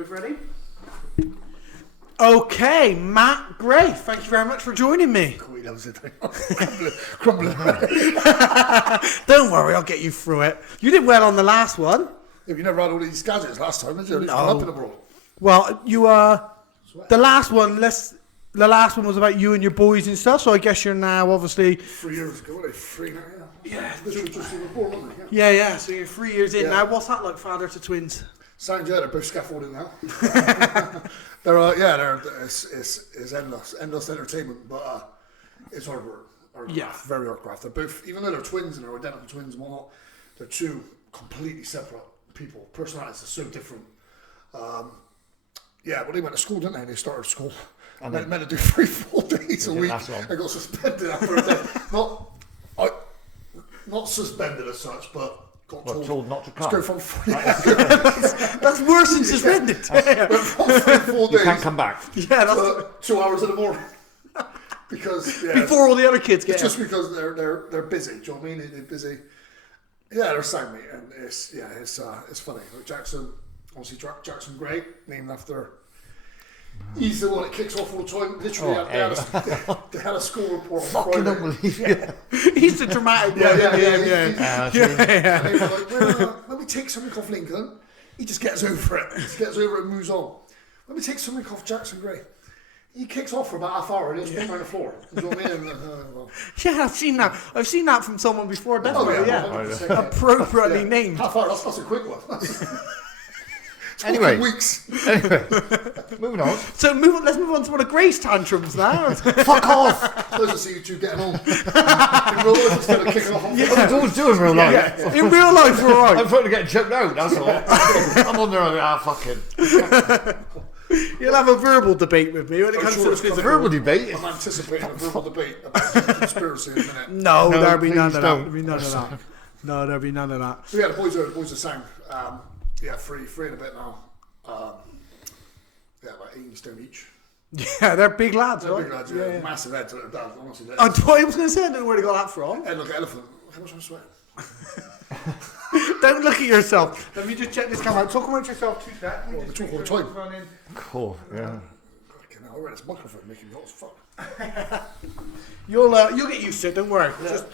Both ready? Okay, Matt Gray, thank you very much for joining me. Crumbling. Don't worry, I'll get you through it. You did well on the last one. Yeah, you never had all these gadgets last time, did you? No. Up in the brawl. Well, you the last one was about you and your boys and stuff, so I guess you're now obviously 3 years ago, weren't they? 3 now, yeah. This was just in the brawl, wasn't it? Yeah. Yeah, so you're 3 years in now. What's that like, father to twins? Sounds good, they're both scaffolding now. It's endless entertainment, but it's hard work. Very hard craft. They're both, even though they're twins and they're identical twins and whatnot, they're two completely separate people. Personalities are so different. Well, they went to school, didn't they? They started school. And they meant to do 3 full days a week. I got suspended after a day. Not suspended as such, but got told not to come. Let's go from That's worse than suspended. Went from 3 full days. You can't come back. Yeah, that's 2 hours in the morning. Because before all the other kids get it's just because they're busy. Do you know what I mean? They're busy. Yeah, they're sound, mate, and it's funny. Like Jackson Gray, named after. He's the one that kicks off all the time. Literally, they had a school report on Friday. He's the dramatic one. And they were like, well, when we take something off Lincoln, he just gets over it. He just gets over it and moves on. When we take something off Jackson Gray, he kicks off for about half hour and he's falling around the floor. You know what I mean? Yeah, I've seen that. I've seen that from someone before. Definitely, appropriately named. Half hour. That's a quick one. Anyway, moving on. So let's move on to one of Gray's tantrums now. Fuck off! Pleasure to see you two getting on. In real life, instead of kicking off on I always do in real life. Yeah. In real life, we're alright. I'm trying to get choked out, that's all. I'm on there, fucking. You'll have a verbal debate with me when it comes to It's a verbal debate. I'm anticipating a verbal debate about conspiracy in a minute. No, there'll be none of that. don't. There'll be none of that. No, there'll be none of that. So the boys are sound. Three and a bit now. About 18 stone each. Yeah, they're big lads, They're right? big lads, massive heads. Honestly, I was going to say, I don't know where they got that from. Head like an elephant. How much am I sweating? Don't look at yourself. Let me just check this camera out. Talk about yourself 2 seconds. Well, we talk all the time. Cool, yeah. I read this microphone making me hot as fuck. You'll get used to it, don't worry. Just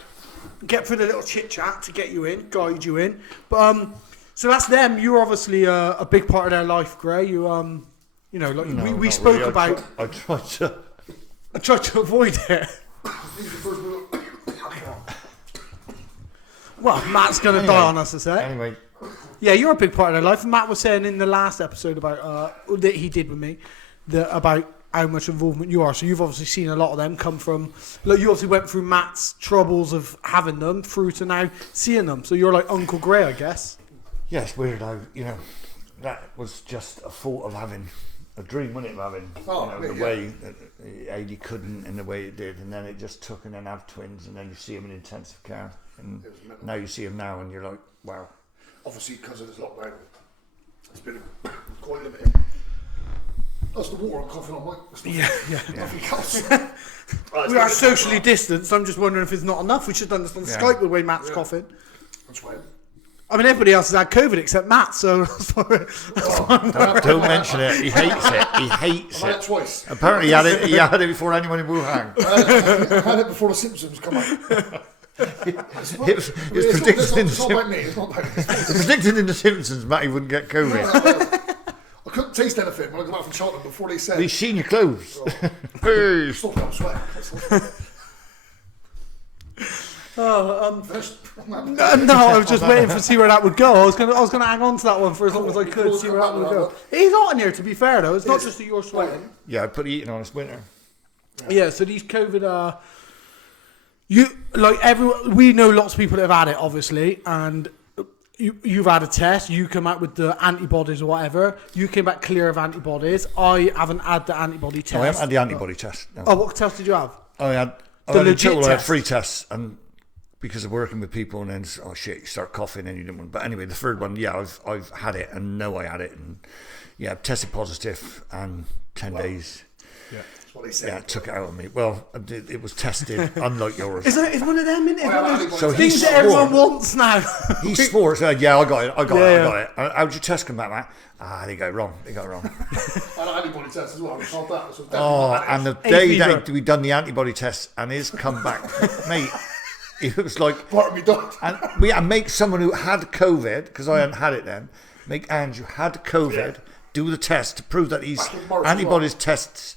get through the little chit chat to get you in, guide you in. But so that's them. You're obviously a big part of their life, Gray. We spoke really. about. I tried to avoid it. Well, Matt's going to die on us, I say. Anyway. Yeah, you're a big part of their life. Matt was saying in the last episode about that he did with me, about how much involvement you are. So you've obviously seen a lot of them come from. Look, you obviously went through Matt's troubles of having them through to now seeing them. So you're like Uncle Gray, I guess. Yeah, it's weird how, that was just a thought of having a dream, wasn't it, of having, the way that he couldn't and the way it did, and then it just took, and then have twins, and then you see them in intensive care, and now you see them now, and you're like, wow. Obviously, because of this lockdown, it's been quite limited. That's the water I'm coughing on, Mike. Nothing else. We are socially distanced. I'm just wondering if it's not enough. We should have done this on Skype the way Matt's coughing. That's right. I mean, everybody else has had COVID except Matt, so that's why Don't mention it. He hates it. He hates I had it. it twice. Apparently, he had it before anyone in Wuhan. I had it before the Simpsons come out. It was predicted in It's not about me. It's not about me. predicted in the Simpsons. Matty wouldn't get COVID. I couldn't taste anything when I got back from Cheltenham before they said. We've seen your clothes. Stop it, I'm sweating. No, I was just waiting to see where that would go. I was gonna hang on to that one for as long as I could, see where that would go. It's hot in here, to be fair though. It's not just that you're sweating. Yeah, I put the heating on this winter. Yeah, so these COVID we know lots of people that have had it, obviously, and you've had a test. You come out with the antibodies or whatever. You came back clear of antibodies. I haven't had the antibody test. No, I haven't had the antibody test. No. Oh, what test did you have? I had legit 3 tests, and because of working with people, and then you start coughing and you didn't want. But anyway, the third one, I've had it and know I had it, and tested positive and 10 days. Yeah. what they say. Yeah, took it out of me. Well, it was tested, unlike yours. Is one of them in it? So Things that everyone wants now. He swore, said, yeah, I got it. How'd you test come back, Matt? They got it wrong. I had an antibody test as well. We called that. So and the day that we done the antibody test and his come back, mate, it was like... Part of me done. And we had to make someone who had COVID, because I hadn't had it then, make Andrew had COVID, do the test to prove that his antibodies tests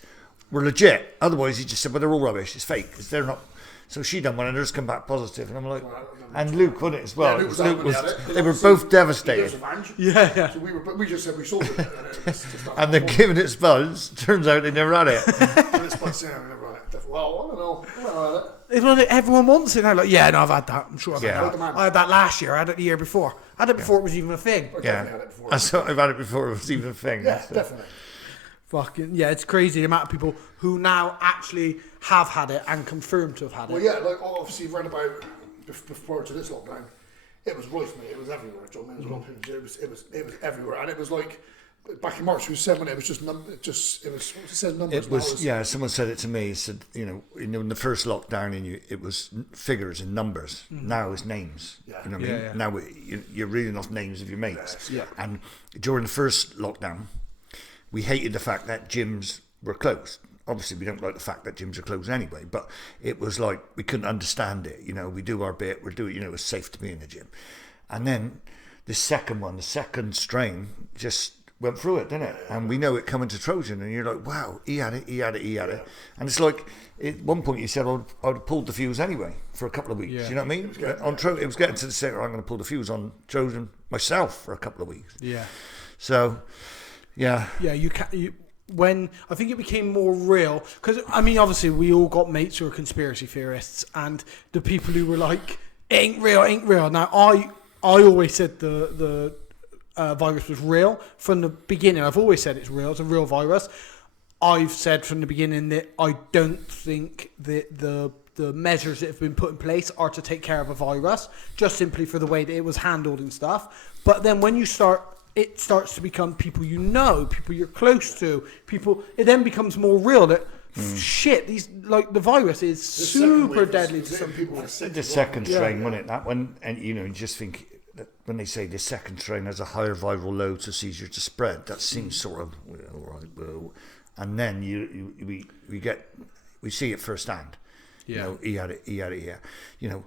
were legit. Otherwise, he just said, well, they're all rubbish. It's fake. They're not... So she done one and hers come back positive. And I'm like... And Luke, wasn't it, as well? Yeah, Luke was they were both devastated. Yeah. So we just said we sold it. And they're giving it Spuds. Turns out they never had it. Well, I don't know. It's one that everyone wants it now. Like, yeah, no, I've had that. I'm sure I've had that. Yeah. I had that last year. I had it the year before. I had it before it was even a thing. I've had it before it was even a thing. Yeah, definitely. Fucking yeah, it's crazy the amount of people who now actually have had it and confirmed to have had it. Well, yeah, like obviously you've read about before to this lockdown, it was rife, mate. It was everywhere. Do you know what I mean? It was everywhere, and it was like back in March. It was 7. It was just it says numbers. It was someone said it to me. He said, in the first lockdown, it was figures and numbers. Now it's names. Yeah. You know what I mean? Now you're reading off names of your mates. Yeah. And during the first lockdown, we hated the fact that gyms were closed. Obviously, we don't like the fact that gyms are closed anyway, but it was like we couldn't understand it. We do our bit, we're doing, it's safe to be in the gym. And then the second strain just went through it, didn't it? And we know it coming to Trojan, and you're like, wow, he had it. And it's like, at one point you said, I'd have pulled the fuse anyway for a couple of weeks. You know what I mean? It was getting to the state where I'm going to pull the fuse on Trojan myself for a couple of weeks. Yeah. So, yeah. Yeah, when I think it became more real, because I mean, obviously we all got mates who are conspiracy theorists, and the people who were like, it ain't real. Now I always said the virus was real from the beginning. I've always said it's real. It's a real virus. I've said from the beginning that I don't think that the measures that have been put in place are to take care of a virus, just simply for the way that it was handled and stuff. But then when it starts to become people people you're close to, it then becomes more real that shit, the virus is super deadly to some people. The second strain, wasn't it? That one, and you just think that when they say the second strain has a higher viral load, so it's easier to spread. That seems sort of all right, well, and then we see it firsthand. Yeah. He had it. Yeah.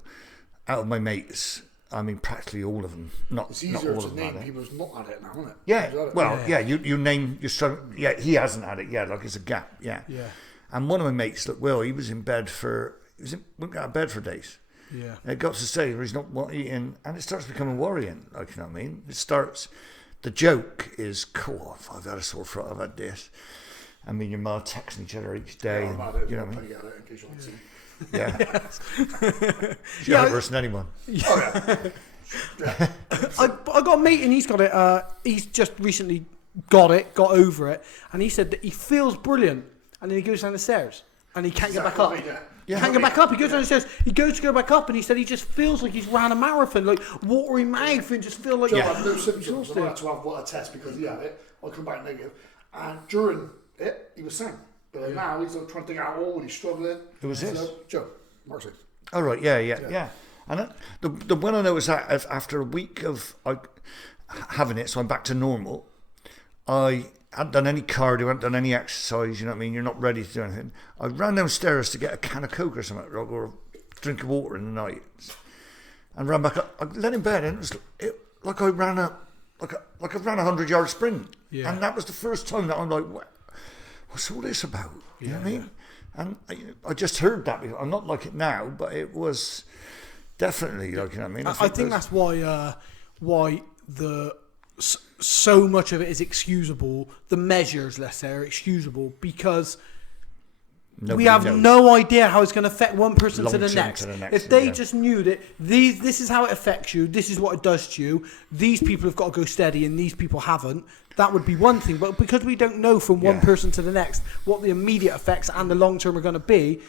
Out of my mates, I mean, practically all of them. It's easier to name people who's not had it now, isn't it? Yeah. You name your son. Yeah, he hasn't had it. Yeah, like it's a gap. Yeah. Yeah. And one of my mates, he was in bed wouldn't get out of bed for days. Yeah. And it got to the stage where he's not eating, and it starts becoming worrying. Like, you know what I mean? The joke is, cool, I've had a sore throat, I've had this. I mean, your mum texting each other each day. You know what I mean? Yeah. She got it worse than anyone. I got a mate and he's got it. He's just recently got over it, and he said that he feels brilliant, and then he goes down the stairs and he can't get back up. He can't get back up. He goes down the stairs. He goes to go back up, and he said he just feels like he's ran a marathon, like watery mouth, and just feel like I had no symptoms. I had to have a test because he had it. I come back negative, and during it, he was saying. But now he's trying to dig out all and he's struggling. Who was this? Joe, Marcy. Oh, right, yeah. And the one I noticed that after a week of having it, so I'm back to normal, I hadn't done any cardio, hadn't done any exercise, you know what I mean? You're not ready to do anything. I ran downstairs to get a can of Coke or something, or a drink of water in the night, and ran back up. I let him bed, and it was like I ran a 100-yard sprint. Yeah. And that was the first time that I'm like, what's all this about? You know what I mean? And I just heard that before. I'm not like it now, but it was definitely like, you know what I mean? I think that's why so much of it is excusable. The measures, let's say, are excusable because we have no idea how it's going to affect one person to the next. If they just knew that this is how it affects you, this is what it does to you, these people have got to go steady and these people haven't, that would be one thing. But because we don't know from one person to the next what the immediate effects and the long term are going to be,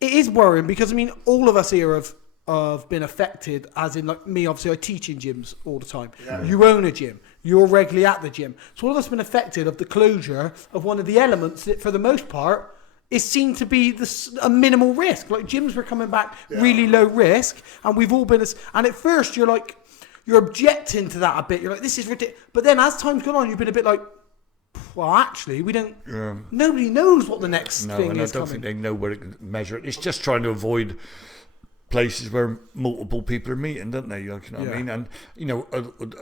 it is worrying because, I mean, all of us here have been affected, as in, like me, obviously I teach in gyms all the time. Yeah. You own a gym. You're regularly at the gym. So all of us have been affected of the closure of one of the elements that, for the most part, is seen to be a minimal risk. Like gyms were coming back really low risk, and we've all been. And at first, you're objecting to that a bit. You're like, this is ridiculous. But then as time's gone on, you've been a bit like, well, actually, we don't. Yeah. Nobody knows what the next thing is. I don't think they know where to measure it. It's just trying to avoid places where multiple people are meeting, don't they? You know what I mean? And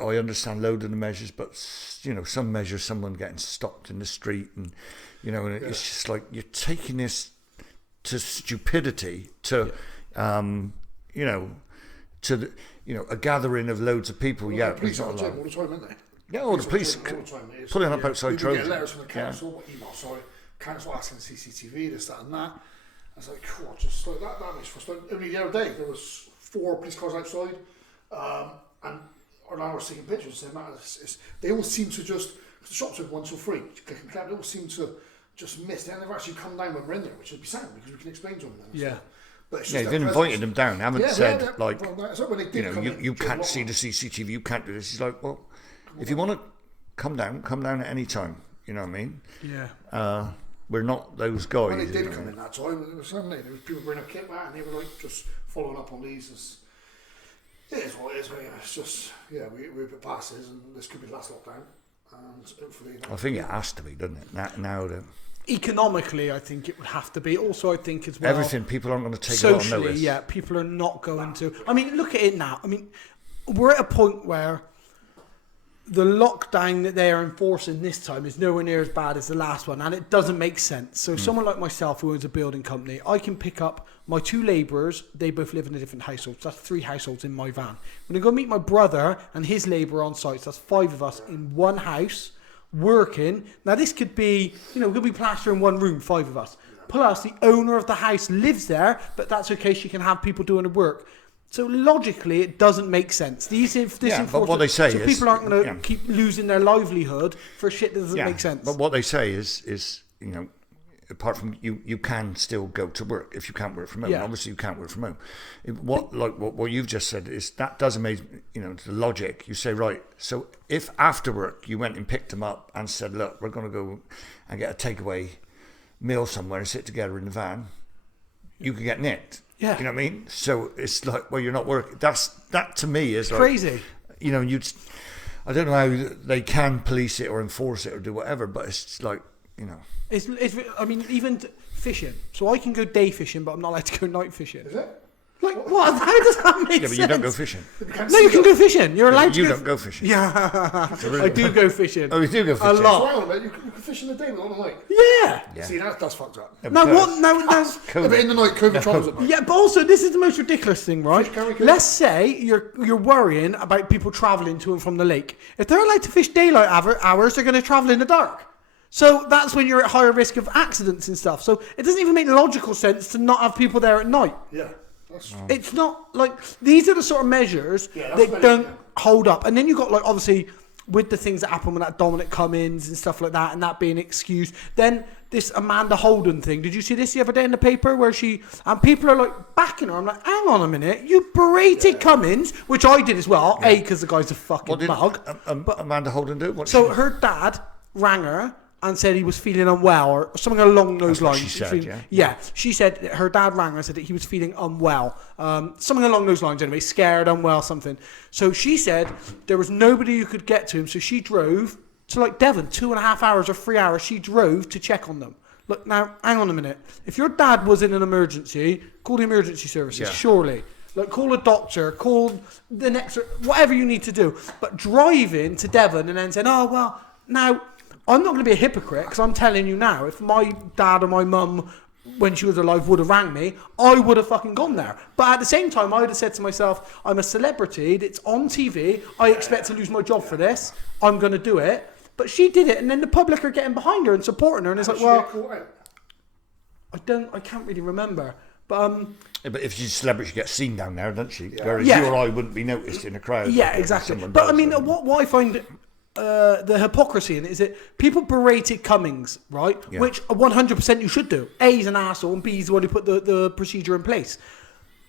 I understand loads of the measures, but some measures, someone getting stopped in the street, and and it's just like you're taking this to stupidity, to to a gathering of loads of people. Well, yeah, the police are all the time, aren't they? Yeah, all the police pulling up outside roads. You get letters from the council, council asking CCTV, this, that, and that. I was like, cool, just like that makes frustrating. Only the other day, there was 4 police cars outside, and our landlord was taking pictures and saying, they all seem to just, because the shops are 1 till 3, click and collect, they all seem to just miss. They never actually come down when we're in there, which would be sound, because we can explain to them. Yeah. But you've invited them down, haven't said, you can't see the CCTV, you can't do this. He's like, well, if you want to come down at any time, you know what I mean? Yeah. We're not those guys. When they did come in that time, there was people bringing a kit back, and they were like just following up on these. It is what it is, mate. It's just, we're a bit past this, and this could be the last lockdown. And hopefully... I think it has to be, doesn't it? Now economically, I think it would have to be. Also, I think as well... Everything, people aren't going to take socially, a lot of notice. Yeah, people are not going to... I mean, look at it now. I mean, we're at a point where the lockdown that they are enforcing this time is nowhere near as bad as the last one, and it doesn't make sense. So someone like myself who owns a building company, I can pick up my 2 labourers. They both live in a different household. So that's 3 households in my van. When I go meet my brother and his labourer on site, so that's 5 of us in one house working. Now this could be, could be plaster in one room, 5 of us. Plus the owner of the house lives there, but that's okay. She can have people doing the work. So logically, it doesn't make sense. But what they say is people aren't going to keep losing their livelihood for shit that doesn't make sense. But what they say is apart from you can still go to work if you can't work from home. Obviously, you can't work from home. What you've just said is that doesn't make the logic. You say, right, so if after work you went and picked them up and said, look, we're going to go and get a takeaway meal somewhere and sit together in the van, you could get nicked. Yeah. You know what I mean? So it's like, well, you're not working. That to me is like, crazy. I don't know how they can police it or enforce it or do whatever, but it's like, It's I mean, even fishing. So I can go day fishing, but I'm not allowed to go night fishing. Is it? Like, what? How does that make sense? Yeah, but you don't go fishing. No, you can go fishing. You're allowed to. You don't go fishing. Yeah, I do go fishing. Oh, you do go fishing? A lot. So you can fish in the day, but not in the night. Yeah. See, that's fucked up. Yeah, now what? Now, but in the night, COVID troubles it. Yeah, but also this is the most ridiculous thing, right? Let's say you're worrying about people travelling to and from the lake. If they're allowed to fish daylight hours, they're going to travel in the dark. So that's when you're at higher risk of accidents and stuff. So it doesn't even make logical sense to not have people there at night. Yeah. It's not like these are the sort of measures that don't hold up. And then you got like obviously with the things that happen with that Dominic Cummings and stuff like that, and that being excused. Then this Amanda Holden thing. Did you see this the other day in the paper where and people are like backing her? I'm like, hang on a minute, you berated Cummings, which I did as well. Yeah. Because the guy's a fucking mug. But Amanda Holden do? Her dad rang her and said he was feeling unwell or something along those lines. She said, she said her dad rang her and said that he was feeling unwell. Something along those lines anyway, scared, unwell, something. So she said there was nobody who could get to him, so she drove to like Devon, 2.5 hours or 3 hours. She drove to check on them. Look, now, hang on a minute. If your dad was in an emergency, call the emergency services, surely. Like, call a doctor, call the next, whatever you need to do. But driving to Devon and then saying, oh, well, now... I'm not going to be a hypocrite because I'm telling you now, if my dad or my mum, when she was alive, would have rang me, I would have fucking gone there. But at the same time, I would have said to myself, I'm a celebrity, it's on TV, I expect to lose my job for this, I'm going to do it. But she did it, and then the public are getting behind her and supporting her, and it's like, well, I can't really remember. But but if she's a celebrity, she gets seen down there, doesn't she? Whereas you or I wouldn't be noticed in a crowd. Yeah, exactly. But I mean, what I find... the hypocrisy in it is that people berated Cummings, right? Yeah. Which 100% you should do. A, he's an arsehole, and B, he's the one who put the procedure in place.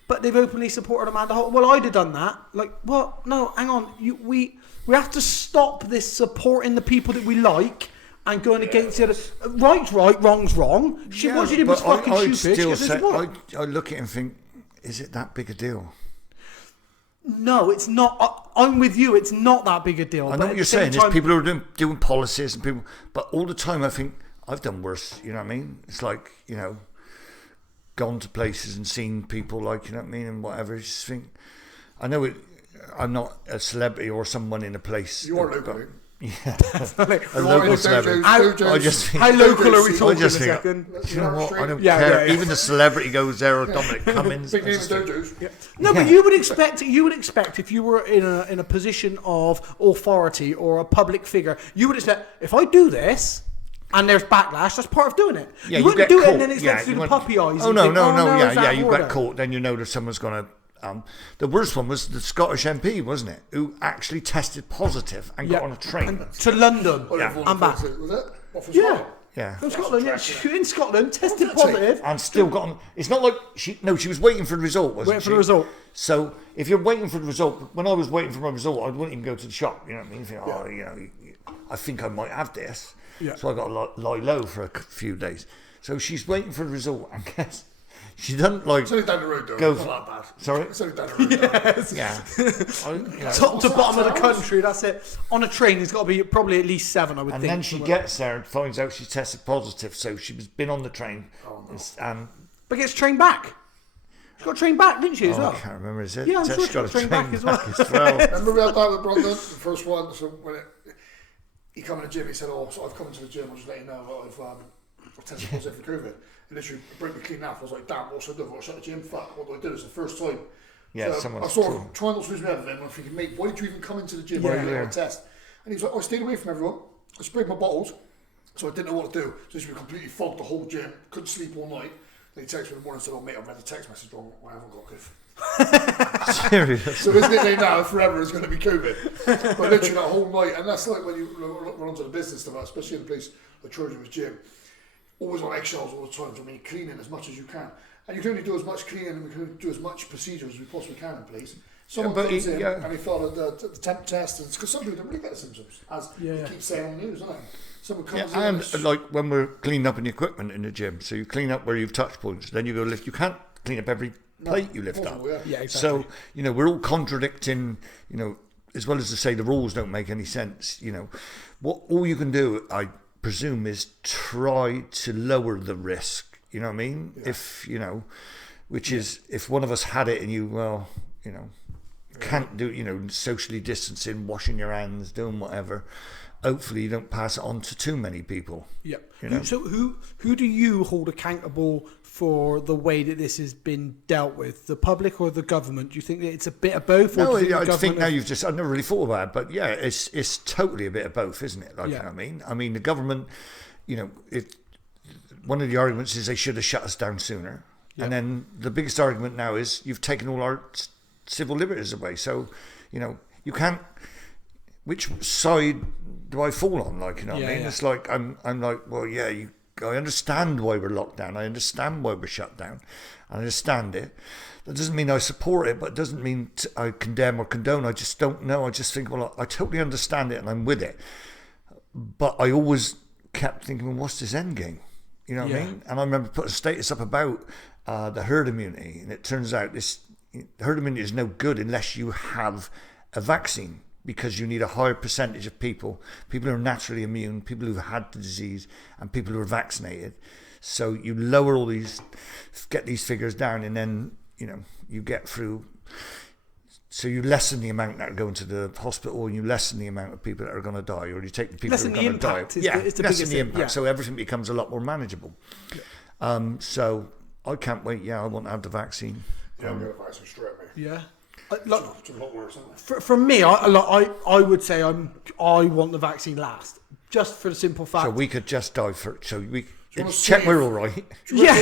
But they've openly supported Amanda Holden. Well, I'd have done that. Like, well, no, hang on. We have to stop this supporting the people that we like and going against the other. Right's right, wrong's wrong. What she did was fucking stupid. I look at it and think, is it that big a deal? No, it's not. I'm with you. It's not that big a deal. I know what you're saying. There's people who are doing policies and people, but all the time I think I've done worse. You know what I mean? It's like, you know, gone to places and seen people like, you know what I mean, and whatever. I just think, I know it. I'm not a celebrity or someone in a place. You are local. Yeah, a local celebrity. I just think, how local are we talking a second? You know what? I don't care. Even the celebrity goes there, or Dominic Cummings. Big name Dojos. Yeah. No, but you would expect if you were in a position of authority or a public figure, you would expect, if I do this and there's backlash, that's part of doing it. Yeah, you wouldn't do it and then expect to do the puppy eyes. Oh no, yeah, you got caught, then you know that someone's going to. The worst one was the Scottish MP, wasn't it? Who actually tested positive and got on a train to London and back. Was it? Yeah. From Scotland, in Scotland, tested positive and still got on. It's not like she was waiting for the result, wasn't she? Waiting for the result. So if you're waiting for the result, when I was waiting for my result, I wouldn't even go to the shop. You know what I mean? You think, I think I might have this. Yeah. So I got to lie low for a few days. So she's waiting for the result, and guess. She doesn't like. It's only down the road, though. Go it's not that bad. Sorry? It's only down the road. Yes. Yeah. Top to bottom of the country, that's it. On a train, there's got to be probably at least 7, I would think. And then she gets there and finds out she's tested positive, so she's been on the train. Oh, no. But gets trained back. She got trained back, didn't she, as well? I can't remember, is it? Yeah, I'm sure she got trained back as well. Remember we had that with Brandon, the first one? So when he came to the gym, he said, so I've come to the gym, I'll just let you know I've tested positive for COVID. He literally bring me clean after. I was like, damn, what's I do? What shut the gym? Fuck, what do I do? It's the first time. Yeah, so I sort of trying not to lose my head with him. I'm thinking, mate, why did you even come into the gym? Why did you get a test? And he was like, I stayed away from everyone. I sprayed my bottles, so I didn't know what to do. So we completely fogged the whole gym, couldn't sleep all night. Then he texted me in the morning and said, mate, I've read the text message wrong. I haven't got COVID. Serious? So his nickname now forever is going to be COVID. But literally that whole night, and that's like when you run onto the business stuff, especially in a place like Trojan's gym. Always on eggshells all the time, so I mean cleaning as much as you can. And you can only do as much cleaning and we can do as much procedure as we possibly can in place. Someone comes in and he filled the temp test, because some people don't really get the symptoms, as you keep saying on the news, isn't it? Someone comes in and like when we're cleaning up in the equipment in the gym, so you clean up where you've touched points, then you go lift. You can't clean up every plate you lift up. Yeah, exactly. So, we're all contradicting, as well as to say the rules don't make any sense, What all you can do, I presume, is try to lower the risk, you know what I mean? Yeah. If which is if one of us had it and you can't do socially distancing, washing your hands, doing whatever, hopefully you don't pass it on to too many people. Yep. So who do you hold accountable for the way that this has been dealt with, the public or the government? Do you think that it's a bit of both? No, I think now I've never really thought about it, but yeah, it's totally a bit of both, isn't it? Like, I mean, the government, one of the arguments is they should have shut us down sooner. Yep. And then the biggest argument now is you've taken all our civil liberties away. So, you can't, which side do I fall on? Like, what I mean? It's like, I'm like, well, I understand why we're locked down. I understand why we're shut down. I understand it. That doesn't mean I support it, but it doesn't mean I condemn or condone. I just don't know. I just think, well, I totally understand it and I'm with it. But I always kept thinking, well, what's this end game? You know what I mean? And I remember putting a status up about the herd immunity. And it turns out the herd immunity is no good unless you have a vaccine, because you need a higher percentage of people who are naturally immune, people who've had the disease, and people who are vaccinated. So you lower get these figures down, and then, you get through. So you lessen the amount that are going to the hospital, and you lessen the amount of people that are going to die, or you take the people lessen who are going to die. Lessen the impact. Yeah. So everything becomes a lot more manageable. Yeah. So I can't wait. I want to have the vaccine. Yeah, I'm going to vaccine straight away. Yeah. It's a lot worse, isn't it? For me, I would say I want the vaccine last, just for the simple fact. So we could just die for. So we check we're all right. Yeah,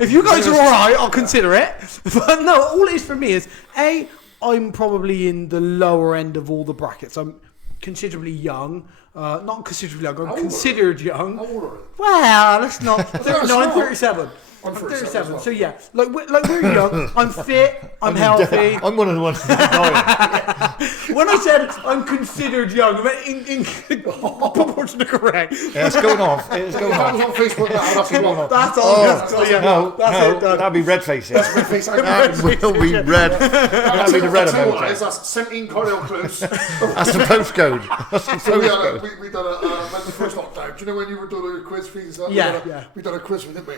if you guys are all right, I'll consider it. But no, all it is for me is I'm probably in the lower end of all the brackets. I'm considerably young. Not considerably young. I'm considered young. How old are you? Well, let's not. 39, 37. I'm 37. well. So yeah, like we're young. I'm fit. I'm healthy. I'm one of the ones who's dying. When I said I'm considered young, I meant in proportion correct. Yeah, it's going off. It's going If I off. was on Facebook, that would have to go on. That's all. No, that'd be red facing. That will be red. That'd be the red Tell you what emoji. it is, that's 17 Cardinal Close. That's the postcode. That's the So postcode. we done when the first lockdown. Do you know when you were doing your quiz fees? Yeah. We done a quiz, didn't we?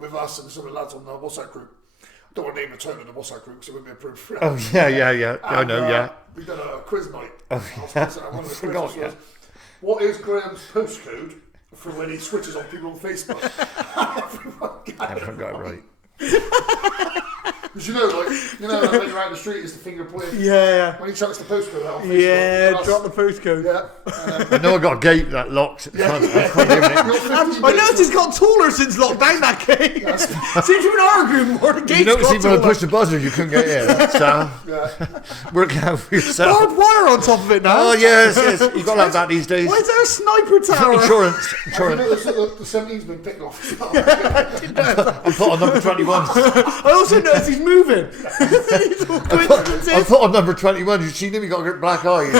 With us and some of the lads on the WhatsApp group. I don't want to name the title of the WhatsApp group because it wouldn't be approved for it. Oh yeah. I know. Yeah. We done a quiz night. Oh, yeah. One of the Forgot, quizzes was, what is Graham's postcode for when he switches on people on Facebook? Everyone got it right. Because you know, like when you're out in the street, it's the finger pointing. Yeah. When he chucks the postcode out on Facebook. Yeah. Drop the postcode. Yeah. I know I got a gate that locks at the front. I can't give it. I noticed he's got taller since lockdown. That gate. Since you've been arguing more, the gate's You notice got even when I taller. pushed the buzzer, you couldn't get in. Work it out for yourself. Barbed wire on top of it now. Oh yes. You got to have that these days. Why is there a sniper tower? Insurance. The 17's been picked off. I put on number 21. I also noticed he's moving. These all I coincidences. put on number 21. You seen him? He got black eyes.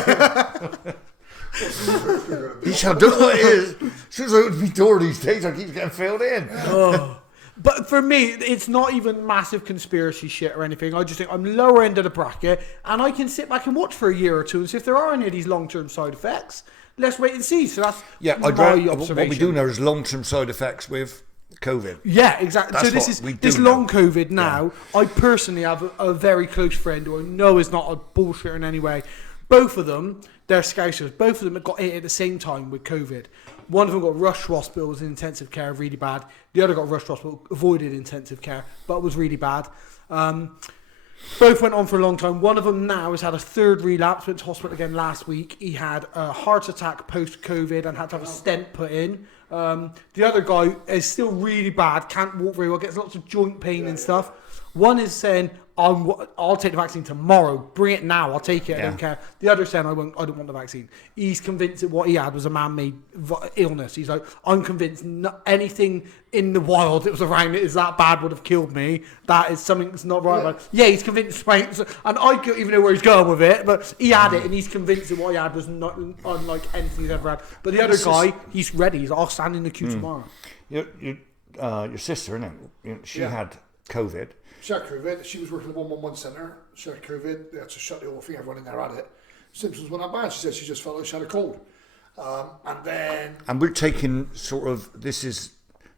He shall do what it is. As soon as I open my door these days, I keep getting filled in. But for me, it's not even massive conspiracy shit or anything. I just think I'm lower end of the bracket, and I can sit back and watch for a year or two and see if there are any of these long-term side effects. Let's wait and see. So that's my observation. What we do know is long-term side effects with COVID. Yeah, exactly. That's So this what is we do this know. long COVID now. I personally have a very close friend who I know is not a bullshitter in any way. Both of them, they're Scousers. Both of them got it at the same time with COVID. One of them got rushed to hospital, was in intensive care, really bad. The other got rushed to hospital, avoided intensive care, but was really bad. Both went on for a long time. One of them now has had a third relapse, went to hospital again last week. He had a heart attack post-COVID and had to have a stent put in. The other guy is still really bad, can't walk very well, gets lots of joint pain and stuff. One is saying, I'll take the vaccine tomorrow. Bring it now. I'll take it. I don't care. The other saying, I don't want the vaccine. He's convinced that what he had was a man-made illness. He's like, I'm convinced anything in the wild that was around it is that bad would have killed me. That is something that's not right about it. Yeah, he's convinced. And I don't even know where he's going with it, but he had it, and he's convinced that what he had was not unlike anything he's ever had. But the other guy, he's ready. He's all standing in the queue tomorrow. Your sister, innit? She had COVID. She had COVID. She was working at the 111 centre. She had COVID. They had to shut the whole thing. Everyone in there had it. Symptoms weren't that bad. She said she just felt like she had a cold. And we're taking sort of, this is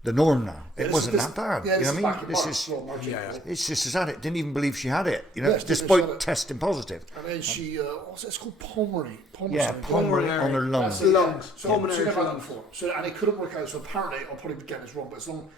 the norm now. It wasn't that bad. Yeah, you know what I mean? This His sister's had it. Didn't even believe she had it. Yeah, despite testing positive. And then she, what's it? It's called pulmonary. Pulmonary on her lungs. Lungs. So she never had that before. So, and it couldn't work out. So apparently, I'll probably be getting this wrong, but as long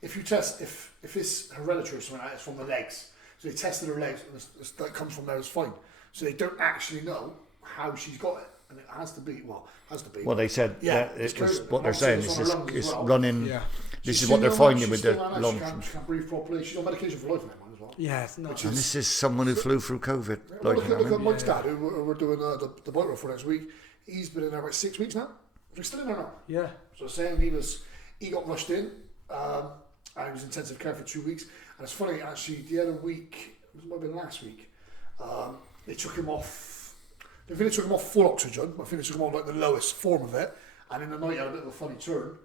if you test, if it's hereditary or something like that, it's from the legs. So they tested her legs, and that comes from there, it's fine. So they don't actually know how she's got it. And it has to be, Well, they said, it's what they're saying is it's running. Yeah. This is what they're finding with the lungs. She can't breathe properly. She's on medication for life in that one as well. Yeah, it's not. And this is someone who flew through COVID. Well, look at Mike's dad, who we're doing the bike ride for next week. He's been in there about 6 weeks now. He's still in there now. Yeah. So saying he got rushed in, and he was in intensive care for 2 weeks. And it's funny, actually, the other week, it might have been last week, they took him off. They think they took him off full oxygen. I think they took him off like the lowest form of it. And in the night, he had a bit of a funny turn.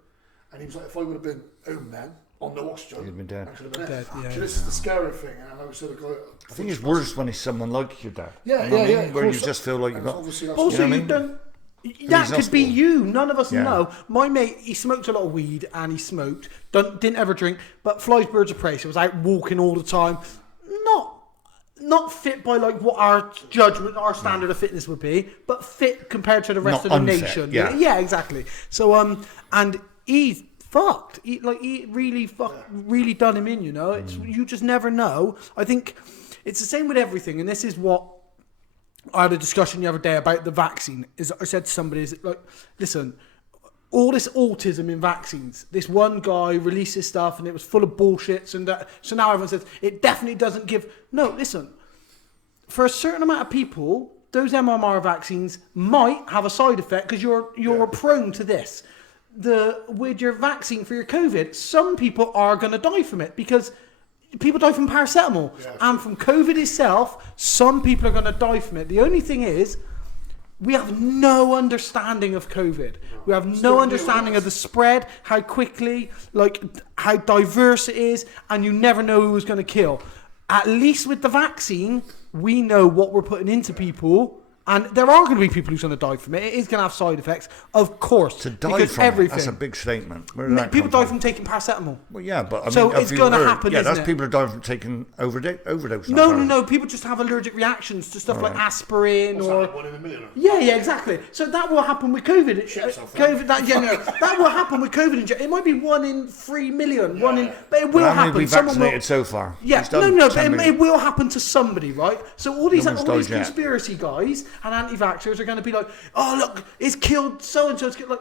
And he was like, if I would have been home then, on no oxygen, he'd been dead. I could have been Dead, dead. yeah. So this is the scary thing. And I was sort of going, I think it's worse when it's someone like your dad. Yeah, You know what I yeah. mean? Where you just feel like you've got. Obviously, that's Also, You know what I you mean? don't. Who's That could be hospital? you. None of us Yeah. know. My mate, he smoked a lot of weed and he smoked. Didn't ever drink, but flies birds of prey. So he was out walking all the time. Not fit by like what our judgment, our standard of fitness would be, but fit compared to the rest Not of the unfit, nation. yeah. Exactly. So and he's fucked. He really done him in. You know, it's you just never know. I think it's the same with everything, and this is what. I had a discussion the other day about the vaccine. I said to somebody, like, listen, all this autism in vaccines. This one guy releases stuff and it was full of bullshits, and so now everyone says it definitely doesn't give. No, listen. For a certain amount of people, those MMR vaccines might have a side effect because you're prone to this. with your vaccine for your COVID, some people are going to die from it because people die from paracetamol. And from COVID itself, some people are going to die from it. The only thing is, we have no understanding of COVID. We have no understanding of the spread, how quickly, how diverse it is, and you never know who's going to kill. At least with the vaccine, we know what we're putting into people. And there are going to be people who's going to die from it. It is going to have side effects, of course. To die from it, that's a big statement. People die from taking paracetamol. Well, yeah, but it's going to happen, isn't it? That's people who die from taking overdose. No. People just have allergic reactions to stuff like aspirin or. Like 1 in a million. Yeah, exactly. So that will happen with COVID. That will happen with COVID. It might be 1 in 3 million. But it will happen. We've vaccinated so far. Yeah, but it will happen to somebody, right? So all these conspiracy guys and anti-vaxxers are going to be like, oh look, it's killed so-and-so. Like,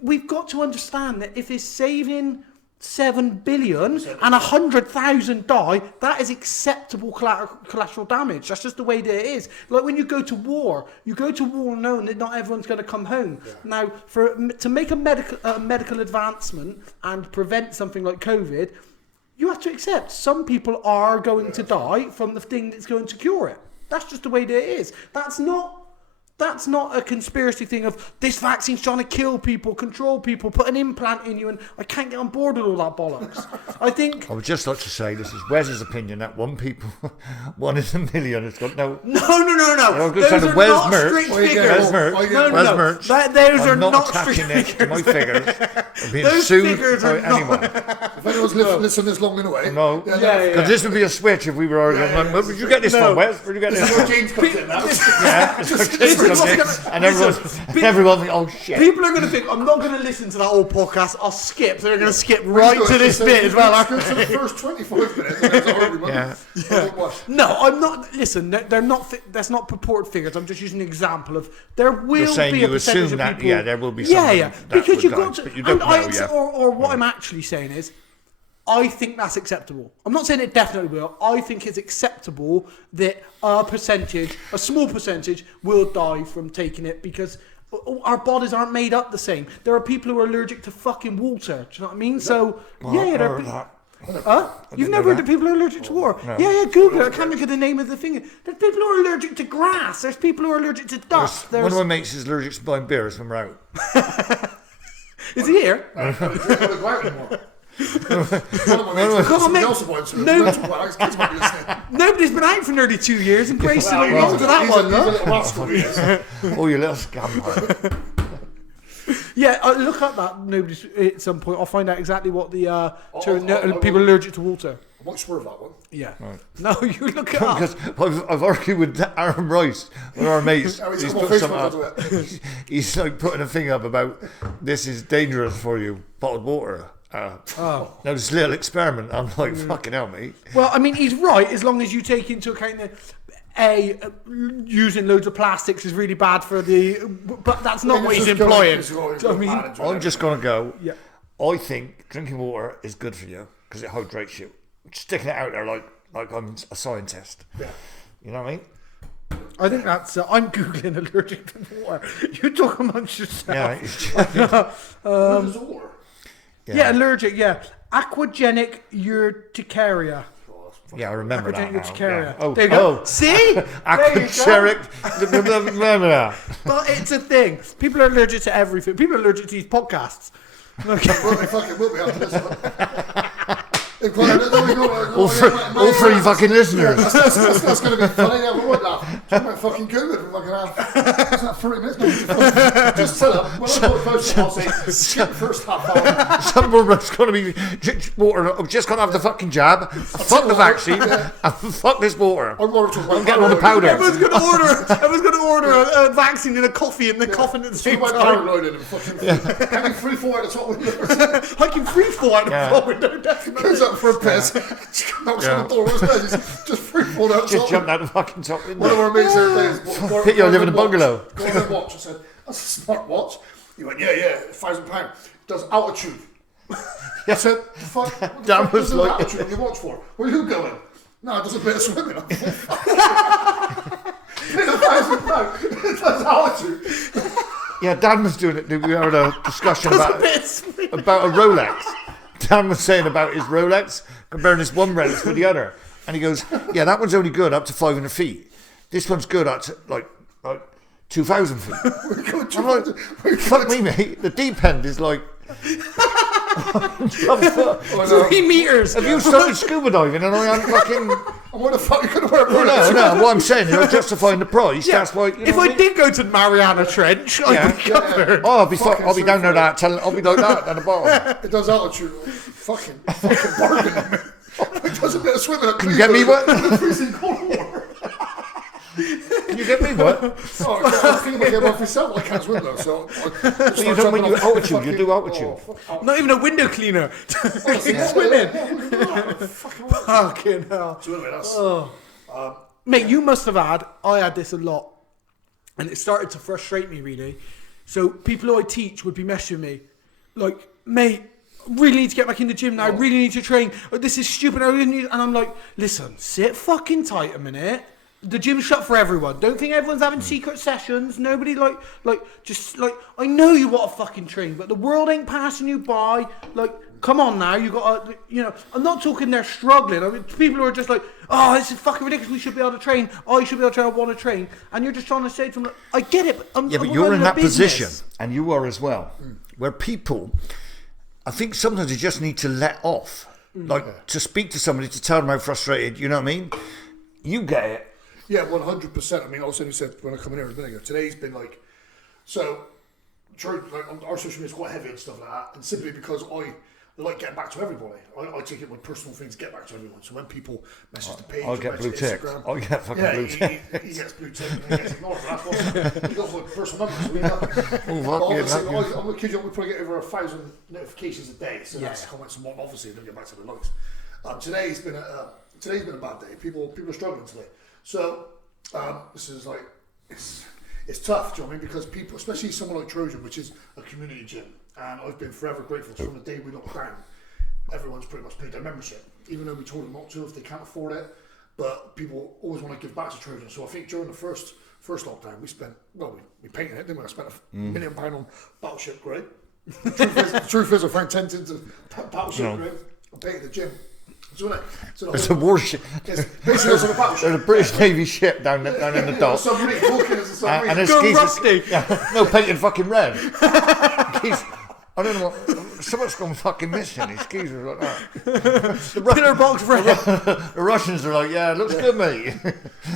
we've got to understand that if it's saving 7 billion and 100,000 die, that is acceptable collateral damage. That's just the way that it is. Like when you go to war knowing that not everyone's going to come home. Now, to make a medical advancement and prevent something like COVID, you have to accept some people are going to die from the thing that's going to cure it. That's just the way that it is. That's not a conspiracy thing of this vaccine's trying to kill people, control people, put an implant in you, and I can't get on board with all that bollocks. I would just like to say, this is Wes's opinion, that 1 in a million has got no... No. Those are not strict figures. Those are not strict figures. To my figures. Those figures are anyone. If anyone's listened this long anyway... No, because this would be a switch if we were arguing. Where did you get this from, Wes? Where did you get this from? James comes in now. Yeah, and everyone think, oh shit. People are going to think, I'm not going to listen to that whole podcast, I'll skip. They're going to skip right to this bit as well. The first 25 minutes and it's already No, I'm not. Listen, they're not. That's not purported figures. I'm just using an example of there will be a percentage of people. Yeah, there will be some. Because you've got to. Or what I'm actually saying is, I think that's acceptable. I'm not saying it definitely will. I think it's acceptable that a small percentage will die from taking it because our bodies aren't made up the same. There are people who are allergic to fucking water. Do you know what I mean? So, You've never heard of people who are allergic to water? No. Yeah, Google it. I can't think of the name of the thing. There's people who are allergic to grass. There's people who are allergic to dust. One of my mates is allergic to buying beers when we're out. Is he here? Nobody's been out for nearly 2 years and Grayson along to that one. Oh, you little scam. Yeah, look up that. Nobody's at some point. I'll find out exactly what the people allergic to water. I might swerve that one. Yeah. Right. No, you look it up. Because I've argued with Aaron Rice, one of our mates. He's put something up. He's like putting a thing up about this is dangerous for you, bottled water. Now this little experiment, I'm like, fucking hell, mate. Well, I mean, he's right as long as you take into account that using loads of plastics is really bad for but that's not what he's employing. I'm just going to go. Yeah. I think drinking water is good for you because it hydrates you. Sticking it out there like I'm a scientist. Yeah. You know what I mean? I think that's. I'm googling allergic to water. You talk amongst yourself. Yeah, allergic. Yeah, aquagenic urticaria. Yeah, I remember that. Urticaria. Yeah. There you go. See? Aquagenic. But it's a thing. People are allergic to everything. People are allergic to these podcasts. Okay. They fucking will be after this one. All three fucking listeners. That's going to be funny. Yeah, we won't laugh. I might fucking Google it for fucking half. 30 minutes. Just tell them. When I post it, I'll say, skip the first half hour. Some woman's going to be water. I'm just going to have the fucking jab. Fuck the vaccine. And fuck this water. I'm getting all the powder. Everyone's going to order a vaccine and a coffee and the coffin at the same time. I can free fall out the top window. I can free fall out the top window, definitely. For a piss, knocks on the door, just free fall out. Just jumped out the fucking top window. One of our mates there Pete, you live in a bungalow. Go on and watch. I said, that's a smart watch. He went, yeah, £1,000. Does altitude. I said, the fuck? What the fuck does altitude on your watch for? Where are you going? No, it does a bit of swimming. It's £1,000. It does altitude. Yeah, Dan was doing it. We had a discussion about a Rolex. Dan was saying about his Rolex, comparing this one Rolex with the other. And he goes, yeah, that one's only good up to 500 feet. This one's good up to like 2,000 feet. I'm like, fuck me, mate. The deep end is like 3 meters. Have you started scuba diving and I am fucking... What the fuck are you going to wear? No, what I'm saying is I'm justifying the price. Yeah. That's why. If I did go to the Mariana Trench, I'd be covered. Oh, I'll be down there I'll be like that at the bottom. It does altitude. Fucking bargain. It does a bit of swimming at Can you get me what? freezing cold water. Can you get me what? I was thinking about getting off myself. I can't swim though, so You don't when you altitude, you do altitude. Not even a window cleaner. Swimming. Fucking hell. Mate, you must have had, I had this a lot, and it started to frustrate me really. So people who I teach would be messaging me, like, mate, really need to get back in the gym now, I really need to train, this is stupid, and I'm like, listen, sit fucking tight a minute. The gym's shut for everyone. Don't think everyone's having secret sessions. Nobody just I know you want to fucking train, but the world ain't passing you by. Like, come on now, you got to, I'm not talking they're struggling. I mean, people who are just like, oh, this is fucking ridiculous. We should be able to train. I should be able to train. I want to train. And you're just trying to say to them, I get it, but I'm you're in that position, and you are as well, where people, I think sometimes you just need to let off, to speak to somebody to tell them how frustrated. You know what I mean? You get it. Yeah, 100%. I mean, also you said when I come in here a minute ago, today's been like, so, church, like, our social media is quite heavy and stuff like that, and simply because I like getting back to everybody. I take it with personal things, get back to everyone. So when people message the page, I'll get blue tick. I'll get fucking blue tick. He gets blue tick and he gets ignored. That's what he does with personal numbers. So I'm going to kid you, we probably get over 1,000 notifications a day. So that's comments and whatnot. Obviously, don't get back to the likes. Today's been a bad day. People are struggling today. So this is like it's tough, do you know what I mean? Because people, especially someone like Trojan, which is a community gym, and I've been forever grateful from the day we locked down. Everyone's pretty much paid their membership, even though we told them not to if they can't afford it. But people always want to give back to Trojan. So I think during the first lockdown, we spent we painted it, didn't we? I spent £1 million on Battleship Grey. The truth is, I found 10 tins of Battleship Grey. I painted the gym. There's a warship. There's a British Navy ship down in the dock. Submarine, walking as a submarine. And Go rusty. No, painted fucking red. I don't know what. Someone's gone fucking missing. His skis are like that. The pillar box red. The Russians are like, yeah, it looks good, mate.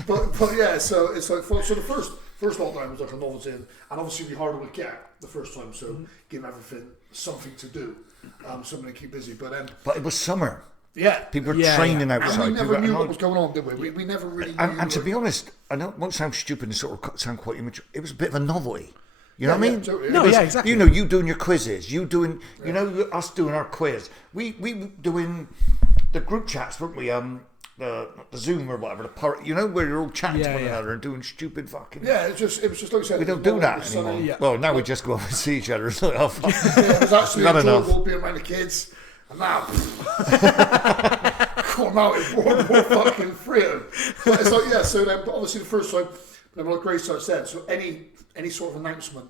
But yeah, so it's like so the first lockdown was like a novelty, and obviously we harder to get the first time. So give everything something to do, something to keep busy. But it was summer. Yeah, people were training outside. And we never knew what was going on, did we? We never really knew. And to be honest, I know it won't sound stupid and sort of sound quite immature. It was a bit of a novelty. You know what I mean? Totally, no, yeah, exactly. You doing your quizzes. You doing, us doing our quiz. We doing the group chats, weren't we? The Zoom or whatever. Where you're all chatting to one another and doing stupid fucking. Yeah, it was just like you said. We don't do that anymore. Yeah. Well, now we just go over and see each other. It's like, oh, fuck. It was actually enjoyable being around the kids. And now, come out in more fucking freedom. But it's like, yeah, so then, but obviously the first time, like Grace said, so any sort of announcement,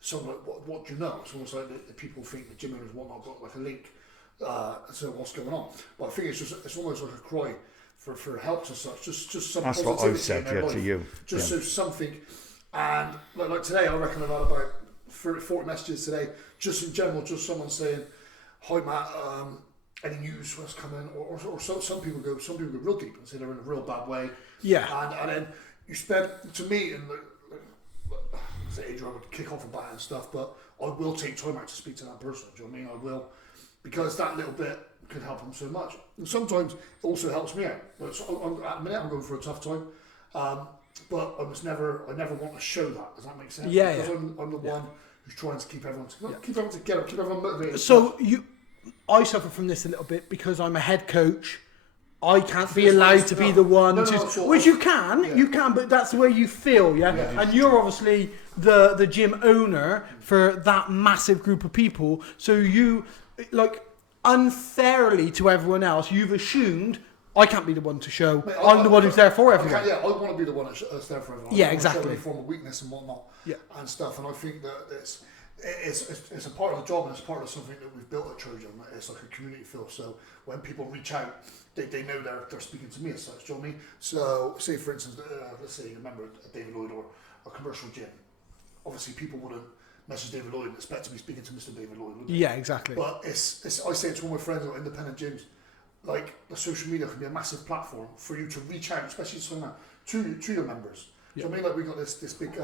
someone like, what do you know? It's almost like the people think the gym owners whatnot got like a link to what's going on. But I think it's almost like a cry for help to such, just some that's positivity. What I've said to you. So something, and like today, I reckon I've had about 30, 40 messages today, just in general, just someone saying, hi Matt, any news what's coming, or some people go real deep and say they're in a real bad way. Yeah. And then you spend, to me, and say Adrian would kick off about it and stuff, but I will take time out to speak to that person. Do you know what I mean? I will, because that little bit could help them so much. And sometimes it also helps me out. At the minute I'm going for a tough time, but I never want to show that. Does that make sense? Yeah. Because I'm the one who's trying to keep everyone together, keep everyone motivated. So I suffer from this a little bit because I'm a head coach. I can't be allowed to be the one which you can, but that's the way you feel, yeah? And you're obviously the gym owner for that massive group of people, so you, like, unfairly to everyone else, you've assumed I can't be the one to show. Mate, I'm the one who's there for everyone. I want to be the one that's there for everyone. Yeah, I exactly. Show any form of weakness and whatnot, and stuff. And I think that it's a part of the job, and it's part of something that we've built at Trojan. It's like a community feel. So when people reach out, they know they're speaking to me as such. Do you know what I mean? So say for instance, let's say you remember David Lloyd or a commercial gym. Obviously, people wouldn't message David Lloyd and expect to be speaking to Mr. David Lloyd, would they? Yeah, exactly. But I say it to all my friends at independent gyms. Like the social media can be a massive platform for you to reach out, especially to your members. Yeah. So I mean, like we got this big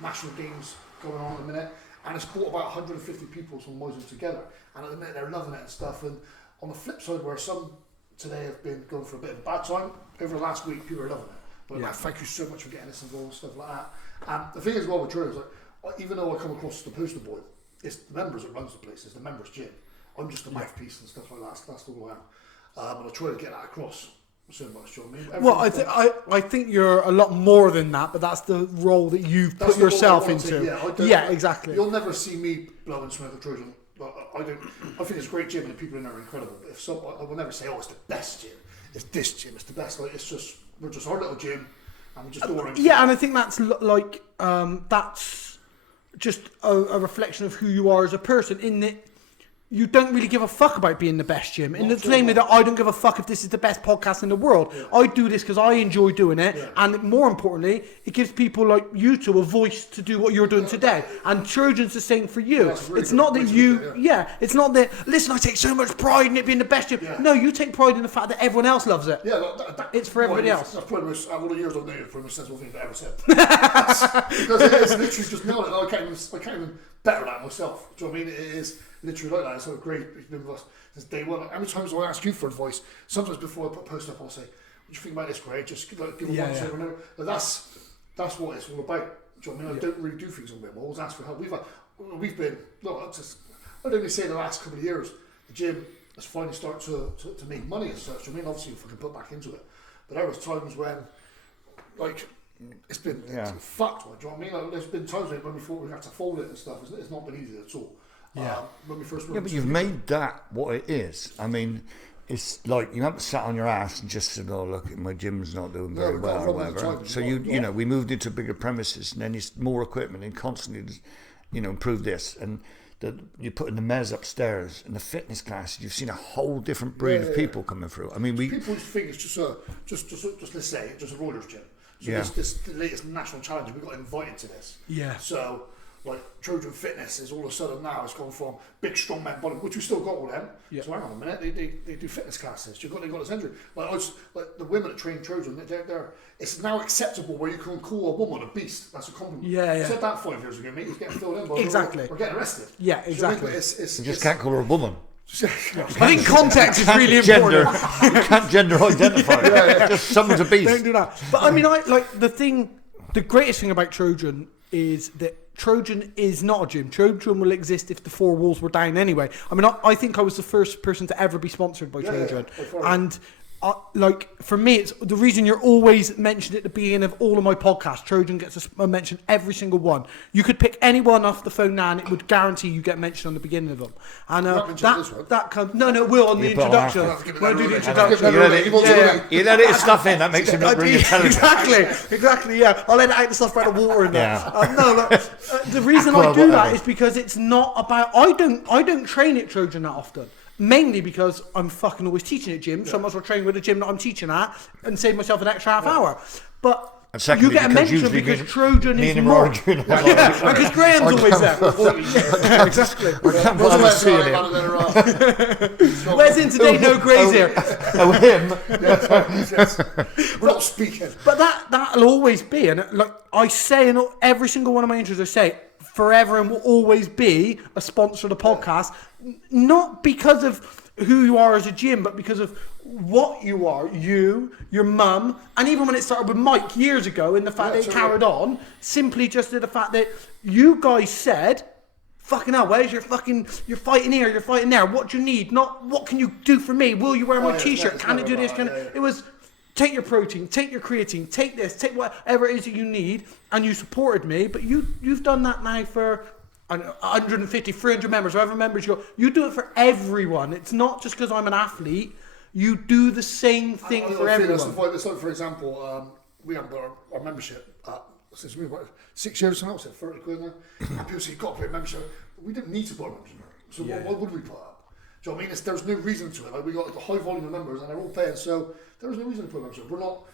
national games going on at the minute, and it's brought about 150 people from Moyes together, and at the minute they're loving it and stuff. And on the flip side, where some today have been going for a bit of a bad time, over the last week people are loving it. But like, thank you so much for getting us involved and stuff like that. And the thing is, well, with Drew is like, even though I come across as the poster boy, it's the members that runs the place. It's the members' gym. I'm just a mouthpiece and stuff like that. So that's all I am. And I try to get that across so much. Do you know what I mean? Well, I think you're a lot more than that, but that's the role that you've put yourself into. Yeah, exactly. You'll never see me blowing smoke at Trojan. I think it's a great gym and the people in there are incredible. But I will never say, oh, it's the best gym. It's this gym. It's the best. Like we're just our little gym, and we just do our own. Yeah, and I think that's like that's just a reflection of who you are as a person. In that you don't really give a fuck about being the best gym. In the same way that I don't give a fuck if this is the best podcast in the world. Yeah. I do this because I enjoy doing it. Yeah. And more importantly, it gives people like you two a voice to do what you're doing today. And Trojan's the same for you. Really it's not that it's not that, listen, I take so much pride in it being the best gym. Yeah. No, you take pride in the fact that everyone else loves it. Yeah, it's for everybody else. That's probably the most, all the years I've known you, probably the most sensible thing I've ever said. Because it's literally just nailed it. I can't even better that myself. Do you know what I mean? It is literally like that. It's so great. You've been with us since day one. How many times do I ask you for advice? Sometimes before I put a post up, I'll say, "What do you think about this, Greg?" Just give me one say whenever. But that's what it's all about. Do you know what I mean? I don't really do things on whim. I always ask for help. We've been. Look, I'd only say the last couple of years, the gym has finally started to make money as such. I mean, obviously, if we can put back into it, but there was times when, like, it's been fucked. Do you know what I mean? Like, there's been times when we thought we had to fold it and stuff. It's not been easy at all. Yeah. When we first but you've made that what it is. I mean, it's like you haven't sat on your ass and just said, "Oh, look, my gym's not doing very well," or whatever. So we moved into bigger premises, and then it's more equipment, and constantly, improve this. And you put in the mez upstairs and the fitness classes. You've seen a whole different breed of people coming through. I mean, people think it's just let's say just a rollers gym. So this the latest national challenge. We got invited to this. Yeah. So. Like Trojan Fitness is all of a sudden now it's gone from big strong men body, which we still got all them. Yeah. So hang on a minute, they do fitness classes. They got this injury. Like the women that train Trojan, they're it's now acceptable where you can call a woman a beast. That's a compliment. Yeah. I said that 5 years ago, mate. He's getting filled in. But exactly. We're getting arrested. Yeah, exactly. You just can't call her a woman. I think context is really important. You can't gender identify. Just someone's a beast. Don't do that. But I mean, the greatest thing about Trojan is that Trojan is not a gym. Trojan will exist if the 4 walls were down anyway. I mean, I think I was the first person to ever be sponsored by Trojan. And for me, it's the reason you're always mentioned at the beginning of all of my podcasts. Trojan gets a mention every single one. You could pick anyone off the phone now and it would guarantee you get mentioned on the beginning of them. And that comes it will on the introduction. When I do the introduction, you edit stuff in that makes him look really intelligent. Exactly. Yeah, I'll edit out the stuff about the water in there. The reason I do that is because it's not about. I don't train at Trojan that often. Mainly because I'm fucking always teaching at gym, so I might as well train with the gym that I'm teaching at and save myself an extra half hour. But you get a mention because Trojan is more. Because Graham's always there. Exactly. Where's in today? No Gray's here. Oh, him. We're not speaking. But that'll always be, and like I say in every single one of my intros, I say forever and will always be a sponsor of the podcast. Not because of who you are as a gym, but because of what you are, your mum, and even when it started with Mike years ago, and the fact that it carried on, simply just to the fact that you guys said, fucking hell, where's you're fighting here, you're fighting there, what do you need? Not what can you do for me? Will you wear my t-shirt? Can I do this? It was take your protein, take your creatine, take this, take whatever it is that you need, and you supported me, but you've done that now for 150, 300 members, however members you do it for everyone. It's not just because I'm an athlete. You do the same thing for everyone. It's like, for example, we haven't got our membership since we were 6 years now, so 30 quid now. And people say, you've got to pay a membership. We didn't need to put a membership. So why would we put up? Do you know what I mean? There's no reason to it. Like, we got a high volume of members and they're all paying, so there's no reason to put a membership. We're not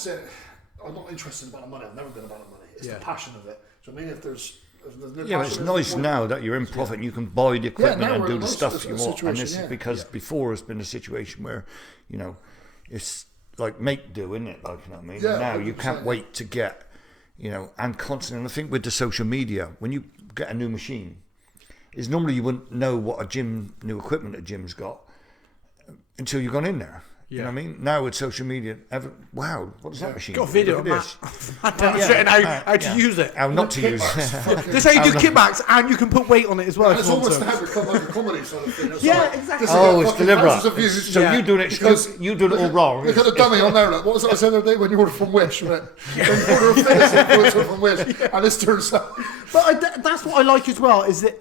saying, I'm not interested in about the money. I've never been about the money. It's the passion of it. Do you know what I mean? If there's no but it's nice now that you're in profit and you can buy the equipment and do the stuff you want. And this is because before it's been a situation where, you know, it's like make do, isn't it? Like, you know what I mean? Now 100%. You can't wait to get, you know, and constantly. And I think with the social media, when you get a new machine, is normally you wouldn't know what new equipment a gym's got until you've gone in there. You know what I mean? Now with social media, wow, what is that machine? Got a video of Matt demonstrating how to use it. How not to use it. That's how you do kickbacks, and you can put weight on it as well. And it's almost now become like a comedy sort of thing. Exactly. Oh, it's deliberate. So you doing it all wrong. Look at the dummy on there. What was it I said the other day when you ordered from Wish? Right? When you order a fitness from Wish, and this turns out. But that's what I like as well, is that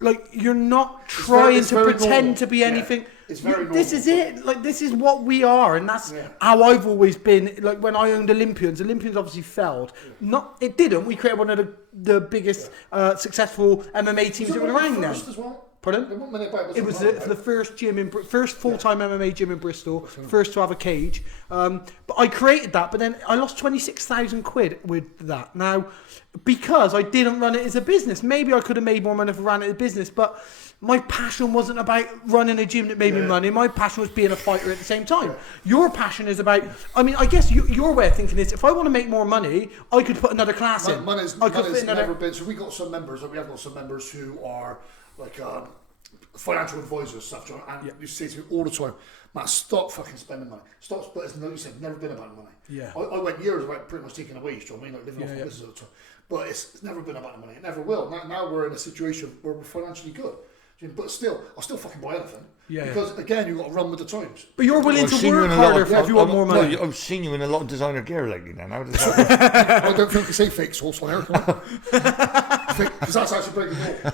like you're not trying to pretend to be anything. It's very normal. This is it. Like, this is what we are, and that's how I've always been. Like, when I owned Olympians obviously failed. Yeah. It didn't. We created one of the biggest successful MMA teams that were around now. Pardon? It was the first full-time MMA gym in Bristol, first to have a cage. But I created that, but then I lost 26,000 quid with that. Now, because I didn't run it as a business, maybe I could have made more money if I ran it as a business, but my passion wasn't about running a gym that made me money. My passion was being a fighter at the same time. Yeah. Your passion is about, I mean, I guess your way of thinking is, if I want to make more money, I could put another class in. Money's never been, so we have got some members who are like financial advisors, stuff, John, and you say to me all the time, Matt, stop fucking spending money. Stop, but it's never been about money. Yeah. I went years about pretty much taking a wage, do you know what I mean? Like living off the business all the time. But it's never been about the money. It never will. Now we're in a situation where we're financially good. But still, I'll still fucking buy anything. Yeah. Because again, you've got to run with the times. But you're willing to work harder if you want more money. I've seen you in a lot of designer gear lately now. How does that I don't think you say fake sauce on here. Because that's actually breaking the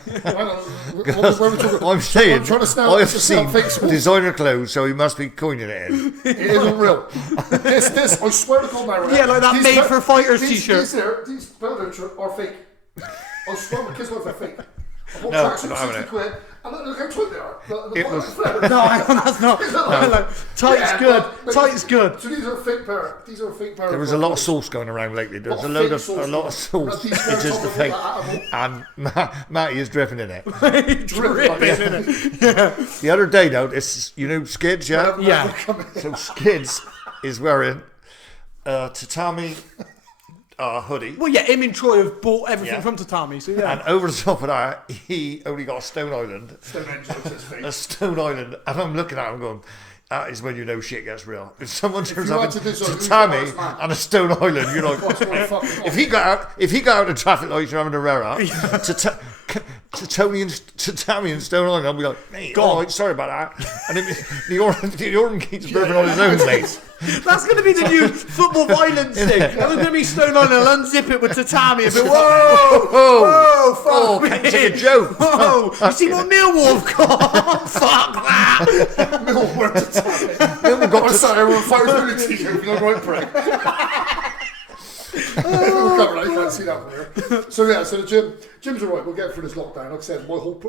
law. I'm saying, I've seen designer clothes, so he must be coining it in. It isn't real. This, I swear to God, Mary. Yeah, like that made for fighters t-shirt. These belts are fake. I swear my kids' life are fake. I bought no, tracks for 60 quid, and look how tight they are. That's not. Tight's good. Tight's good. So these are a fake pair. There was a lot of sauce going around lately. There was a lot of sauce. It's just the fake. And Matty is dripping in it. Dripping in it. Yeah. The other day, though, it's, you know, Skids, yeah? Yeah. So Skids is wearing tatami hoodie. Well, yeah, him and Troy have bought everything from Tatami, so yeah. And over the top of that, he only got a Stone Island. A Stone Island. And I'm looking at him going, that is when you know shit gets real. If someone turns up in Tatami and a Stone Island, you're like, if he got out of traffic lights, you're having a Herrera, Tatami and Stone Island, I'll be like, mate, sorry about that. And the Orton keeps burping on his own, mate. That's going to be the new football violence thing. There's going to be Stone Island, I'll unzip it with Tatami and be, whoa, fuck me. It's a joke. Whoa, you see what Millwall have got? Fuck that. Millwall wear Tatami. Millwall got Tatami. Everyone fires through the t-shirt, you're right, prick. We'll cover that, you can't see that from here. So yeah, so the gym's alright, we'll get through this lockdown. Like I said, my whole,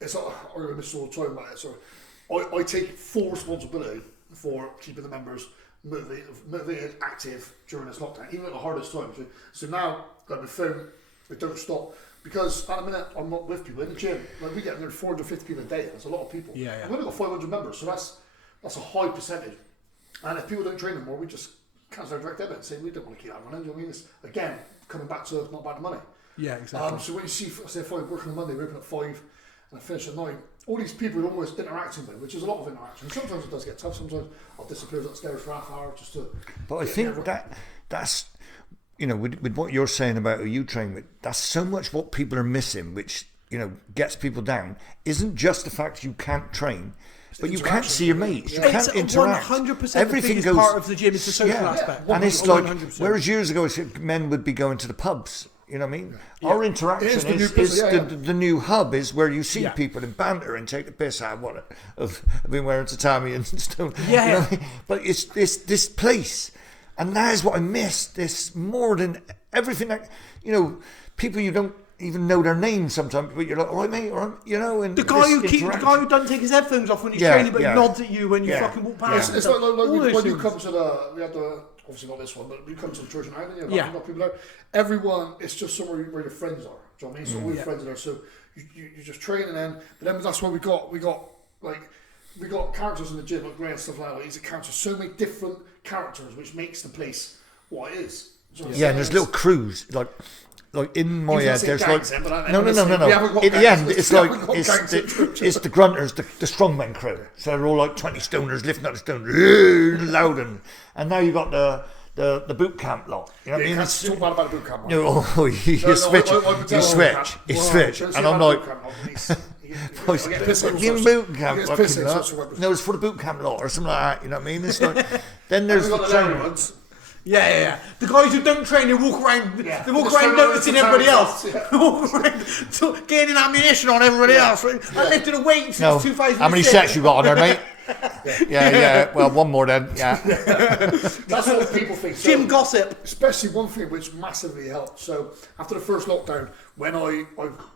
it's not, I'm going to miss all the time about it, so I take full responsibility for keeping the members motivated, active during this lockdown, even at the hardest times. So now, like with film, we don't stop, because at the minute I'm not with people in the gym. Like we get nearly 450 people a day, that's a lot of people. Yeah. We've only got 500 members, so that's a high percentage. And if people don't train anymore, we just cancel our direct debit and say we don't want to keep that running. Do you know what I mean? It's, again, coming back to not about the money. Yeah, exactly. So when you see, say, if I work on a Monday, we open at 5 and I finish at 9, all these people are almost interacting with, which is a lot of interaction. Sometimes it does get tough. Sometimes I'll disappear upstairs for half an hour just to. But I think that's you know, with what you're saying about who you train with, that's so much what people are missing, which, you know, gets people down. Isn't just the fact you can't train, but you can't see your mates. You can't interact. 100% everything the biggest part of the gym is the social aspect. And it's like, whereas years ago, men would be going to the pubs. You know what I mean? Our interaction is the new hub is where you see people in banter and take the piss out of being wearing tatami and stuff. Yeah. You know what I mean? But it's this place, and that is what I miss. This more than everything. That, you know, people you don't even know their names sometimes, but you're like, all right, mate, all right, you know. And the guy who doesn't take his headphones off when he's training, but nods at you when you fucking walk past. It's like when you come to we had the. Obviously not this one, but we come to the church and Ireland, you know, people there. Everyone, it's just somewhere where your friends are. Do you know what I mean? So all your friends are there. So you just train and then, but then that's why we got characters in the gym like Gray and stuff like that. He's a character, so many different characters, which makes the place what it is. And there's little crews like in my head, there's gangs, like no. In the end, it's like it's the grunters, the strongmen crew. So they're all like 20 stoners lifting up the stone, loud and now you got the boot camp lot. You know what I mean? You can't talk about the boot camp. No, you switch, and I'm like, boot camp. No, it's for the boot camp lot or something like that. You know what I mean? It's like then there's the training ones. Yeah. The guys who don't train, they walk around noticing everybody else. They walk around gaining ammunition on everybody else. I lifted a weight since 2006. How many sets you got on there, mate? Yeah. Well, one more then. Yeah. That's what people think. Gym gossip. Especially one thing which massively helped. So after the first lockdown, when I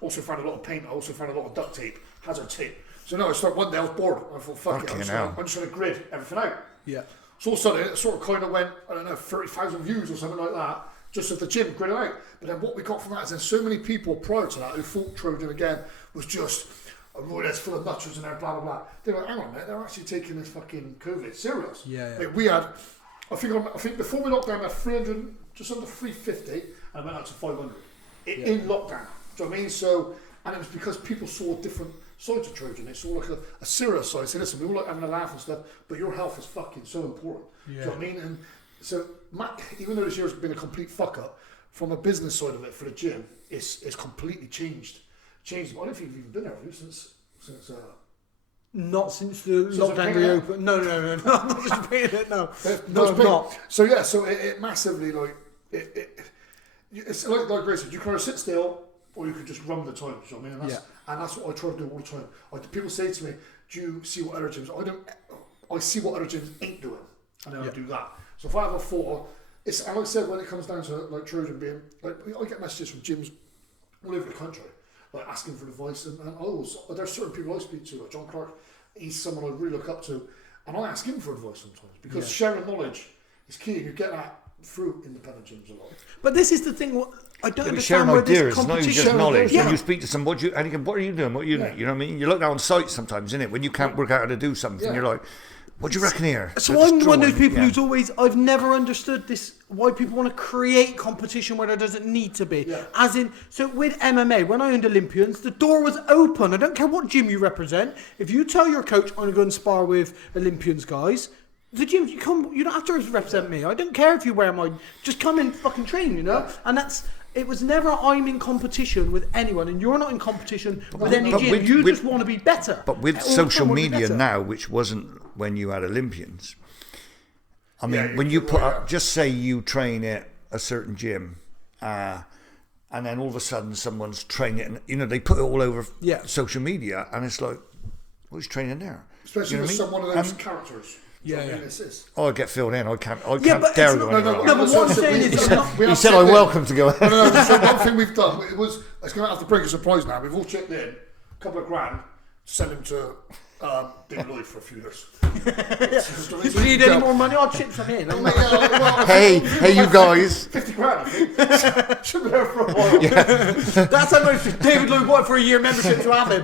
also found a lot of paint, I also found a lot of duct tape, hazard tape. So no, I started one day, I was bored. I thought, fuck it, I'm just going to grid everything out. Yeah. So all of a sudden, it sort of kind of went, I don't know, 30,000 views or something like that, just at the gym, grid out. But then what we got from that is then so many people prior to that who thought Trojan again was just a roidheads full of nutchers in there, blah, blah, blah. They were like, hang on, mate, they're actually taking this fucking COVID serious. Yeah. Like we had, I think before we locked down, we had 300, just under 350, and I went out to 500 in lockdown. Do you know what I mean? So, and it was because people saw different sides of Trojan. They saw like a serious side. Say, listen, we all like having a laugh and stuff, but your health is fucking so important. Yeah. Do you know what I mean? And so, Matt, even though this year's been a complete fuck up, from a business side of it for the gym, it's completely changed. I don't think you've even been there since. Not since the lockdown reopened. No. I'm not just paying it. No, I'm not. So yeah, so it massively it's like Grace said, you can either sit still or you could just run the time. You know what I mean? And that's what I try to do all the time. People say to me, "Do you see what other gyms?" I see what other gyms ain't doing, and then I do that. So if I have a thought, and like I said, when it comes down to like Trojan being like, I get messages from gyms all over the country, like asking for advice, and there's certain people I speak to, like John Clark. He's someone I really look up to, and I ask him for advice sometimes because sharing knowledge is key. You get that through independent gyms a lot. But this is the thing. I don't understand sharing where ideas, this not even just knowledge. When you speak to someone, what are you doing? What are you doing? You know what I mean? You look down on site sometimes, innit? When you can't work out how to do something, you're like, what do you reckon here? So I'm one of those people who's always, I've never understood this, why people want to create competition where there doesn't need to be. Yeah. As in, so with MMA, when I owned Olympians, the door was open. I don't care what gym you represent. If you tell your coach, I'm going to go and spar with Olympians guys, the gym, you don't have to represent me. I don't care if you wear my, just come and fucking train, you know? And it was never I'm in competition with anyone, and you're not in competition with any gym. You just want to be better. But with social media now, which wasn't when you had Olympians, I mean, when you put up, just say you train at a certain gym, and then all of a sudden someone's training, and they put it all over social media, and it's like, who's training there? Especially with someone of those characters. I get filled in. I can't dare go anywhere. No, but what I'm saying is, he said I'm welcome to go. No. So one thing we've done, it's going to have to break a surprise now. We've all chipped in a couple of grand to send him to David Lloyd for a few years. If you need any more money, I'll chip some in. Hey, you guys. 50 grand, I think. Should be there for a while. That's how much David Lloyd wanted for a year membership to have him.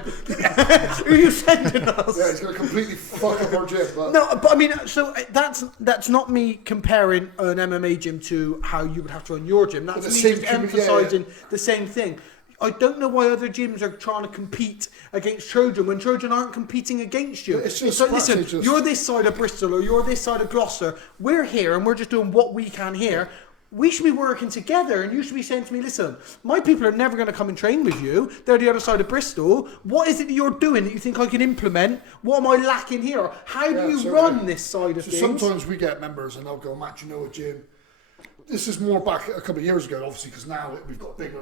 Who are you sending us? Yeah, he's going to completely fuck up our gym. No, but I mean, so that's not me comparing an MMA gym to how you would have to run your gym. That's me just emphasising the same thing. I don't know why other gyms are trying to compete against Trojan when Trojan aren't competing against you. It's like, listen, you're this side of Bristol or you're this side of Gloucester. We're here and we're just doing what we can here. We should be working together, and you should be saying to me, listen, my people are never going to come and train with you. They're the other side of Bristol. What is it that you're doing that you think I can implement? What am I lacking here? How do you run this side of things? Sometimes we get members and they'll go, Matt, you know a gym? this is more back a couple of years ago, obviously, because now we've got bigger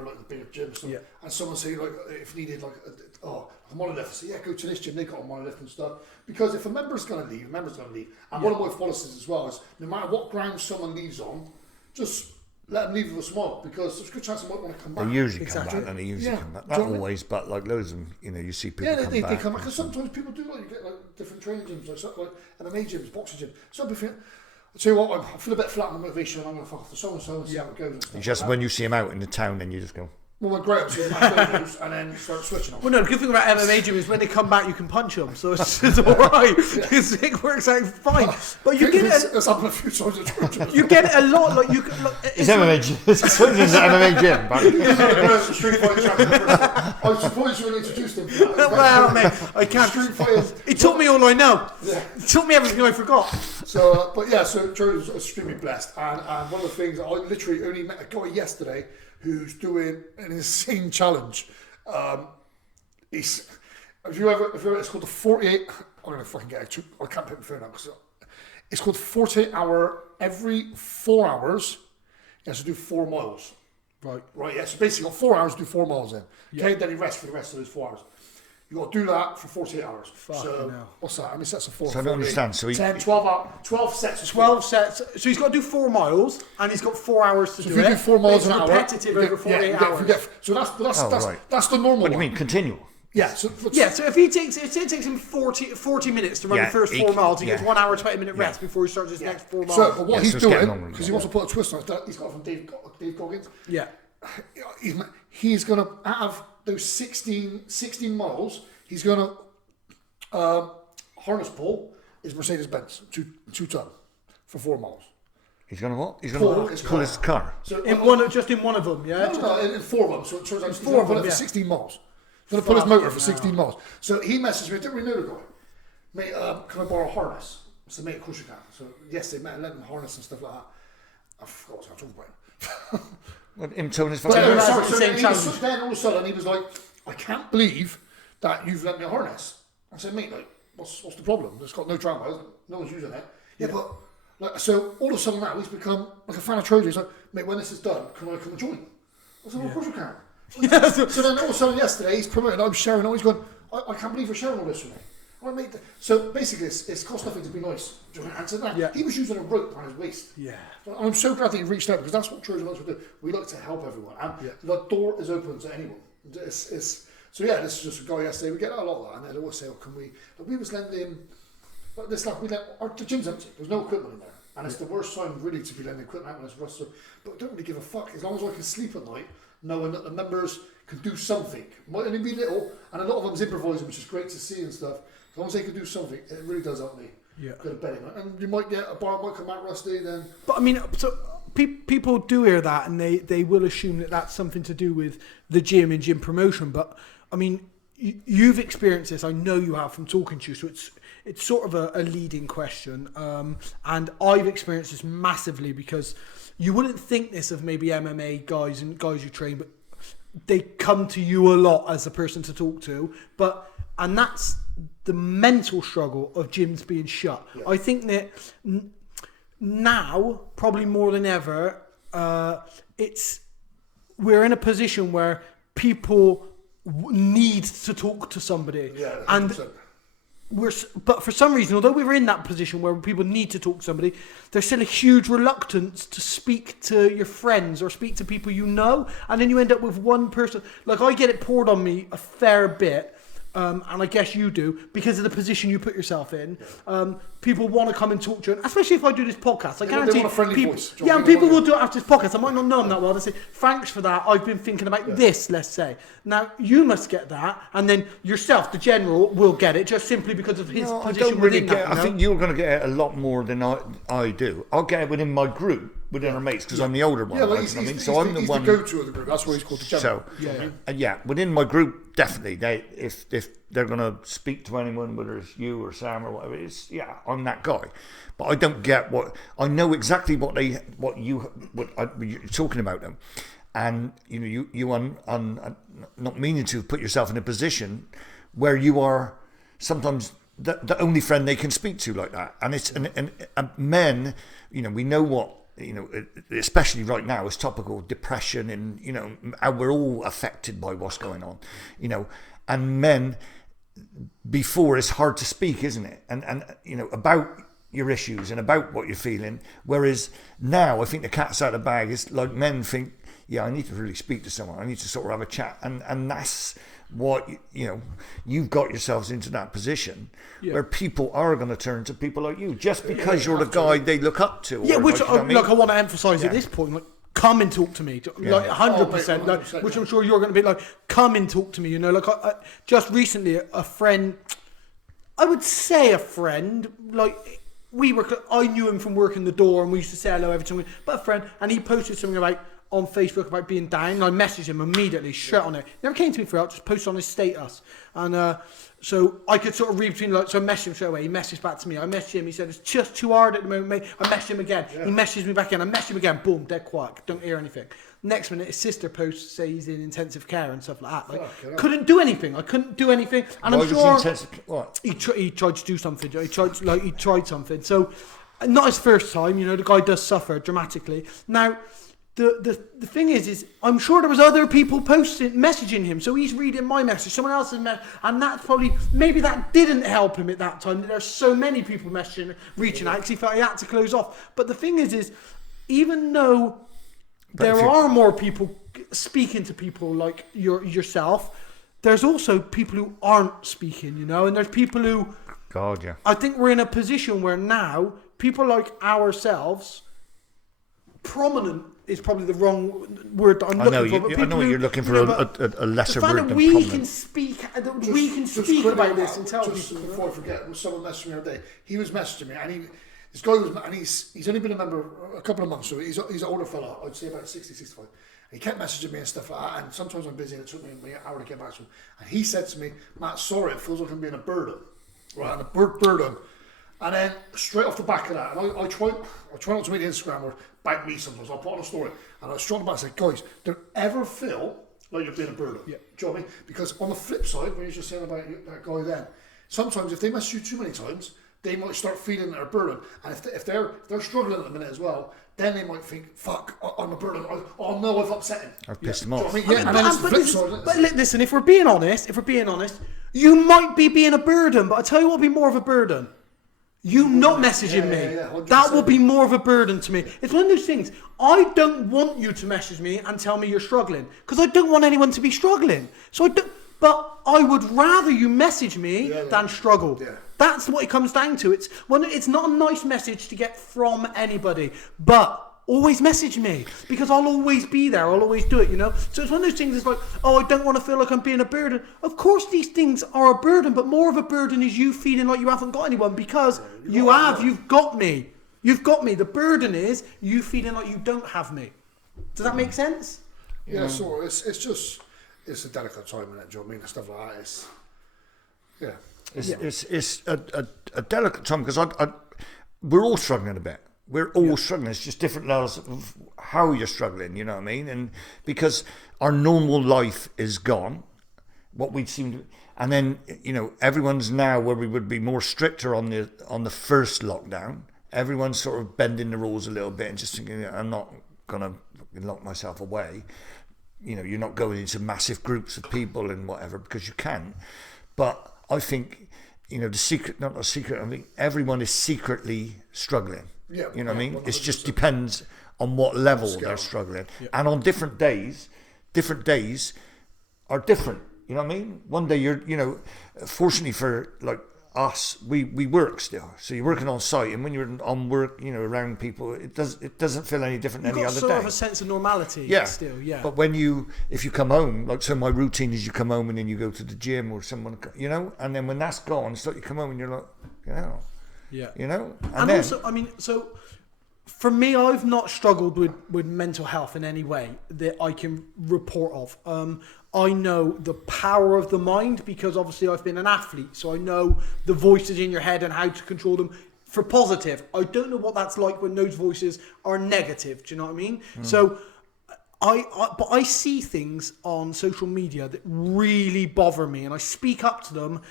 gyms. Stuff. Yeah. And someone say, like, if needed, like, a monolith, I say, yeah, go to this gym, they got a monolith and stuff. Because if a member's going to leave, And one of my policies as well is, no matter what ground someone leaves on, just let them leave with a smile, because there's a good chance they might want to come back. They usually come back, and they usually come back. Not always, but like loads of them, you see people come back. They come back, because sometimes people do, like, you get like different training gyms, like MMA gyms, boxing gyms. Some people think, I'll tell you what, I feel a bit flat on the motivation, I'm going to fuck off the so-and-so and see how it goes. And stuff Just like when you see them out in the town, then you just go... Well, we're great, obviously, videos, and then start switching off. Well, no, the good thing about MMA gym is when they come back, you can punch them, so it's all right. It works out fine. But you get it. That's happened a few times. You get it a lot. Like you, it's MMA gym. It's Swindon's MMA gym. Street fighting champion of Bristol. I suppose you will introduce them. Well, mate, I can't. Street fighters. He taught me all I know. Yeah. He taught me everything I forgot. So, so Joe's extremely blessed, and one of the things I literally only met a guy yesterday who's doing an insane challenge. It's called the 48. I'm gonna fucking get it. I can't put my phone out because it's called 48 hour. Every 4 hours, he has to do 4 miles. Right. Yeah. So basically, got 4 hours to do 4 miles in. Yeah. Okay. Then he rests for the rest of those 4 hours. You got to do that for 48 hours. Fucking hell. What's that? How many sets of 4? So I don't understand. So 10, 12 sets. Of 12 sets. So he's got to do 4 miles, and he's got 4 hours to do it. If you do 4 miles an hour, repetitive over 48 hours. So that's the normal. What do you mean, continual? Yeah. So if it takes him 40 minutes to run the first 4 miles, he gets 1 hour 20 minute rest before he starts his next 4 miles. So what he's doing, because he wants to put a twist on it, he's got it from Dave Goggins. Yeah. He's going to, out of those 16 miles, he's going to harness pull his Mercedes-Benz 2 ton for 4 miles. He's going to what? He's going to pull his car. So in one of them, yeah? No, in 4 of them. So it turns out he's going to pull it for 16 miles. He's going to pull his motor for 16 miles. So he messaged me, I didn't really know the guy. Mate, can I borrow a harness? I said, mate, of course you can. So yes, they met and let him harness and stuff like that. I forgot what I was talking about. What, him towing his Then fucking... all of a sudden he was like, I can't believe that you've lent me a harness. I said, mate, like, what's the problem? It's got no drama, no one's using it. Yeah, but like, so all of a sudden now he's become like a fan of Trojan. He's like, mate, when this is done, can I come and join? I said, well, of course you can. So then all of a sudden yesterday he's promoting, I'm sharing all, he's going, I can't believe you're sharing all this with me. Well, mate, so basically it's cost nothing to be nice. Do you know what I mean? And so that, he was using a rope on his waist. Yeah. And I'm so glad that he reached out, because that's what Trojan wants to do. We like to help everyone. And the door is open to anyone. So yeah, this is just a guy yesterday. We get a lot of that, and they'll always say, "Oh, can we?" Like, we was lending. Like this, like the gym's empty. There's no equipment in there, and it's the worst time really to be lending equipment out when it's rusted. But I don't really give a fuck as long as I can sleep at night, knowing that the members can do something. Might only be little, and a lot of them's improvising, which is great to see and stuff. As long as they can do something, it really does help me. Yeah. Go to bed, and you might get a bar might come out rusty then. But I mean, so people do hear that, and they will assume that that's something to do with the gym and gym promotion. But I mean, you've experienced this. I know you have from talking to you. So it's sort of a leading question, and I've experienced this massively, because you wouldn't think this of maybe MMA guys and guys you train, but they come to you a lot as a person to talk to. And that's the mental struggle of gyms being shut. Yeah. I think that now, probably more than ever, we're in a position where people need to talk to somebody. Yeah, 100%. And but for some reason, although we're in that position where people need to talk to somebody, there's still a huge reluctance to speak to your friends or speak to people you know, and then you end up with one person. Like, I get it poured on me a fair bit. And I guess you do, because of the position you put yourself in. People want to come and talk to you, and especially if I do this podcast. I guarantee they want a friendly people, voice. and people will do it after this podcast. I might not know them that well. They say, thanks for that. I've been thinking about this, let's say. Now, you must get that, and then yourself, the general, will get it, just simply because of his position I don't really within get that. I think you're going to get it a lot more than I do. I'll get it within my group, within our mates, because I'm the older one. Yeah, well, he's the go-to of the group. That's why he's called the general. So, within my group, definitely, if they're going to speak to anyone, whether it's you or Sam or whatever, I'm that guy. But I don't get I know exactly what you're talking about them, and you on not meaning to put yourself in a position where you are sometimes the only friend they can speak to like that, and it's and men, we know what especially right now, is topical depression, and how we're all affected by what's going on, and men. Before, it's hard to speak, isn't it? And about your issues and about what you're feeling. Whereas now, I think the cat's out of the bag. It's like men think, yeah, I need to really speak to someone. I need to sort of have a chat, and that's what you've got yourselves into that position where people are going to turn to people like you just because you're the guy they look up to. Yeah, which I want to emphasise at this point, like. Come and talk to me, like 100%. Like, which I'm sure you're going to be like, come and talk to me. Like I just recently, a friend, I would say a friend, like I knew him from working the door, and we used to say hello every time. But a friend, and he posted something on Facebook about being down, and I messaged him immediately, straight on it. Never came to me for help, just posted on his status, and so I could sort of read between, so I messaged him straight away. He messaged back to me. I messaged him. He said, it's just too hard at the moment, mate. I messaged him again. He messaged me back again. I messaged him again. Boom, dead quiet. Don't hear anything. Next minute, his sister posts, say he's in intensive care and stuff like that. Couldn't do anything. I couldn't do anything. And I'm sure he tried to do something. He tried something. So, not his first time. The guy does suffer dramatically. Now, the thing is I'm sure there was other people messaging him, so he's reading my message, someone else's message, and that's maybe that didn't help him at that time. There's so many people reaching out because he felt he had to close off. But the thing is even though there are more people speaking to people like yourself, there's also people who aren't speaking, and there's people who. God, yeah. I think we're in a position where now people like ourselves, prominent is probably the wrong word that I'm looking for. But I know you're looking for a lesser word than prominent. We can speak about this and tell people. Before I forget, someone messaged me the other day. He was messaging me, and this guy was, and he's only been a member a couple of months, so he's an older fella. I'd say about 60, 65. And he kept messaging me and stuff like that, and sometimes I'm busy and it took me an hour to get back to him. And he said to me, Matt, sorry, it feels like I'm being a burden. Right, and a burden. And then straight off the back of that, and I try not to make the Instagram or bite me sometimes. I'll put on a story, and I was strong about and say, guys, don't ever feel like you're being a burden. Yeah. Do you know what I mean? Because on the flip side, when you're just saying about that guy then, sometimes if they mess you too many times, they might start feeling they're a burden. And if they're struggling at the minute as well, then they might think, fuck, I'm a burden. Oh no, I've upset him. I've pissed him off. Do you know what I mean? And then it's the flip side. But listen, if we're being honest, you might be being a burden, but I tell you what would be more of a burden. You not messaging me. That will be more of a burden to me. It's one of those things. I don't want you to message me and tell me you're struggling, because I don't want anyone to be struggling. But I would rather you message me than struggle. Yeah. That's what it comes down to. It's not a nice message to get from anybody, but always message me, because I'll always be there. I'll always do it, So it's one of those things. It's like, I don't want to feel like I'm being a burden. Of course, these things are a burden, but more of a burden is you feeling like you haven't got anyone, because you've got me. You've got me. The burden is you feeling like you don't have me. Does that make sense? Yeah, so it's a delicate time, isn't it? Do you know what I mean? And stuff like that. It's a delicate time, because we're all struggling a bit. We're all struggling. It's just different levels of how you're struggling, you know what I mean? And because our normal life is gone, what we'd seem to, and then, everyone's now where we would be more stricter on the first lockdown. Everyone's sort of bending the rules a little bit and just thinking, I'm not going to lock myself away. You're not going into massive groups of people and whatever, because you can. But I think, the secret, not a secret, I think everyone is secretly struggling. Yeah, you know what I mean? 100%. It just depends on what level they're struggling. Yeah. And on different days are different. You know what I mean? One day you're, fortunately for like us, we work still. So you're working on site, and when you're on work, around people, it doesn't feel any different than any other day. You've got sort of a sense of normality still, yeah. But if you come home, like, so my routine is you come home and then you go to the gym or someone, and then when that's gone, it's like you come home and you're like, yeah. And then, also, so for me, I've not struggled with mental health in any way that I can report of. I know the power of the mind, because obviously I've been an athlete, so I know the voices in your head and how to control them for positive. I don't know what that's like when those voices are negative. Do you know what I mean? So but I see things on social media that really bother me, and I speak up to them.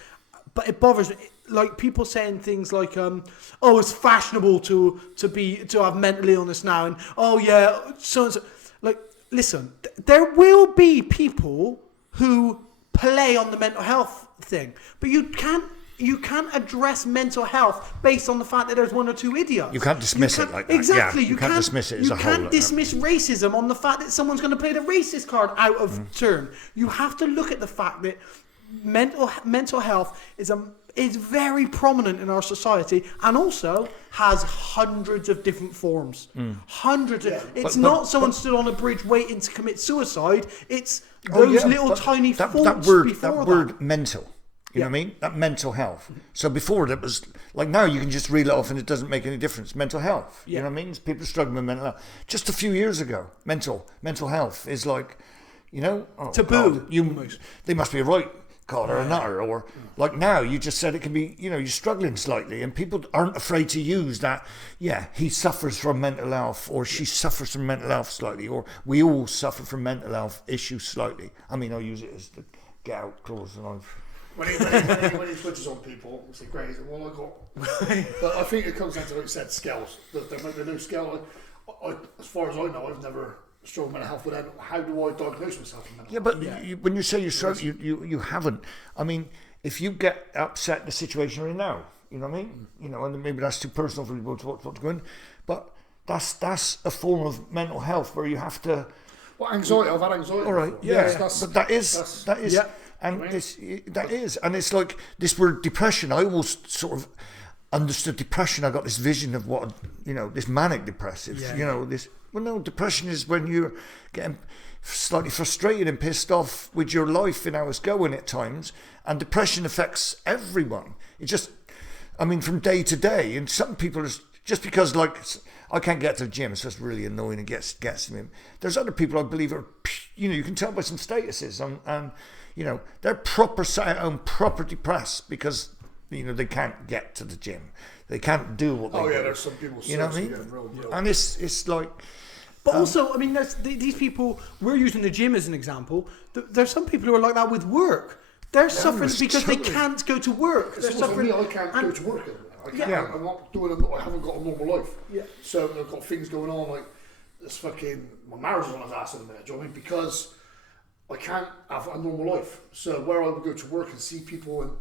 but it bothers me. Like people saying things like, "Oh, it's fashionable to have mental illness now," and "Oh yeah, so and so." Like, listen, there will be people who play on the mental health thing, but you can't address mental health based on the fact that there's one or two idiots. You can't dismiss it like that. Exactly. Yeah, you can't dismiss it as a whole. You can't dismiss racism on the fact that someone's going to play the racist card out of turn. You have to look at the fact that mental health is very prominent in our society, and also has hundreds of different forms. Hundreds. It's not someone stood on a bridge waiting to commit suicide. It's those little tiny faults that word mental. You know what I mean? That mental health. So before that was like, now you can just reel it off and it doesn't make any difference. Mental health. You know what I mean? People struggling with mental health. Just a few years ago, mental health is like, taboo. God, they must be right, God, or a nutter, or like now you just said it can be, you're struggling slightly, and people aren't afraid to use that. Yeah, he suffers from mental health, or she suffers from mental health slightly, or we all suffer from mental health issues slightly. I mean, I use it as the get out clause, and when he switches on people, it's like, great, well, I got. But I think it comes down to, like you said, skills. There might be a new skill. As far as I know, I've never struggled with mental health, but then how do I diagnose myself with mental health? But when you say you struggle, you haven't. I mean, if you get upset in the situation you're in now, you know what I mean? And maybe that's too personal for people to what's going on, but that's a form of mental health where you have to. Well, anxiety. I've had anxiety. All right, but that is. Yeah. And and it's like this word depression. I almost sort of understood depression. I got this vision of what, this manic depressive, this. Well, no, depression is when you're getting slightly frustrated and pissed off with your life and how it's going at times. And depression affects everyone. It just, from day to day. And some people are just because, like, I can't get to the gym, it's just really annoying and gets to me. There's other people I believe are, you can tell by some statuses and they're proper sat at home, proper depressed because, they can't get to the gym. They can't do what they do. There's some people, you know what I mean? Real. And it's like... But also, there's these people, we're using the gym as an example. There's some people who are like that with work. They're suffering because they can't go to work. They're suffering. I can't go to work. I'm not doing I haven't got a normal life. Yeah. So I've got things going on like this my marriage is on his ass in a minute, do you know what I mean? Because I can't have a normal life. So where I would go to work and see people and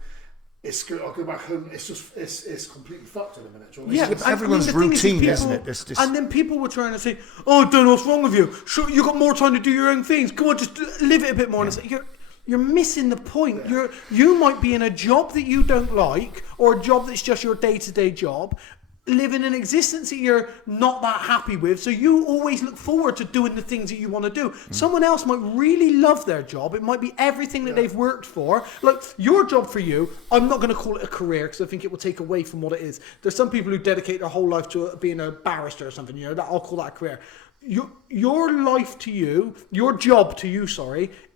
I'll go back home, it's completely fucked in a minute. Do you know what I mean? Yeah, everyone's routine, isn't it? And then people were trying to say, "Oh, I don't know what's wrong with you. Sure, you got more time to do your own things. Come on, just live it a bit more." And it's like, you're missing the point. Yeah. You might be in a job that you don't like, or a job that's just your day-to-day job, living an existence that you're not that happy with, so you always look forward to doing the things that you want to do. Someone else might really love their job. It might be everything that they've worked for. Like your job for you, I'm not going to call it a career because I think it will take away from what it is. There's some people who dedicate their whole life to being a barrister or something, that I'll call that a career. Your life to you, your job to you,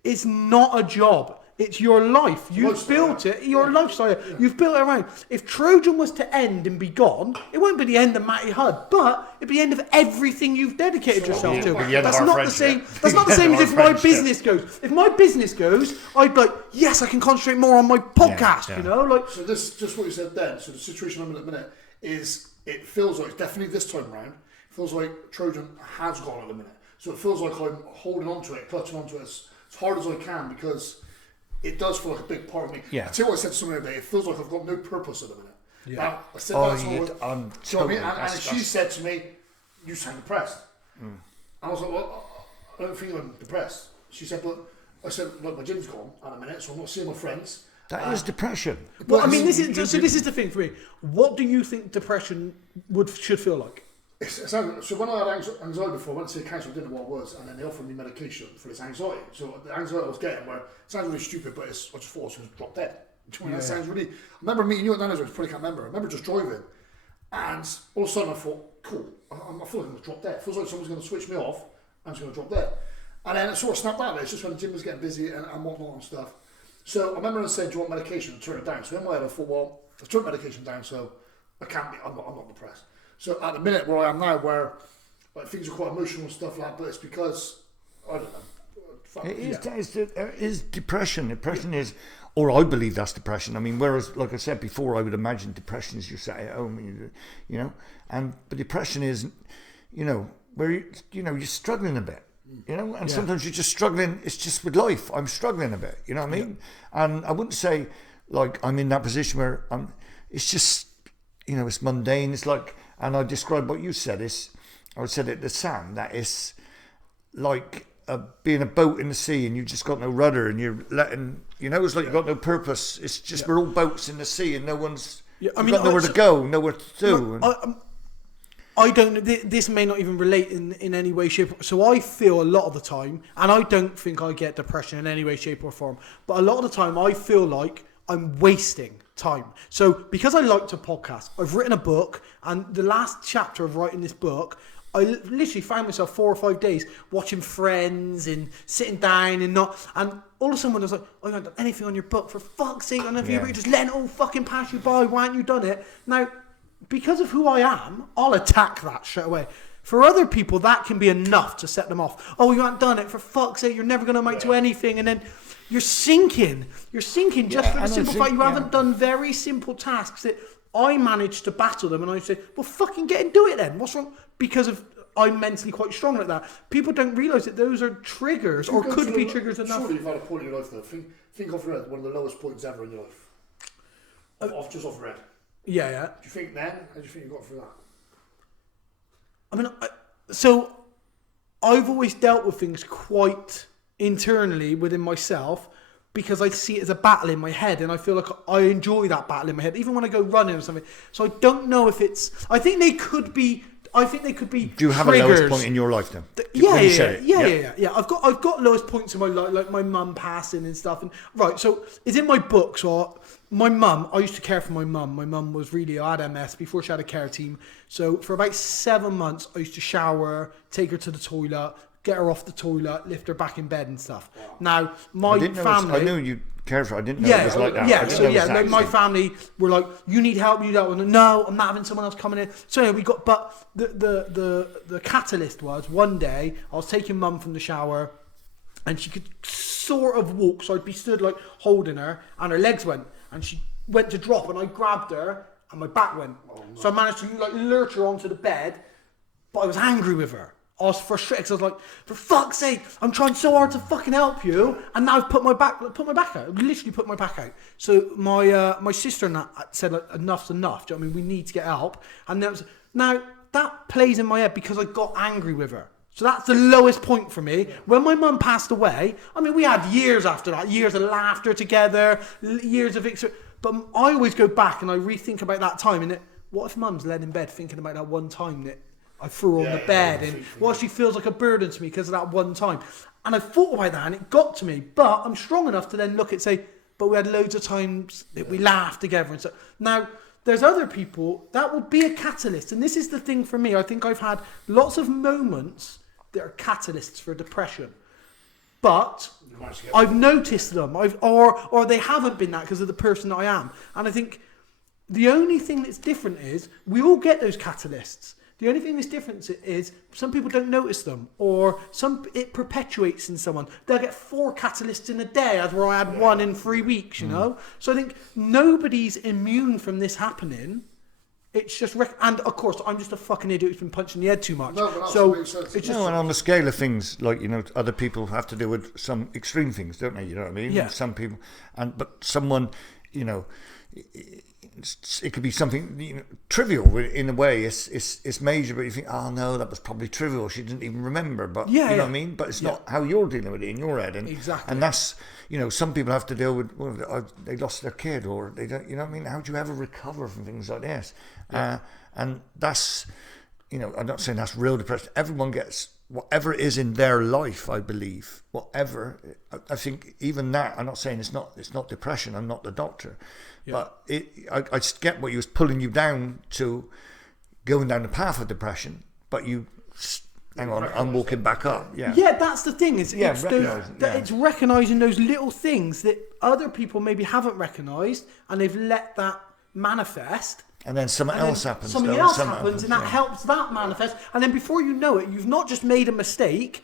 is not a job. It's your life. You've built it. Your lifestyle. You've built it around. If Trojan was to end and be gone, it won't be the end of Matty Hudd, but it'd be the end of everything you've dedicated yourself to. That's not the same. That's not the same as if my business goes. If my business goes, I'd be like, yes, I can concentrate more on my podcast. So this, just what you said then. So the situation I'm in at the minute is, it feels like definitely this time around. It feels like Trojan has gone at the minute. So it feels like I'm holding on to it, clutching onto it as hard as I can because. It does feel like a big part of me. Yeah. I tell you what I said to somebody today, it feels like I've got no purpose at the minute. Yeah. Now, I said that to her, and she said to me, you sound depressed. And I was like, well, I don't think I'm depressed. She said, but I said, look, my gym's gone at a minute, so I'm not seeing my friends. That is depression. Well, this is the thing for me. What do you think depression should feel like? So when I had anxiety before, I went to see a counsellor, didn't know what it was, and then they offered me medication for this anxiety. So the anxiety I was getting, it sounds really stupid, but I just thought I was going to drop dead. That sounds really... I remember meeting you at Nana's, I probably can't remember. I remember just driving, and all of a sudden I thought, cool, I feel like I'm going to drop dead. It feels like someone's going to switch me off, I'm just going to drop dead. And then it sort of snapped out of it. It's just when the gym was getting busy and whatnot and stuff. So I remember I said, do you want medication? And turn it down. So in my head I thought, well, I've turned medication down, so I can't be, I'm not depressed. So at the minute where I am now, where things are quite emotional and stuff like that, but it's because, I don't know. It is depression. Depression is or I believe that's depression. I mean, whereas, like I said before, I would imagine depression is you're sat at home, and you know, but depression is, you know, where you're struggling a bit, you know, and sometimes you're just struggling. It's just with life. I'm struggling a bit, you know what I mean? And I wouldn't say like I'm in that position where it's just, you know, it's mundane. It's like, and I describe what you said. I said it to Sam, that it's like being a boat in the sea and you've just got no rudder and you're letting, you know, it's like you've got no purpose. It's just we're all boats in the sea and no one's got nowhere to go, nowhere to do. I don't. This may not even relate in any way, shape. So I feel a lot of the time, and I don't think I get depression in any way, shape, or form. But a lot of the time, I feel like I'm wasting time. So because I like to podcast, I've written a book, and the last chapter of writing this book, I literally found myself 4 or 5 days watching Friends and sitting down and all of a sudden I was like, I haven't done anything on your book, for fuck's sake. I don't know if you're just letting it all fucking pass you by. Why haven't you done it? Now, because of who I am, I'll attack that straight away. For other people, that can be enough to set them off. Oh, you haven't done it, for fuck's sake, you're never going to amount to anything. And then you're sinking just for the simple fact you haven't done very simple tasks that I managed to battle them. And I say, well, fucking get and do it then. What's wrong? Because I'm mentally quite strong like that. People don't realise that those are triggers, or could be triggers enough. Surely you've had a point in your life though. Think off red, one of the lowest points ever in your life. Just off red. Yeah. Do you think then? How do you think you got through that? I mean, so I've always dealt with things quite internally within myself because I see it as a battle in my head, and I feel like I enjoy that battle in my head, even when I go running or something. So I don't know if it's. I think they could be. Do you have triggers. A lowest point in your life then? Yeah. I've got lowest points in my life, like my mum passing and stuff. And right, so it's in my book. So my mum, I used to care for my mum. My mum was really, I had MS before she had a care team. So for about 7 months, I used to shower, take her to the toilet, get her off the toilet, lift her back in bed and stuff. Wow. Now my family, I knew you cared for her. I didn't know it was like that. Like my family were like, "You need help. You need help." No, I'm not having someone else coming in. So anyway, but the catalyst was one day I was taking mum from the shower, and she could sort of walk. So I'd be stood like holding her, and her legs went, and she went to drop, and I grabbed her, and my back went. Oh, no. So I managed to like lurch her onto the bed, but I was angry with her. I was frustrated because I was like, for fuck's sake, I'm trying so hard to fucking help you, and now I've put my back out. I literally put my back out. So my sister and that said, like, enough's enough. Do you know what I mean? We need to get help. And now that plays in my head because I got angry with her. So that's the lowest point for me. When my mum passed away, I mean, we had years after that, years of laughter together, years of but I always go back and I rethink about that time. And what if mum's laying in bed thinking about that one time that I threw her on the bed, and she feels like a burden to me because of that one time. And I thought about that, and it got to me. But I'm strong enough to then look and say, but we had loads of times that we laughed together. And so now there's other people that will be a catalyst. And this is the thing for me. I think I've had lots of moments that are catalysts for depression. But I've noticed them, or they haven't been that because of the person that I am. And I think the only thing that's different is we all get those catalysts. The only thing that's different is some people don't notice them, or it perpetuates in someone. They'll get 4 catalysts in a day, as where I had 1 in 3 weeks, you know? So I think nobody's immune from this happening. It's just, and of course, I'm just a fucking idiot who's been punched in the head too much. No, but so makes sense. it's just, and on the scale of things, like, you know, other people have to deal with some extreme things, don't they? You know what I mean? Yeah. Some people, but someone, you know, it could be something, you know, trivial in a way. It's major, but you think, oh no, that was probably trivial. She didn't even remember. But you know what I mean. But it's not how you're dealing with it in your head. And exactly. And that's, you know, some people have to deal with, well, they lost their kid, or they don't. You know what I mean? How do you ever recover from things like this? Yeah. And that's, you know, I'm not saying that's real depression. Everyone gets whatever it is in their life, I believe. Whatever. I think even that, I'm not saying it's not depression. I'm not the doctor. Yeah. But I get what you was pulling you down to going down the path of depression, but you hang on, I'm walking back up. Yeah, that's the thing. It's recognising those little things that other people maybe haven't recognised, and they've let that manifest. And then something else happens. Something else happens, and that helps that manifest. And then before you know it, you've not just made a mistake.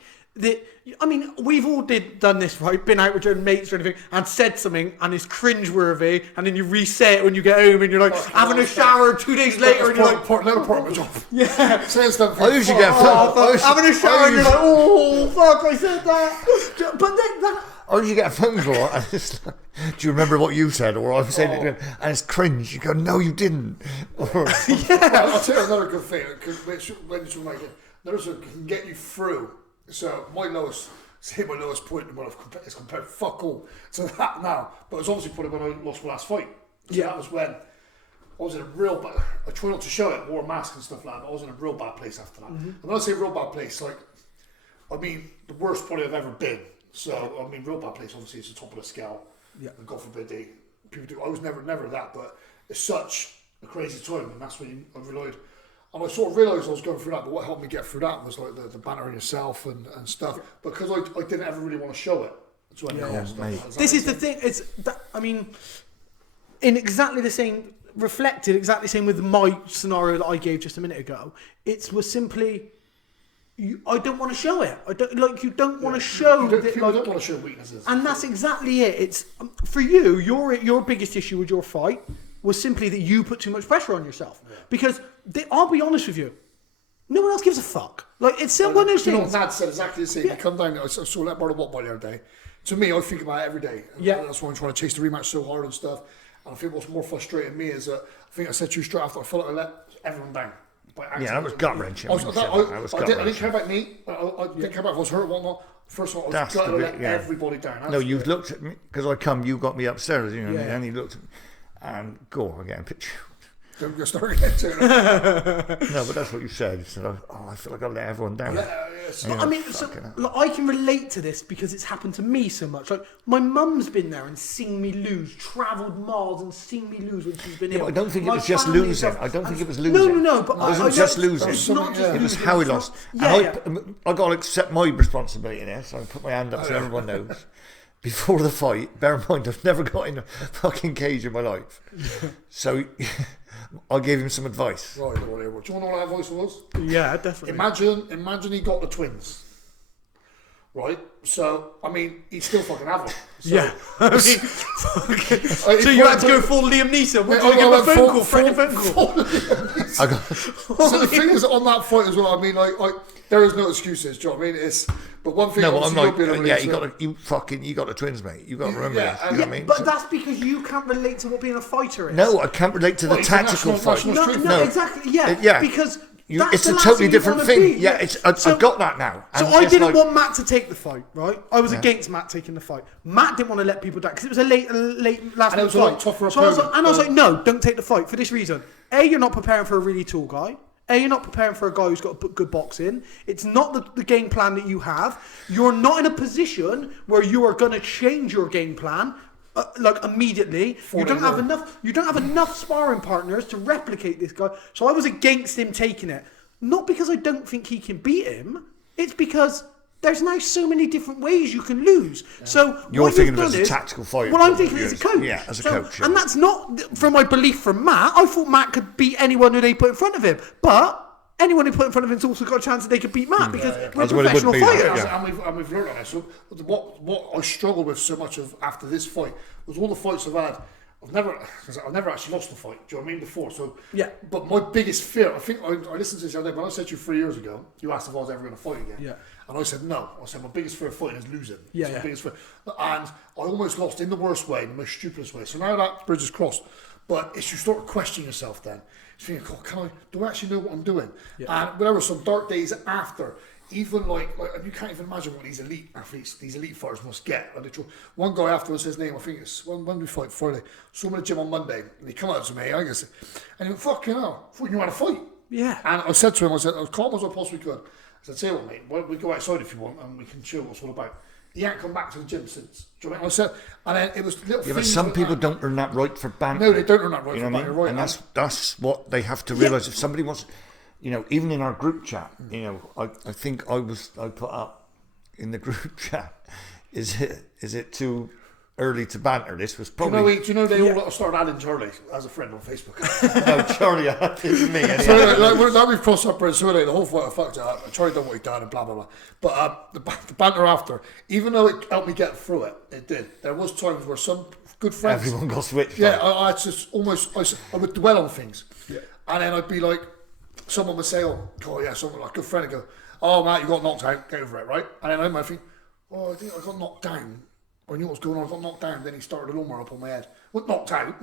I mean, we've all done this, right? Been out with your mates or anything and said something and it's cringeworthy, and then you reset it when you get home and you're like having a shower 2 days later and you're like, another part of my job. Yeah. Saying stuff. I usually get having a shower and you're like, oh, fuck, I said that. But then that... Or you get a phone call and it's like, do you remember what you said? Or I've said it, and it's cringe. You go, no, you didn't. Well, I'll tell you another good thing, because when it's like another sort can get you through. So my lowest point in my life is compared fuck all to that now. But it's obviously probably when I lost my last fight. So that was when I was in a real bad. I try not to show it, wore a mask and stuff like that. But I was in a real bad place after that. And when I say real bad place, like I mean the worst probably I've ever been. So I mean, real bad place. Obviously, it's the top of the scale. Yeah. And God forbid people do. I was never that, but it's such a crazy time, and that's when I realised. And I sort of realised I was going through that. But what helped me get through that was like the bantering yourself and stuff. Because I didn't ever really want to show it. To anyone else. This is the thing. It's that, I mean, in exactly the same reflected exactly the same with my scenario that I gave just a minute ago. It was simply. I don't want to show it. I don't like. You don't want to show. People don't want to show weaknesses, and that's exactly it. It's for you. Your biggest issue with your fight was simply that you put too much pressure on yourself. Yeah. Because I'll be honest with you, no one else gives a fuck. Like it's one of those things. You know, Dad said exactly the same. Yeah. You come down. I saw that Bartle Walk by the other day. To me, I think about it every day. And that's why I'm trying to chase the rematch so hard and stuff. And I think what's more frustrating me is that I think I said to you straight after I felt like I let everyone down. Yeah, that was gut-wrenching. I didn't care about me. I didn't care about if I was hurt or whatnot. First of all, I was gutted to let everybody down. No, you looked at me, because you got me upstairs, you know, and he looked at me, and go again, picture. Don't go start again. No, but that's what you said. You said, I feel like I let everyone down. I mean, I can relate to this because it's happened to me so much. Like my mum's been there and seen me lose, travelled miles and seen me lose when she's been ill. But I don't think it was just losing. I don't think it was losing. No. But it wasn't just losing. It's not just it was how he lost. I got to accept my responsibility in this. So I put my hand up so everyone knows. Before the fight, bear in mind, I've never got in a fucking cage in my life. So I gave him some advice. Right, do you want to know what that advice was? Yeah, definitely. Imagine he got the twins. Right? So, I mean, he'd still fucking have them. So, yeah. I mean, so you had to go full Liam Neeson. What did you get a phone call? Phone call. So the thing is, on that fight as well, I mean, like there is no excuses, do you know what I mean? But one thing I'm like, you got the twins, mate. You got to remember this. You know what I mean? But that's because you can't relate to what being a fighter is. No, I can't relate to the tactical fight. No, exactly. Yeah. Because it's a totally different thing. Yeah, I've got that now. So I didn't want Matt to take the fight, right? I was against Matt taking the fight. Matt didn't want to let people down because it was a late last minute fight. So I was like, no, don't take the fight for this reason. A, you're not preparing for a really tall guy. You're not preparing for a guy who's got good boxing. It's not the game plan that you have. You're not in a position where you are going to change your game plan like immediately. You don't have enough sparring partners to replicate this guy. So I was against him taking it. Not because I don't think he can beat him. It's because there's now so many different ways you can lose. Yeah. So you're thinking of it as a tactical fight. Well, I'm thinking as a coach. Yeah, as a coach. Yeah. And that's not from my belief from Matt. I thought Matt could beat anyone who they put in front of him. But anyone who put in front of him's also got a chance that they could beat Matt because we're professional fighters. And we've learned on this. So what I struggled with so much of after this fight was all the fights I've had. I've never actually lost a fight. Do you know what I mean? Before, so yeah. But my biggest fear, I think I listened to this the other day when I said to you 3 years ago. You asked if I was ever going to fight again. Yeah. And I said no. I said my biggest fear of fighting is losing. Yeah. My biggest fear. And I almost lost in the worst way, the most stupidest way. So now that bridge is crossed. But it's you start questioning yourself then. You're thinking, do I actually know what I'm doing? Yeah. And there were some dark days after. Even like you can't even imagine what these elite athletes, these elite fighters must get. One guy afterwards, his name, I think it's when we fight Friday, saw him in the gym on Monday, and he come out to me, I guess, and he went, fucking hell, I thought you had a fight. Yeah. And I said to him, I said, as calm as I possibly could. I said, say what, mate, we go outside if you want, and we can chill what it's all about. He ain't come back to the gym since. Do you know what I mean? I said, and then it was little things. But some people don't earn that right for banter. No, they don't earn that right for banter, right? And that's what they have to realise. If somebody wants... You know, even in our group chat, you know, I think I put up in the group chat, is it too early to banter. This was Do probably... you know they all started adding Charlie as a friend on Facebook? No, Charlie, it was me. Anyway. So now we've crossed up, so the whole fight I fucked it up. Charlie done what he done and blah blah blah. But the banter after, even though it helped me get through it, it did. There was times where some good friends, everyone got switched. Yeah, I just almost I would dwell on things, and then I'd be like, someone would say, oh yeah, someone like a good friend would go, oh Matt, you got knocked out, get over it, right? And then I might think, oh I think I got knocked down. I knew what was going on, I got knocked down, then he started a lawnmower up on my head. What, knocked out,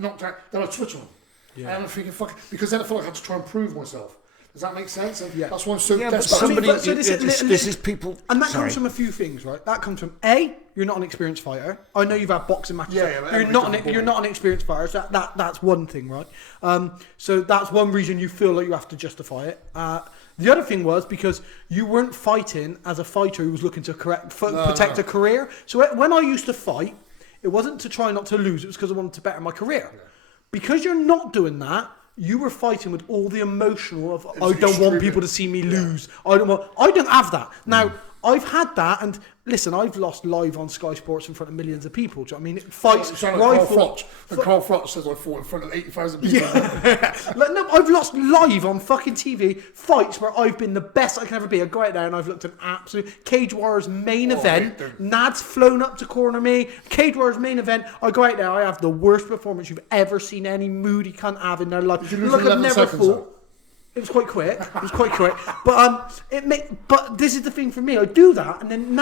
then I'd switch on him. Yeah. And I'm thinking, fuck, because then I felt like I had to try and prove myself. Does that make sense? And that's why I'm so desperate. This is people... And that comes from a few things, right? That comes from, A, you're not an experienced fighter. I know you've had boxing matches. You're not an experienced fighter, so that's one thing, right? So that's one reason you feel like you have to justify it. The other thing was because you weren't fighting as a fighter who was looking to protect a career. So when I used to fight, it wasn't to try not to lose. It was because I wanted to better my career. Yeah. Because you're not doing that, you were fighting with all the emotional of I don't want people to see me lose. I don't have that. Now, I've had that, and listen, I've lost live on Sky Sports in front of millions of people. Do you know what I mean? It fights. Carl Frotch says I fought in front of 80,000 people. Yeah. No, I've lost live on fucking TV fights where I've been the best I can ever be. I go out there and I've looked at an absolute Cage Warriors main event. Nad's flown up to corner me. Cage Warriors main event. I go out there. I have the worst performance you've ever seen any moody cunt have in their life. Did you lose in 11 seconds? It was quite quick. But this is the thing for me. I do that, and then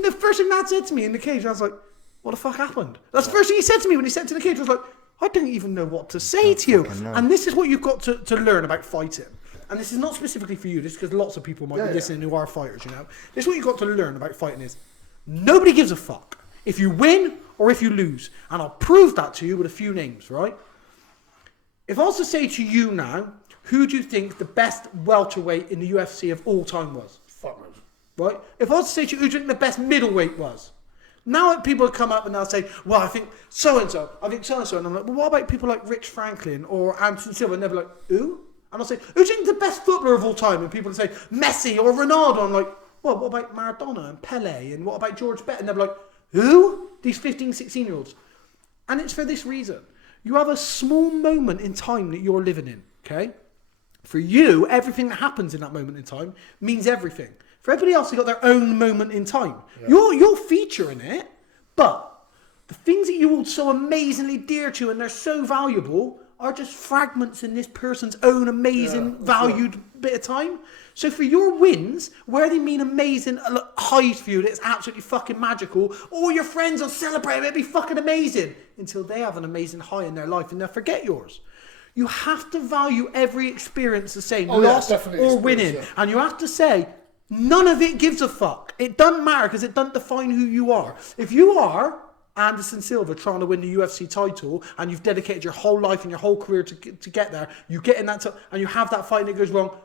the first thing Nad said to me in the cage, I was like, "What the fuck happened?" That's the first thing he said to me when he stepped in the cage. I was like, "I don't even know what to say to you." And this is what you've got to learn about fighting. And this is not specifically for you. This is because lots of people might be listening who are fighters. You know, this is what you've got to learn about fighting is nobody gives a fuck if you win or if you lose, and I'll prove that to you with a few names. Right? If I was to say to you now, who do you think the best welterweight in the UFC of all time was? Fuck knows. Right? If I was to say to you, who do you think the best middleweight was? Now people come up and they'll say, well, I think so-and-so. And I'm like, well, what about people like Rich Franklin or Anderson Silva? And they'll be like, who? And I'll say, who do you think the best footballer of all time? And people will say, Messi or Ronaldo. I'm like, well, what about Maradona and Pele? And what about George Bett? And they'll be like, who? These 15, 16-year-olds. And it's for this reason. You have a small moment in time that you're living in, okay? For you, everything that happens in that moment in time means everything. For everybody else, they've got their own moment in time. Yeah. You're featuring it, but the things that you hold so amazingly dear to and they're so valuable are just fragments in this person's own amazing, valued bit of time. So for your wins, where they mean amazing highs for you, that's absolutely fucking magical, all your friends will celebrate, it'll be fucking amazing, until they have an amazing high in their life and they'll forget yours. You have to value every experience the same, loss or winning. Yeah. And you have to say, none of it gives a fuck. It doesn't matter because it doesn't define who you are. If you are Anderson Silva trying to win the UFC title and you've dedicated your whole life and your whole career to get there, you get in that and you have that fight and it goes wrong,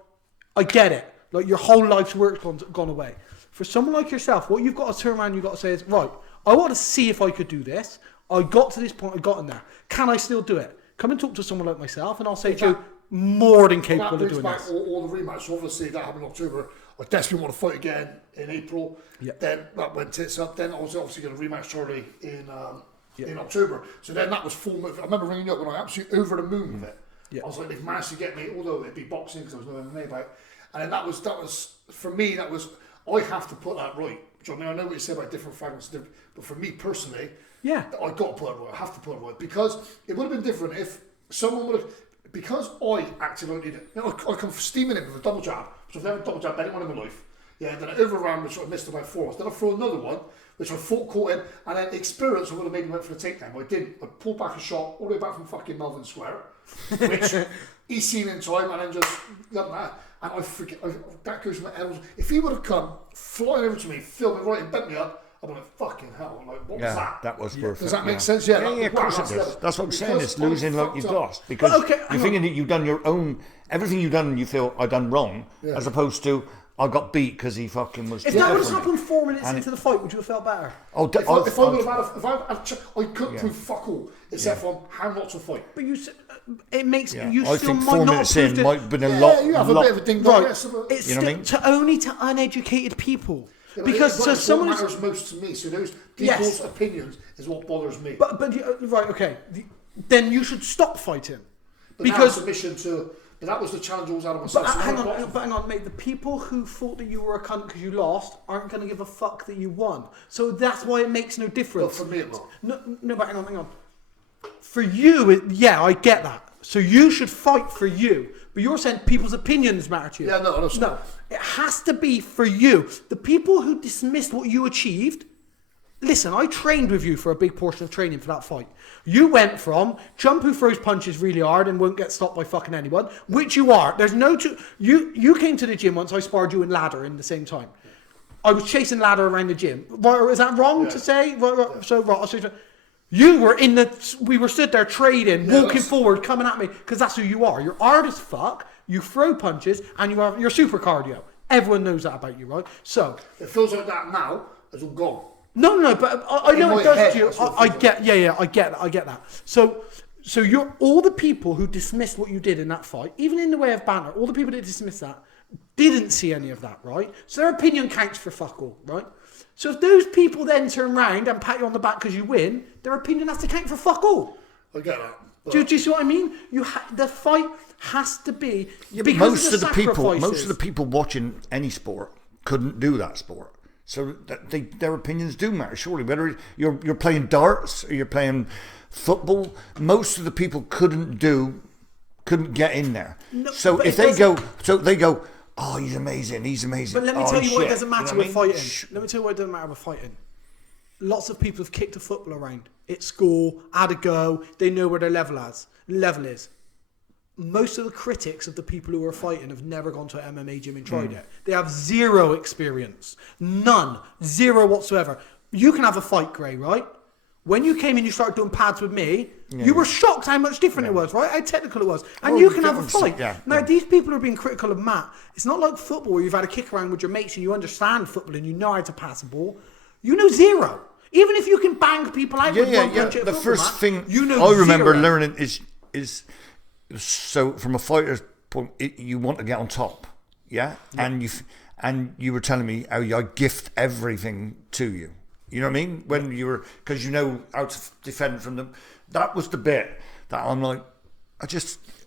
I get it. Like your whole life's work's gone away. For someone like yourself, what you've got to turn around, you've got to say is, right, I want to see if I could do this. I got to this point, I got in there. Can I still do it? Come and talk to someone like myself, and I'll say to you, more than capable of doing this. All the rematch. So obviously, that happened in October. I desperately want to fight again in April. Yep. Then that went tits up. Then I was obviously going to rematch Charlie in October. So then that was full move. I remember ringing you up when I was absolutely over the moon with it. Yep. I was like, they've managed to get me, although it'd be boxing because there was no MMA about. And then that was for me. That was I have to put that right. I mean, I know what you say about different fragments, but for me personally. Yeah, I got to put it right. I have to put it right because it would have been different if someone would have. Because I acted like it. You know, I come steaming in with a double jab, which I've never double jabbed anyone in my life. Yeah, then I overran, which I missed about 4. Then I throw another one, which I caught in, and then experience would have made me went for the takedown. But I didn't. I pulled back a shot all the way back from fucking Melbourne Square, which he's seen in time, and then just done that. And I forget. That goes to my elbows. If he would have come flying over to me, filmed me right, and bent me up. I'm like, fucking hell, I'm like, what was that? That was worth Does that make sense? Yeah, of course it does. That's what I'm saying, it's losing like you've lost. Because you're thinking that you've done your own, everything you've done you feel I done wrong, as opposed to I got beat because he fucking was. If that would have happened 4 minutes into the fight, would you have felt better? Oh, if I would have had I couldn't prove fuck all, except from how not to fight. But you said, it makes you I still think might 4 not minutes in might have been a lot. You have a bit of a ding dong. It's only to uneducated people. Yeah, because so someone what matters most to me. So those people's opinions is what bothers me. But right, okay. Then you should stop fighting. But because submission to. But that was the challenge I was out of myself. But hang on, mate. The people who thought that you were a cunt because you lost aren't going to give a fuck that you won. So that's why it makes no difference. But for me, it will. No, but hang on. For you, I get that. So you should fight for you. But you're saying people's opinions matter to you. Yeah, no. It has to be for you. The people who dismissed what you achieved. Listen, I trained with you for a big portion of training for that fight. You went from jump who throws punches really hard and won't get stopped by fucking anyone, which you are. There's no you came to the gym once. I sparred you in ladder in the same time. I was chasing ladder around the gym. Is that wrong to say? Right. So you were we were stood there trading, walking forward, coming at me because that's who you are. You're hard as fuck. You throw punches and you're super cardio. Everyone knows that about you, right? So it feels like that now. It's all gone. No, but I know it does to you. I get that. So you're all the people who dismissed what you did in that fight, even in the way of banter, all the people that dismissed that didn't see any of that, right? So their opinion counts for fuck all, right? So if those people then turn around and pat you on the back because you win, their opinion has to count for fuck all. I get that. Do you see what I mean? The fight has to be because most of the people watching any sport couldn't do that sport. So their opinions do matter, surely. Whether you're playing darts or you're playing football, most of the people couldn't get in there. No, so if they go, oh, he's amazing. But let me tell you what doesn't matter with fighting. Let me tell you what doesn't matter with fighting. Lots of people have kicked a football around at school, had a go. They know where their level is. Most of the critics of the people who are fighting have never gone to an MMA gym and tried it. They have zero experience. None. Zero whatsoever. You can have a fight, Gray, right? When you came in, you started doing pads with me, you were shocked how much different it was, right? How technical it was. And you can have a fight. These people are being critical of Matt. It's not like football where you've had a kick around with your mates and you understand football and you know how to pass a ball. You know zero. Even if you can bang people out with one punch at the football, first thing you know I remember zero. learning is so from a fighter's point, you want to get on top, and you were telling me how I gift everything to you. You know what I mean? When you were, because you know how to defend from them. That was the bit that I'm like,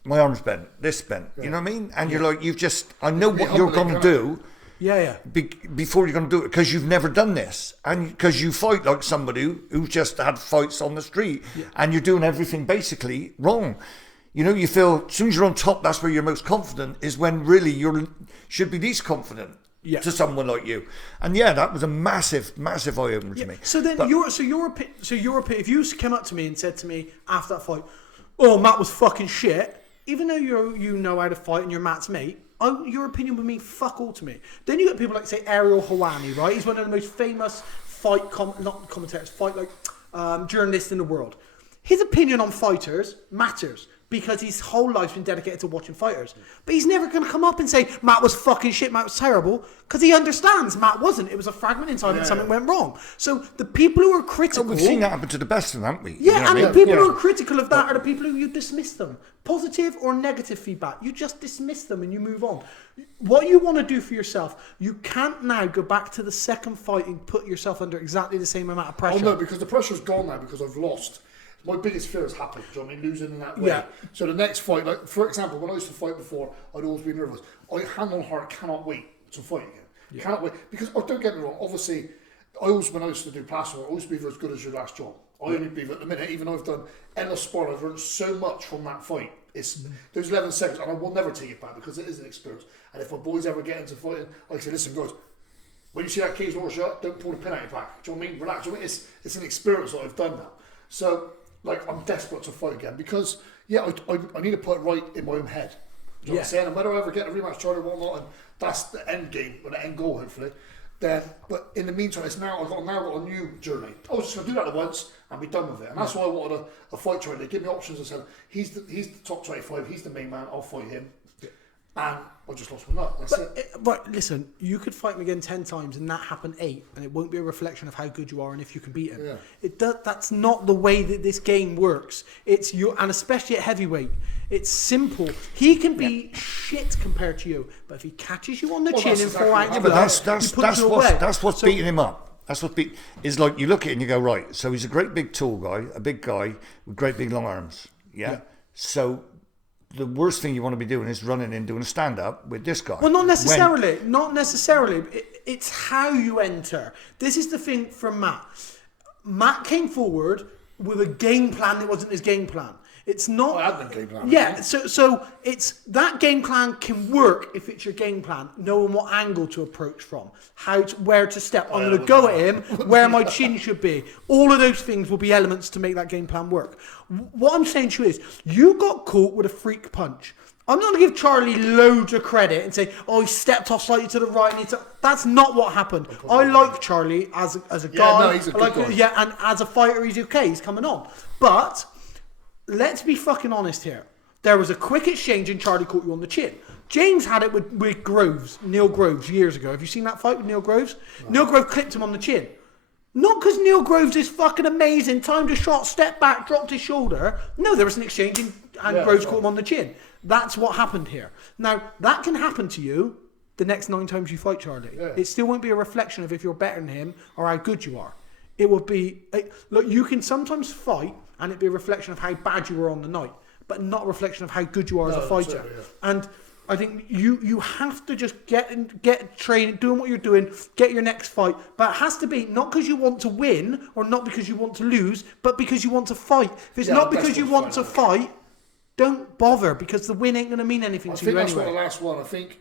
my arm's bent, this bent. You know what I mean? And you're like, I know what you're going to do. Before you're going to do it, because you've never done this, and because you fight like somebody who's just had fights on the street, and you're doing everything basically wrong. You know, you feel as soon as you're on top, that's where you're most confident. Is when really you should be least confident to someone like you. And that was a massive eye opener to me. So then, if you came up to me and said to me after that fight, "Oh, Matt was fucking shit," even though you know how to fight and you're Matt's mate. Your opinion would mean fuck all to me. Then you get people like, say, Ariel Helwani, right? He's one of the most famous journalists in the world. His opinion on fighters matters because his whole life's been dedicated to watching fighters. But he's never going to come up and say, Matt was fucking shit, Matt was terrible, because he understands Matt wasn't. It was a fragment in time and something went wrong. So the people who are critical... we've seen that happen to the best of them, haven't we? Yeah, the people who are critical of that are the people who you dismiss them. Positive or negative feedback, you just dismiss them and you move on. What you want to do for yourself, you can't now go back to the second fight and put yourself under exactly the same amount of pressure. Oh no, because the pressure's gone now because I've lost. My biggest fear has happened, do you know what I mean? Losing in that way. So the next fight, like for example, when I used to fight before, I'd always be nervous. Hand on heart, cannot wait to fight again. Cannot wait. Because, don't get me wrong, obviously, when I used to do plastic work, I always believe as good as your last job. I only believe at the minute, even though I've done endless sparring, I've learned so much from that fight. It's those 11 seconds, and I will never take it back because it is an experience. And if my boys ever get into fighting, I say, listen, guys, when you see that cage door shut, don't pull the pin out your back. Do you know what I mean? Relax. Do you know what I mean? It's an experience that I've done now. So, I'm desperate to fight again because, I need to put it right in my own head. Do you know what I'm saying? And whether I ever get a rematch tried or whatnot, and that's the end game, or the end goal, hopefully. Then, but in the meantime, I've got a new journey. I was just going to do that once and be done with it. And that's why I wanted a fight trainer. They give me options and said, he's the top 25, he's the main man, I'll fight him. And I just lost my nut. That's it. But listen, you could fight him again 10 times and that happened 8, and it won't be a reflection of how good you are and if you can beat him. That's not the way that this game works. And especially at heavyweight, it's simple. He can be shit compared to you. But if he catches you on the chin in 4 exactly angles, that's what's beating him up. That's what's is like you look at it and you go, right, so he's a great big tall guy, a big guy with great big long arms. Yeah. So the worst thing you want to be doing is running in doing a stand up with this guy. Well, not necessarily. Not necessarily. It's how you enter. This is the thing from Matt. Matt came forward with a game plan that wasn't his game plan. It's not. I had the game plan. Yeah, so it's that game plan can work if it's your game plan, knowing what angle to approach from, where to step. I'm going to go at him, where my chin should be. All of those things will be elements to make that game plan work. What I'm saying to you is, you got caught with a freak punch. I'm not going to give Charlie loads of credit and say, oh, he stepped off slightly to the right. That's not what happened. I like Charlie as a guy. No, he's a good guy. Yeah, and as a fighter, he's okay. He's coming on. But let's be fucking honest here. There was a quick exchange and Charlie caught you on the chin. James had it with Groves, Neil Groves, years ago. Have you seen that fight with Neil Groves? No. Neil Groves clipped him on the chin. Not because Neil Groves is fucking amazing, timed a shot, stepped back, dropped his shoulder. No, there was an exchange and Groves caught him on the chin. That's what happened here. Now, that can happen to you the next 9 times you fight Charlie. Yeah. It still won't be a reflection of if you're better than him or how good you are. It will be... Look, you can sometimes fight and it be a reflection of how bad you were on the night, but not a reflection of how good you are as a fighter. Yeah. And I think you have to just get training, doing what you're doing, get your next fight. But it has to be not because you want to win or not because you want to lose, but because you want to fight. If it's not because you want to fight, don't bother, because the win ain't going to mean anything to you anyway. I think that's the last one. I think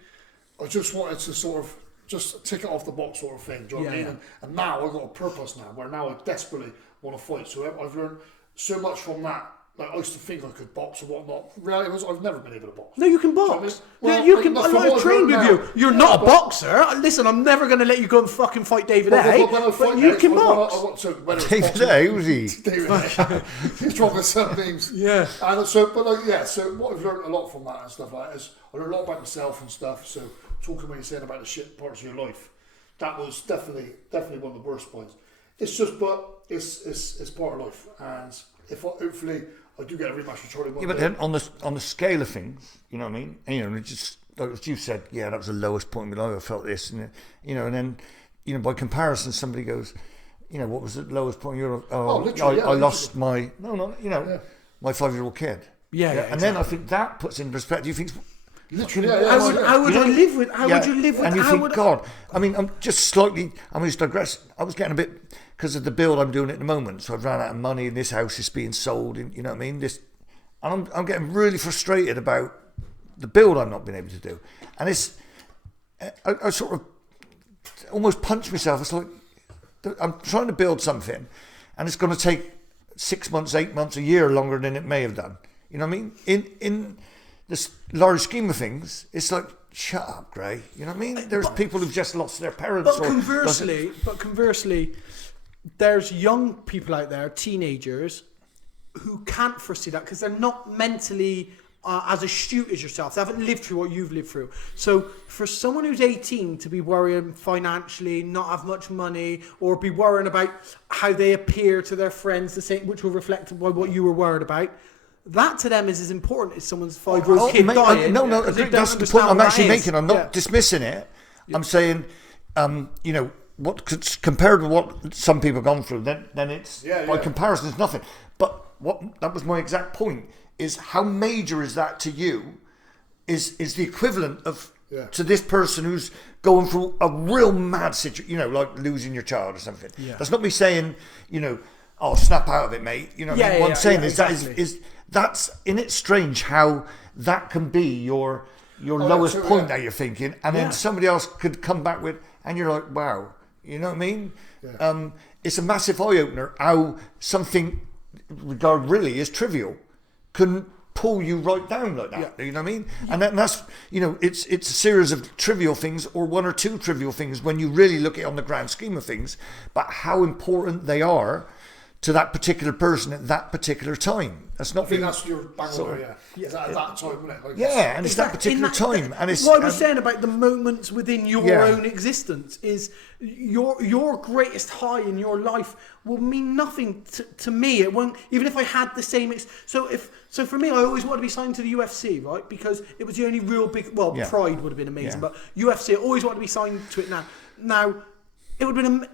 I just wanted to sort of just tick it off the box sort of thing. Do you know what I mean? And now I've got a purpose now, where now I desperately want to fight. So I've learned so much from that. Like, I used to think I could box or whatnot. Reality I've never been able to box. No, you can box. You can. I've trained with you. You're not a boxer. Listen, I'm never going to let you go and fucking fight David A. But you can box. David A. Who's he? David A. He's dropping some names. Yeah. And so, so what I've learned a lot from that and stuff like that is I learned a lot about myself and stuff. So talking when you're saying about the shit parts of your life, that was definitely one of the worst points. It's just, but it's part of life, and if hopefully I do get a rematch with Charlie. Yeah, but then on the scale of things, you know what I mean? And, you know, just like as you said, yeah, that was the lowest point in my life. I felt this, and you know, and then by comparison, somebody goes, you know, what was the lowest point? I lost my my 5-year-old kid. Yeah, and then I think that puts in perspective. You think. Literally, how would you live with? How would you live with? And you think, God, I mean, I'm just digressing. I was getting a bit because of the build I'm doing at the moment. So I've run out of money, and this house is being sold, and you know what I mean. And I'm getting really frustrated about the build I'm not being able to do, and I sort of almost punch myself. It's like I'm trying to build something, and it's going to take 6 months, 8 months, a year longer than it may have done. You know what I mean? In this large scheme of things, it's like, shut up, Gray. You know what I mean? There's people who've just lost their parents. But conversely, there's young people out there, teenagers, who can't foresee that because they're not mentally as astute as yourself. They haven't lived through what you've lived through. So for someone who's 18 to be worrying financially, not have much money, or be worrying about how they appear to their friends, the same, which will reflect what you were worried about, that to them is as important as someone's 5-year-old kid dying. That's the point I'm actually making. I'm not dismissing it. Yeah. I'm saying, you know, what compared to what some people have gone through, then it's by comparison, it's nothing. But that was my exact point: is how major is that to you? Is the equivalent of to this person who's going through a real mad situation, you know, like losing your child or something. Yeah. That's not me saying, you know, oh, snap out of it, mate. You know, what I'm saying is that's in it strange how that can be your lowest point that you're thinking, and then somebody else could come back with, and you're like, wow, you know what I mean? Yeah. It's a massive eye opener how something regarded really as trivial can pull you right down like that. You know what I mean? Yeah. And that's, you know, it's a series of trivial things or one or two trivial things when you really look at it on the grand scheme of things, but how important they are to that particular person at that particular time. That's not. I think that's your bang over, yeah. At that time, wasn't it? Like, yeah, and it's that particular time, and it's what I was saying about the moments within your own existence is your greatest high in your life will mean nothing to me. It won't, even if I had the same. So for me, I always wanted to be signed to the UFC, right? Because it was the only real big. Well, Pride would have been amazing, but UFC, I always wanted to be signed to it. Now, it would have been.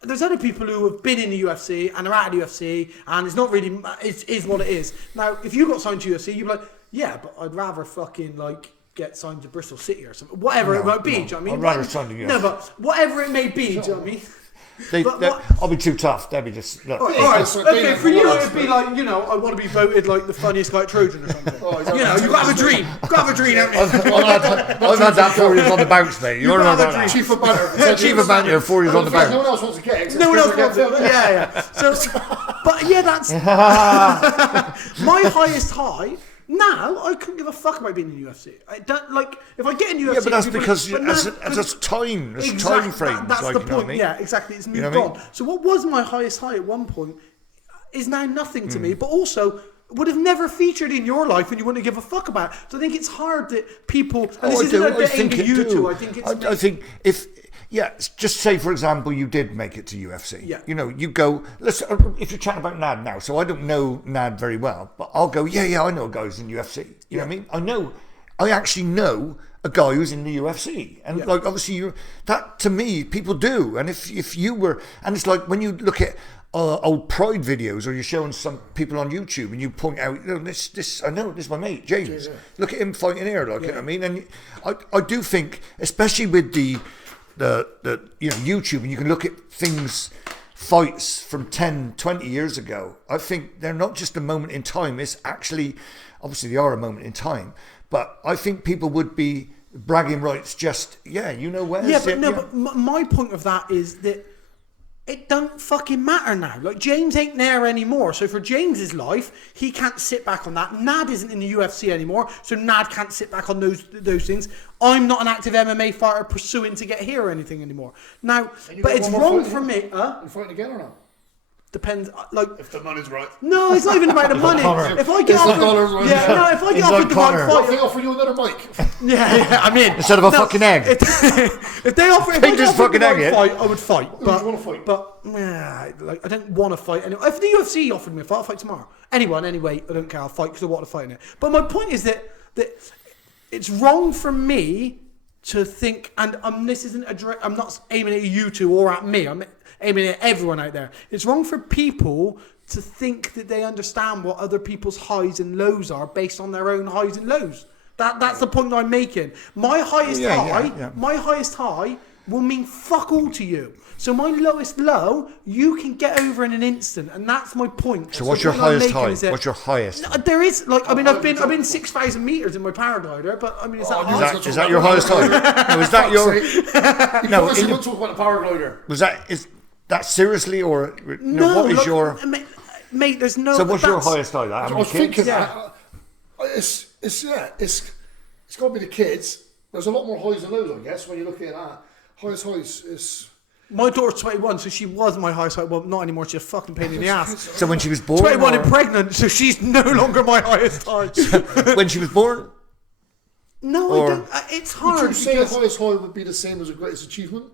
There's other people who have been in the UFC and are out of the UFC, and it's not really. It is what it is. Now, if you got signed to UFC, you'd be like, yeah, but I'd rather fucking like get signed to Bristol City or something, whatever it might be. Do you know what I mean? I'd rather sign to UFC. No, but whatever it may be. Do you know what I mean? I'll be too tough. They'd be just. Look. All right, okay, for you it'd be like, you know, I want to be voted like the funniest guy at Trojan or something. You know, you've got to have a dream. You've got to have a dream, haven't you? I've had that 4 years on the bounce, mate. You're not that. Chief of Banner. Chief of Banner, 4 years on the bounce. No one else wants to get it. No one else wants it. Yeah. So, but yeah, that's my highest high. Now I couldn't give a fuck about being in the UFC. I don't like if I get in UFC. Yeah, but that's because as a time, there's time frame. That's like, the you point. Know what I mean? Yeah, exactly. It's moved you know what I mean? on. So what was my highest high at one point is now nothing to me. But also would have never featured in your life and you wouldn't give a fuck about. So I think it's hard that people. And this isn't a bit aimed at you two. I think it's. I think if. Yeah, just say for example you did make it to UFC. Yeah. You know, you go. Listen, if you're chatting about Nad now, so I don't know Nad very well, but I'll go. Yeah, I know a guy who's in UFC. You know what I mean? I actually know a guy who's in the UFC, and like obviously that to me people do. And if you were, and it's like when you look at old Pride videos, or you're showing some people on YouTube, and you point out, you know, this I know this is my mate James. Look at him fighting here, like you know what I mean. And I do think, especially with the you know YouTube, and you can look at fights from 10, 20 years ago. I think they're not just a moment in time. It's actually, obviously they are a moment in time, but I think people would be bragging rights just, you know where. Yeah, but but my point of that is that it don't fucking matter now. Like, James ain't there anymore. So for James's life, he can't sit back on that. Nad isn't in the UFC anymore, so Nad can't sit back on those things. I'm not an active MMA fighter pursuing to get here or anything anymore. Now, but it's wrong for me. You fighting again or not? Depends, like if the money's right. No, it's not even about the money. If I get offered, if I get offered the right fight, if they offer you another mic, I'm in. Instead of a fucking egg. If they offer, if I get offered the right fight, I would fight. But you want to fight? But like I don't want to fight anyone. If the UFC offered me a fight, I'll fight tomorrow. Anyone, anyway, I don't care. I'll fight because I want to fight in it. But my point is that it's wrong for me to think, and this isn't I'm not aiming at you two or at me. I'm aiming at everyone out there. It's wrong for people to think that they understand what other people's highs and lows are based on their own highs and lows. That's the point I'm making. My highest my highest high will mean fuck all to you. So my lowest low, you can get over in an instant, and that's my point. So what's your highest high? What's your highest? There is I've been 6,000 meters in my paraglider, but I mean is that your highest high? No, is that your? No, you don't talk about the paraglider. Is that seriously or no? What is your mate? There's no. So what's your highest high? I was thinking that it's got to be the kids. There's a lot more highs and lows, I guess, when you're looking at that. Highest highs is. My daughter's 21, so she was my highest high. Well, not anymore. She's a fucking pain in the ass. So when she was born, 21 and pregnant, so she's no longer my highest high. When she was born. No, I don't. It's hard. Would you say the highest high would be the same as the greatest achievement?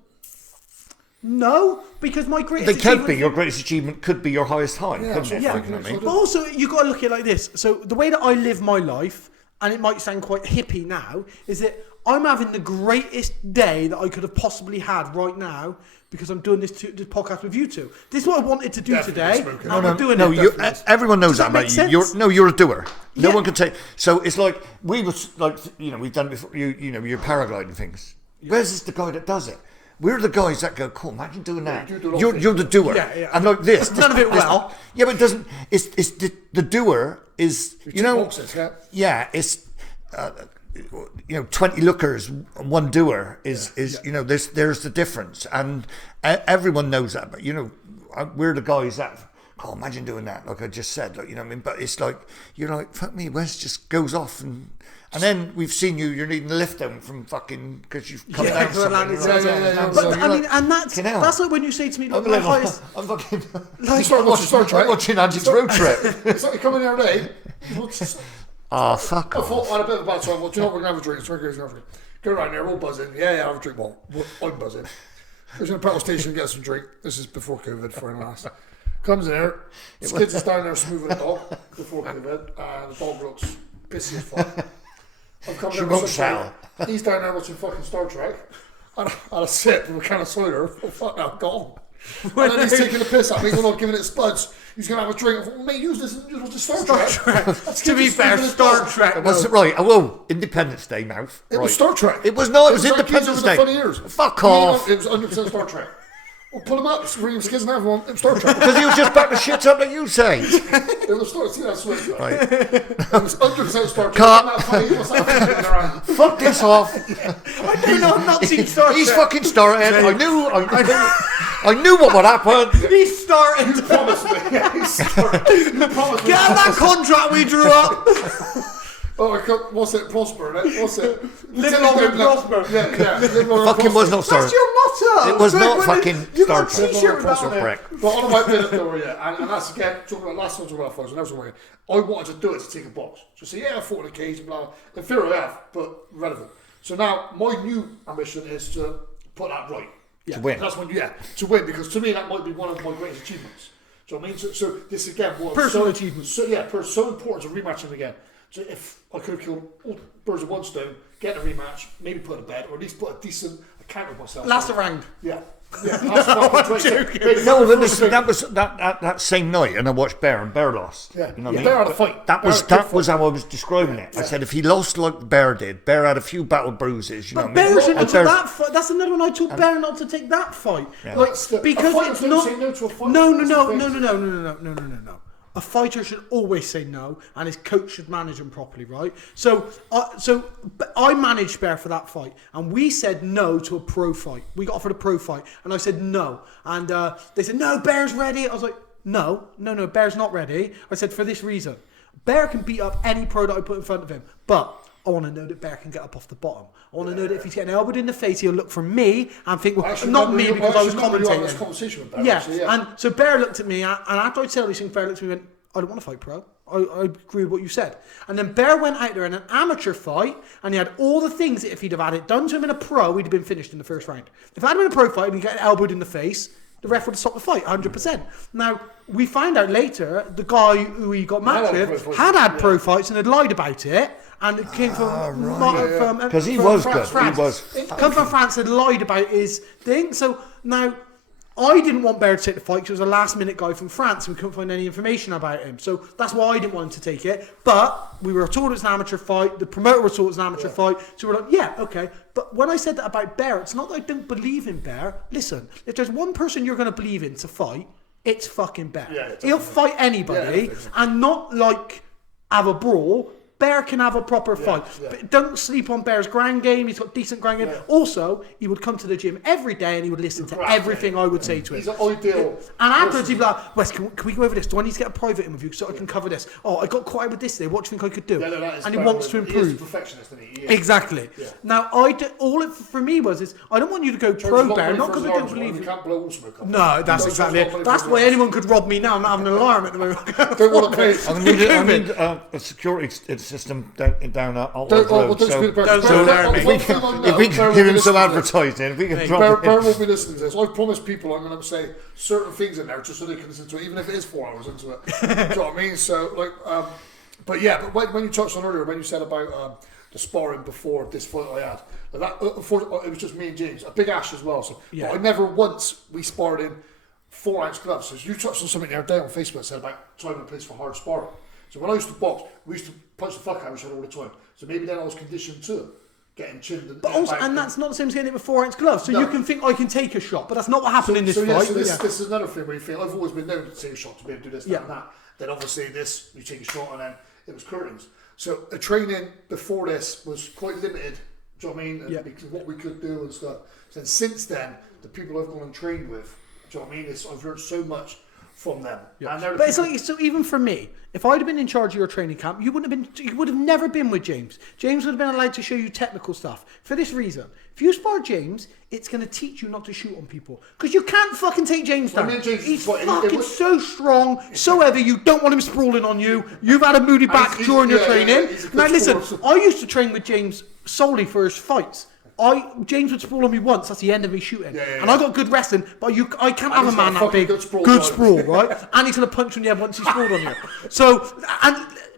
No, because my greatest achievement... could be. Your greatest achievement could be your highest high, couldn't it? Yeah. But also, you've got to look at it like this. So the way that I live my life, and it might sound quite hippie now, is that I'm having the greatest day that I could have possibly had right now because I'm doing this podcast with you two. This is what I wanted to do today. I'm doing it. Everyone knows that about you. You're a doer. No one can take... So it's like, we've done before, you're paragliding things. Where's this the guy that does it? We're the guys that go, cool, imagine doing that. You're the doer. Yeah. And like this. None of it well. Yeah, but it doesn't... It's the doer is... it's... 20 lookers, one doer is there's the difference, and everyone knows that. But we're the guys that, imagine doing that, like I just said, like, you know what I mean. But it's like you're like, fuck me, Wes just goes off and And then we've seen you're needing a lift down from fucking, because you've come down to somewhere. But I mean, and that's like when you say to me, like, my highest... I'm fucking... Like, I'm watching Andy's road trip. It's like you come in here today. Oh, fuck I off. thought I had a bit of a bad time. Well, do you know what, we're going to have a drink. It's going to have a drink. Go around there, we're all buzzing. Yeah, have a drink. Well, I'm buzzing. Goes in the petrol station, gets some drink. This is before COVID, for an last. Comes in there, skids us down there smoothing the dog before COVID, and the dog looks pissy as fuck. I'm coming in with some drink. He's down there watching fucking Star Trek. And I had a sip of a can of cider. Oh, fuck now, gone. And then he's taking a piss at me, we're not giving it spuds. He's going to have a drink. I thought, well, mate, use this and just watch Star Trek. To be fair, Star Trek. Right, whoa, Independence Day, mouth. It was Star Trek. It was not, it was Independence Day. 20 years. Fuck off. It was 100% Star Trek. Well, pull him up, bring him skids and everyone. It was Star Trek. Because he was just back the shit up that you say. It was Star Trek. See that switch? Right. It was 100% Star Trek. Cut. Fuck this off. I don't know, I'm not seeing Star Trek. He's fucking started. I knew what would happen. He started. You promised me. Yeah, he started. You promised me. Get out that contract we drew up. Oh, what's it? Prosper, right? What's it? Live long and prosper. Yeah. Live long and Fucking was not Star That's your motto. It was not fucking you Star got a Trek. t-shirt with that on it. Prick. But on about minute though, yeah, and that's again talking about last time talking about phones and everything. I wanted to do it to take a box. So say, yeah, I fought on occasion, blah. In theory, I have, but relevant. So now my new ambition is to put that right. To win. That's when, to win, because to me that might be one of my greatest achievements. Do you know what I mean? So this again was personal achievement. So so important to rematch him again. So if I could have killed all birds with one stone, get a rematch, maybe put a bed, or at least put a decent account of myself. Last round. Yeah. That's I'm joking. No, but listen, that was that same night, and I watched Bear, and Bear lost. Yeah, you know what I mean? Bear had a fight. That was how I was describing it. I said if he lost like Bear did, Bear had a few battle bruises. You know what I mean? Bear shouldn't have took that fight. That's another one I told Bear not to take that fight. Yeah. Like because it's not. Say no to a fight. No. A fighter should always say no, and his coach should manage him properly, right? So I managed Bear for that fight, and we said no to a pro fight. We got offered a pro fight, and I said no. And they said, no, Bear's ready. I was like, no, Bear's not ready. I said, for this reason. Bear can beat up any pro that I put in front of him, but I want to know that Bear can get up off the bottom. I want to know that if he's getting elbowed in the face, he'll look for me and think, well, not me because I was commentating. Conversation with Bear, yeah, and so Bear looked at me, and after I'd said all these things, Bear looked at me and went, I don't want to fight pro. I agree with what you said. And then Bear went out there in an amateur fight, and he had all the things that if he'd have had it done to him in a pro, he'd have been finished in the first round. If I had him in a pro fight and he got elbowed in the face, the ref would have stopped the fight, 100%. Now, we find out later, the guy who he got matched with had pro fights and had lied about it. And it came from because he was good. France. He was. Come from France, had lied about his thing. So now, I didn't want Bear to take the fight because it was a last-minute guy from France and we couldn't find any information about him. So that's why I didn't want him to take it. But we were told it was an amateur fight. The promoter was told it was an amateur fight. So we're like, yeah, okay. But when I said that about Bear, it's not that I don't believe in Bear. Listen, if there's one person you're going to believe in to fight, it's fucking Bear. Yeah, he'll fight anybody and not like have a brawl. Bear can have a proper fight. But don't sleep on Bear's ground game. He's got decent ground game. Also, he would come to the gym every day and he would listen to everything I would say to him. He's an ideal. And afterwards he'd be like, Wes, can we go over this? Do I need to get a private interview so I can cover this? Oh, I got caught out with this today. What do you think I could do? And he wants to improve. He's a perfectionist, isn't he? Exactly. Yeah. Now, all it for me is I don't want you to go pro Bear, not because I don't believe you. Can't blow smoke up. No, that's exactly it. That's why anyone could rob me now. I'm not having an alarm at the moment. Don't want to pay. I need a security system down at Altwood Road. If we can give him some advertising, if we can drop Bear won't be listening to this. I've promised people I'm going to say certain things in there just so they can listen to it, even if it is 4 hours into it. Do you know what I mean? So, but when you touched on earlier, when you said about the sparring before this fight I had, it was just me and James, a big Ash as well. So, but I never once we sparred in 4-ounce gloves. So you touched on something the other day on Facebook that said about time and place for hard sparring. So when I used to box, we used to punch the fuck out of each other all the time. So maybe then I was conditioned to getting chinned. And that's not the same as getting it with 4-ounce gloves. So you can think I can take a shot, but that's not what happened in this fight. This is another thing where you feel I've always been known to take a shot to be able to do this, that, and that. Then obviously this, you take a shot, and then it was curtains. So the training before this was quite limited. Do you know what I mean? And because what we could do and stuff. So since then, the people I've gone and trained with, do you know what I mean? I've learned so much from them. Yeah. And But it's like, so even for me, if I'd have been in charge of your training camp, you would have never been with James. James would have been allowed to show you technical stuff. For this reason, if you spar James, it's going to teach you not to shoot on people. Because you can't fucking take James down. He's fucking so strong, so heavy, you don't want him sprawling on you. You've had a moody back during your training. Now listen, I used to train with James solely for his fights. James would sprawl on me once, that's the end of me shooting. And I got good wrestling, but I can't have a man that big. Good sprawl, right? And he's going to punch you in the head once he's sprawled on you. So, and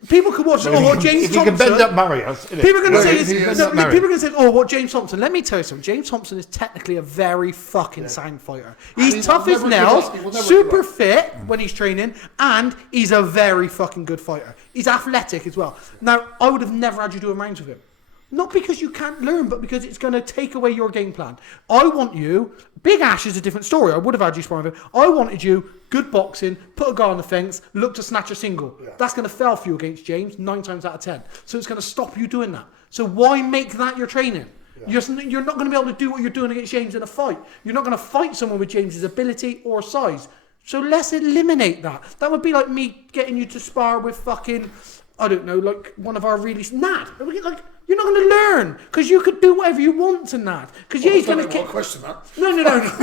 people could watch, what James Thompson... If you can bend up Mario's... People are going to say, what James Thompson... Let me tell you something. James Thompson is technically a very fucking sound fighter. He's tough as nails, super fit when he's training, and he's a very fucking good fighter. He's athletic as well. Now, I would have never had you do a rounds with him. Not because you can't learn, but because it's going to take away your game plan. I want you... Big Ash is a different story. I would have had you sparring with him. I wanted you, good boxing, put a guy on the fence, look to snatch a single. Yeah. That's going to fail for you against James 9 times out of 10. So it's going to stop you doing that. So why make that your training? Yeah. You're not going to be able to do what you're doing against James in a fight. You're not going to fight someone with James's ability or size. So let's eliminate that. That would be like me getting you to spar with fucking... I don't know, like one of our really... Nad. Like... You're not going to learn because you could do whatever you want to Nad. Because he's going to kick. Question that. No.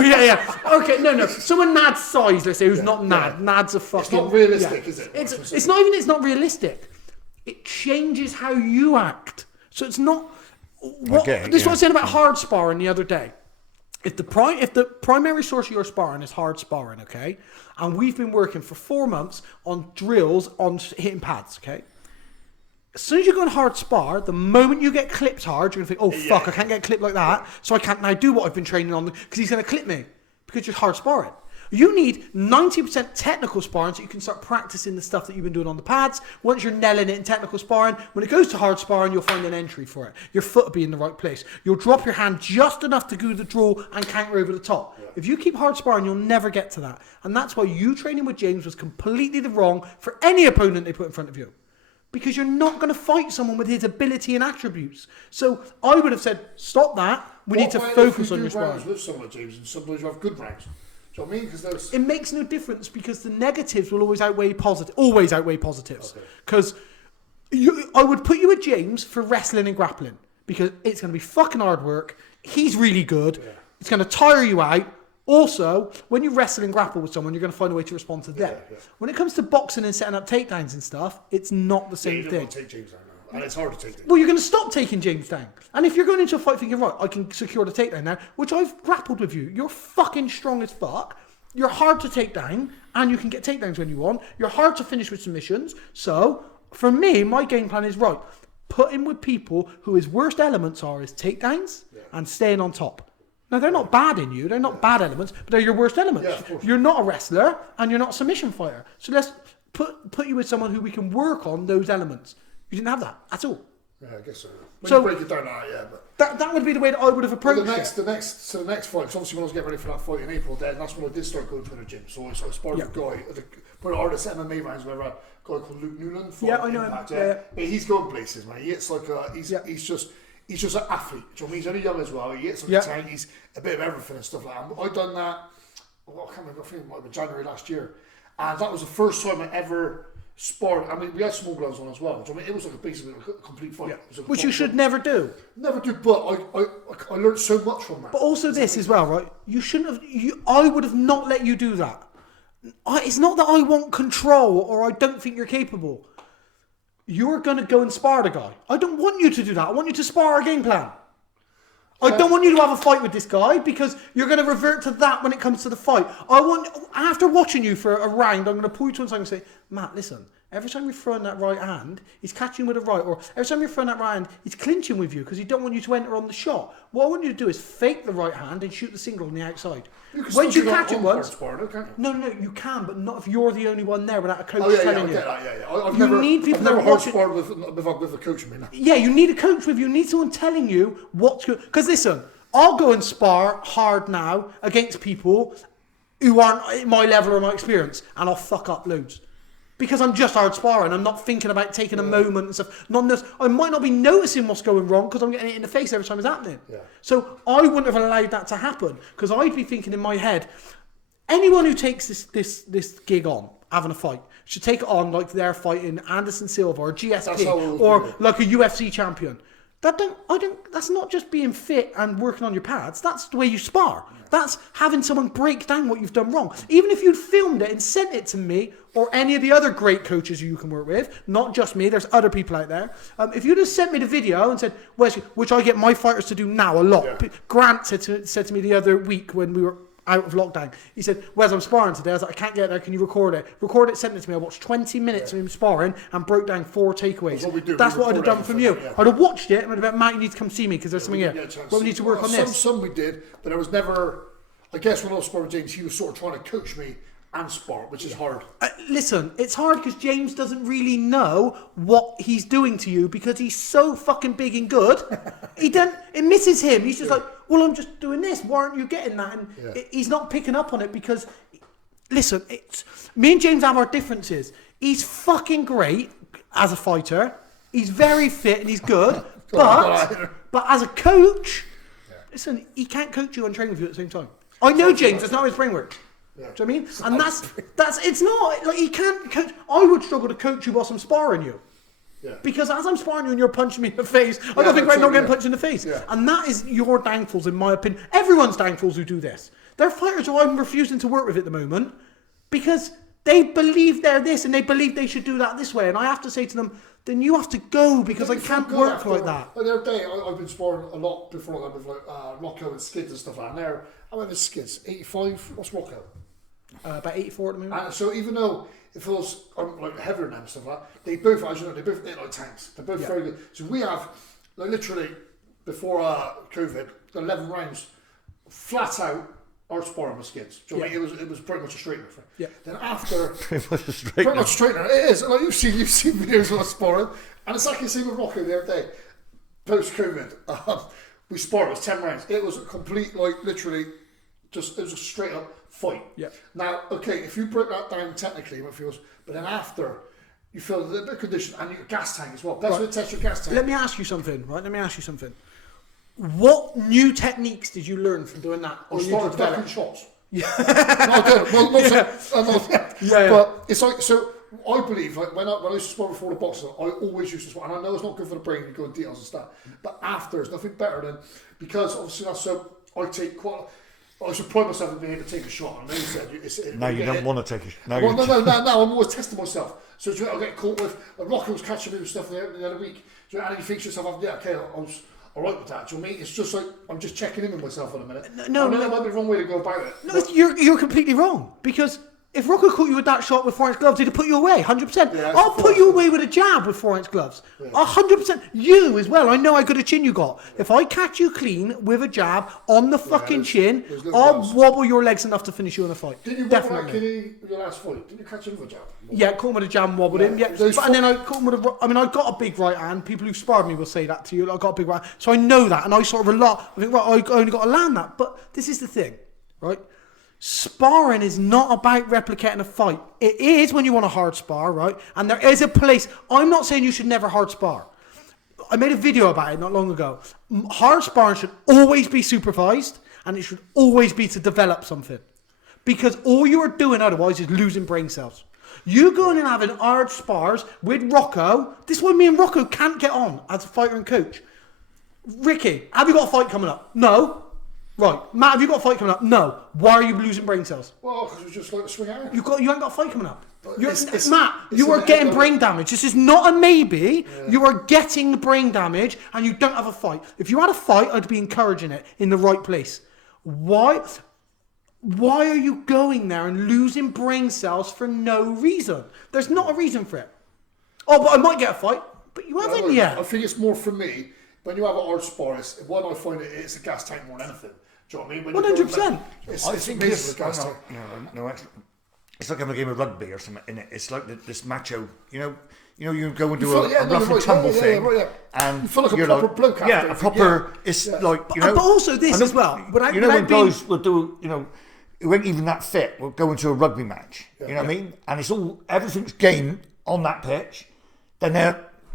Yeah. Okay, no. Someone Nad's size, let's say, who's not Nad. Nad's a fucking. It's not realistic, is it? It's not even. It's not realistic. It changes how you act. So it's not. This is what I was saying about hard sparring the other day. If the primary source of your sparring is hard sparring, okay, and we've been working for 4 months on drills on hitting pads, okay. As soon as you go on hard spar, the moment you get clipped hard, you're going to think, fuck, I can't get clipped like that, so I can't now do what I've been training on, because he's going to clip me, because you're hard sparring. You need 90% technical sparring so you can start practicing the stuff that you've been doing on the pads. Once you're nailing it in technical sparring, when it goes to hard sparring, you'll find an entry for it. Your foot will be in the right place. You'll drop your hand just enough to do the draw and counter over the top. Yeah. If you keep hard sparring, you'll never get to that. And that's why you training with James was completely the wrong for any opponent they put in front of you. Because you're not going to fight someone with his ability and attributes. So I would have said, stop that. We need to focus on your sparring. With someone like James, and sometimes you have good rounds. Do you know what I mean? Because it makes no difference because the negatives will always outweigh positives. Always outweigh positives. Because I would put you with James for wrestling and grappling because it's going to be fucking hard work. He's really good. Yeah. It's going to tire you out. Also, when you wrestle and grapple with someone, you're going to find a way to respond to them. Yeah. When it comes to boxing and setting up takedowns and stuff, it's not the same you thing. Don't want to take James down now. And it's hard to take down. Well, you're going to stop taking James down. And if you're going into a fight thinking, right, I can secure the takedown now, which I've grappled with you, you're fucking strong as fuck. You're hard to take down, and you can get takedowns when you want. You're hard to finish with submissions. So, for me, my game plan is, right, put him with people who his worst elements are is takedowns and staying on top. Now, they're not bad in you. They're not bad elements, but they're your worst elements. Yeah, you're not a wrestler, and you're not a submission fighter. So let's put you with someone who we can work on those elements. You didn't have that at all. Yeah, I guess so. When you break it down, but that would be the way that I would have approached the next fight. Because obviously, when I was getting ready for that fight in April, then that's when I did start going to the gym. So I sparred with a guy, one of the MMA rounds, where a guy called Luke Newland. I know him. He's going places, man. He hits like he's just an athlete. Do you know what I mean? He's only young as well. He hits like a tank. He's a bit of everything and stuff like that. I've done that. I can't remember. I think it might have been January last year, and that was the first time I ever sparred. I mean, we had small gloves on as well. Do you know what I mean? It was like basically a complete fight. Which you should never do. Never do. But I learned so much from that. But also this as well, right? You shouldn't have. I would have not let you do that. It's not that I want control or I don't think you're capable. You're going to go and spar the guy. I don't want you to do that. I want you to spar our game plan. I don't want you to have a fight with this guy because you're going to revert to that when it comes to the fight. After watching you for a round, I'm going to pull you to one side and say, Matt, listen, every time you're throwing that right hand, he's catching with a right, or every time you're throwing that right hand, he's clinching with you because he don't want you to enter on the shot. What I want you to do is fake the right hand and shoot the single on the outside. Once you catch it once, no, you can, but not if you're the only one there without a coach telling you. I've never hard sparred with a coach. Yeah, you need a coach with you. You need someone telling you what's good. Because listen, I'll go and spar hard now against people who aren't at my level or my experience, and I'll fuck up loads. Because I'm just hard sparring. I'm not thinking about taking a moment and stuff. I might not be noticing what's going wrong because I'm getting it in the face every time it's happening. Yeah. So I wouldn't have allowed that to happen because I'd be thinking in my head, anyone who takes this gig on, having a fight, should take it on like they're fighting Anderson Silva or GSP or like a UFC champion. That's not just being fit and working on your pads. That's the way you spar. That's having someone break down what you've done wrong. Even if you'd filmed it and sent it to me or any of the other great coaches you can work with, not just me, there's other people out there. If you'd have sent me the video and said, Wesley, which I get my fighters to do now a lot. Yeah. Grant said to me the other week when we were out of lockdown, he said, Wes, I'm sparring today. I was like, I can't get there, can you record it? Sent it to me. I watched 20 minutes of him sparring and broke down 4 takeaways. That's what I'd have done from you. Yeah. I'd have watched it and I'd have been, Matt, you need to come see me because there's something here. Well, we need to work on this. Some we did, but there was never, I guess when I was sparring with James, he was sort of trying to coach me and spar, which is hard. Listen, it's hard because James doesn't really know what he's doing to you because he's so fucking big and good. It misses him. He's just like, well, I'm just doing this. Why aren't you getting that? And he's not picking up on it because, listen, me and James have our differences. He's fucking great as a fighter. He's very fit and he's good. but as a coach, listen, he can't coach you and train with you at the same time. I know James, that's not how his brain works. Yeah. Do you know what I mean? And that's it's not like he can't coach. I would struggle to coach you whilst I'm sparring you. Yeah. Because as I'm sparring you and you're punching me in the face, I don't think I'm not getting punched in the face. Yeah. And that is your downfalls, in my opinion. Everyone's downfalls who do this. There are fighters who I'm refusing to work with at the moment because they believe they're this and they believe they should do that this way. And I have to say to them, then you have to go because I can't work like that. The other day, I've been sparring a lot before that with like Rocco and Skids and stuff like that. I'm having Skids, 85. What's Rocco? About 84 at the moment. And so even though it feels like heavier than them and stuff like that, they both, as you know, they both hit like tanks. They're both very good. So we have, like literally, before COVID, 11 rounds, flat out, our sparring with Skids. Do you know what I mean? It was pretty much a straightener. Yeah. Then after, pretty much a straightener. It is. Like you've seen videos of us sparring, and it's like the same with Rocco the other day. Post COVID, we sparred. It was 10 rounds. It was a complete, like literally, it was a straight up fight. Yeah. Now, okay, if you break that down technically, it feels, but then after, you feel a little bit of condition and your gas tank as well. That's what test your gas tank. Let me ask you something, right? What new techniques did you learn from doing that? Or started ducking shots. Yeah. But it's like, so I believe, like when I used to spar before the boxer, I always used to spar, and I know it's not good for the brain to go in details and stuff, but after, there's nothing better than, because obviously that's so, I should pride myself on being able to take a shot. And you said, no, you don't want to take a shot. No, I'm always testing myself. So I get caught with, Rocky was catching me with stuff the other week, and you think to yourself, yeah, okay, I was alright with that. Do you know what I mean? It's just like, I'm just checking in with myself in a minute. No, that might be the wrong way to go about it. No, you're completely wrong. Because if Rocco caught you with that shot with 4-inch gloves, he'd have put you away, 100%. Yeah, I'll put you away with a jab with 4-inch gloves. 100%. You as well. I know how good a chin you got. If I catch you clean with a jab on the fucking chin, I'll wobble your legs enough to finish you in a fight. Didn't you wobble Kenny with your last fight? Didn't you catch him with a jab? Yeah, caught him with a jab and wobbled him. Yeah, and then I caught him with I got a big right hand. People who've sparred me will say that to you. I got a big right hand. So I know that, and I sort of I think, right, I only got to land that. But this is the thing, right? Sparring is not about replicating a fight. It is when you want to hard spar, right? And there is a place. I'm not saying you should never hard spar. I made a video about it not long ago. Hard sparring should always be supervised, and it should always be to develop something. Because all you are doing otherwise is losing brain cells. You going and having hard spars with Rocco. This is why me and Rocco can't get on as a fighter and coach. Ricky, have you got a fight coming up? No. Right, Matt, have you got a fight coming up? No. Why are you losing brain cells? Well, because it's just like a swing out. You ain't got a fight coming up. Matt, you are getting brain damage. This is not a maybe. Yeah. You are getting brain damage, and you don't have a fight. If you had a fight, I'd be encouraging it in the right place. Why are you going there and losing brain cells for no reason? There's not a reason for it. Oh, but I might get a fight. But you haven't yet. I think it's more for me. When you have an hard spar, one I find it's a gas tank more than anything. Do you know what I mean? 100%. I think it's a gas tank. No, it's like having a game of rugby or something, isn't it? It's like this macho, you go and do a rough and tumble thing, and you feel like a proper bloke after. Yeah, a proper. It's like But also this as well. When guys will do, who ain't even that fit, will go into a rugby match. You know what I mean? And it's everything's game on that pitch. Then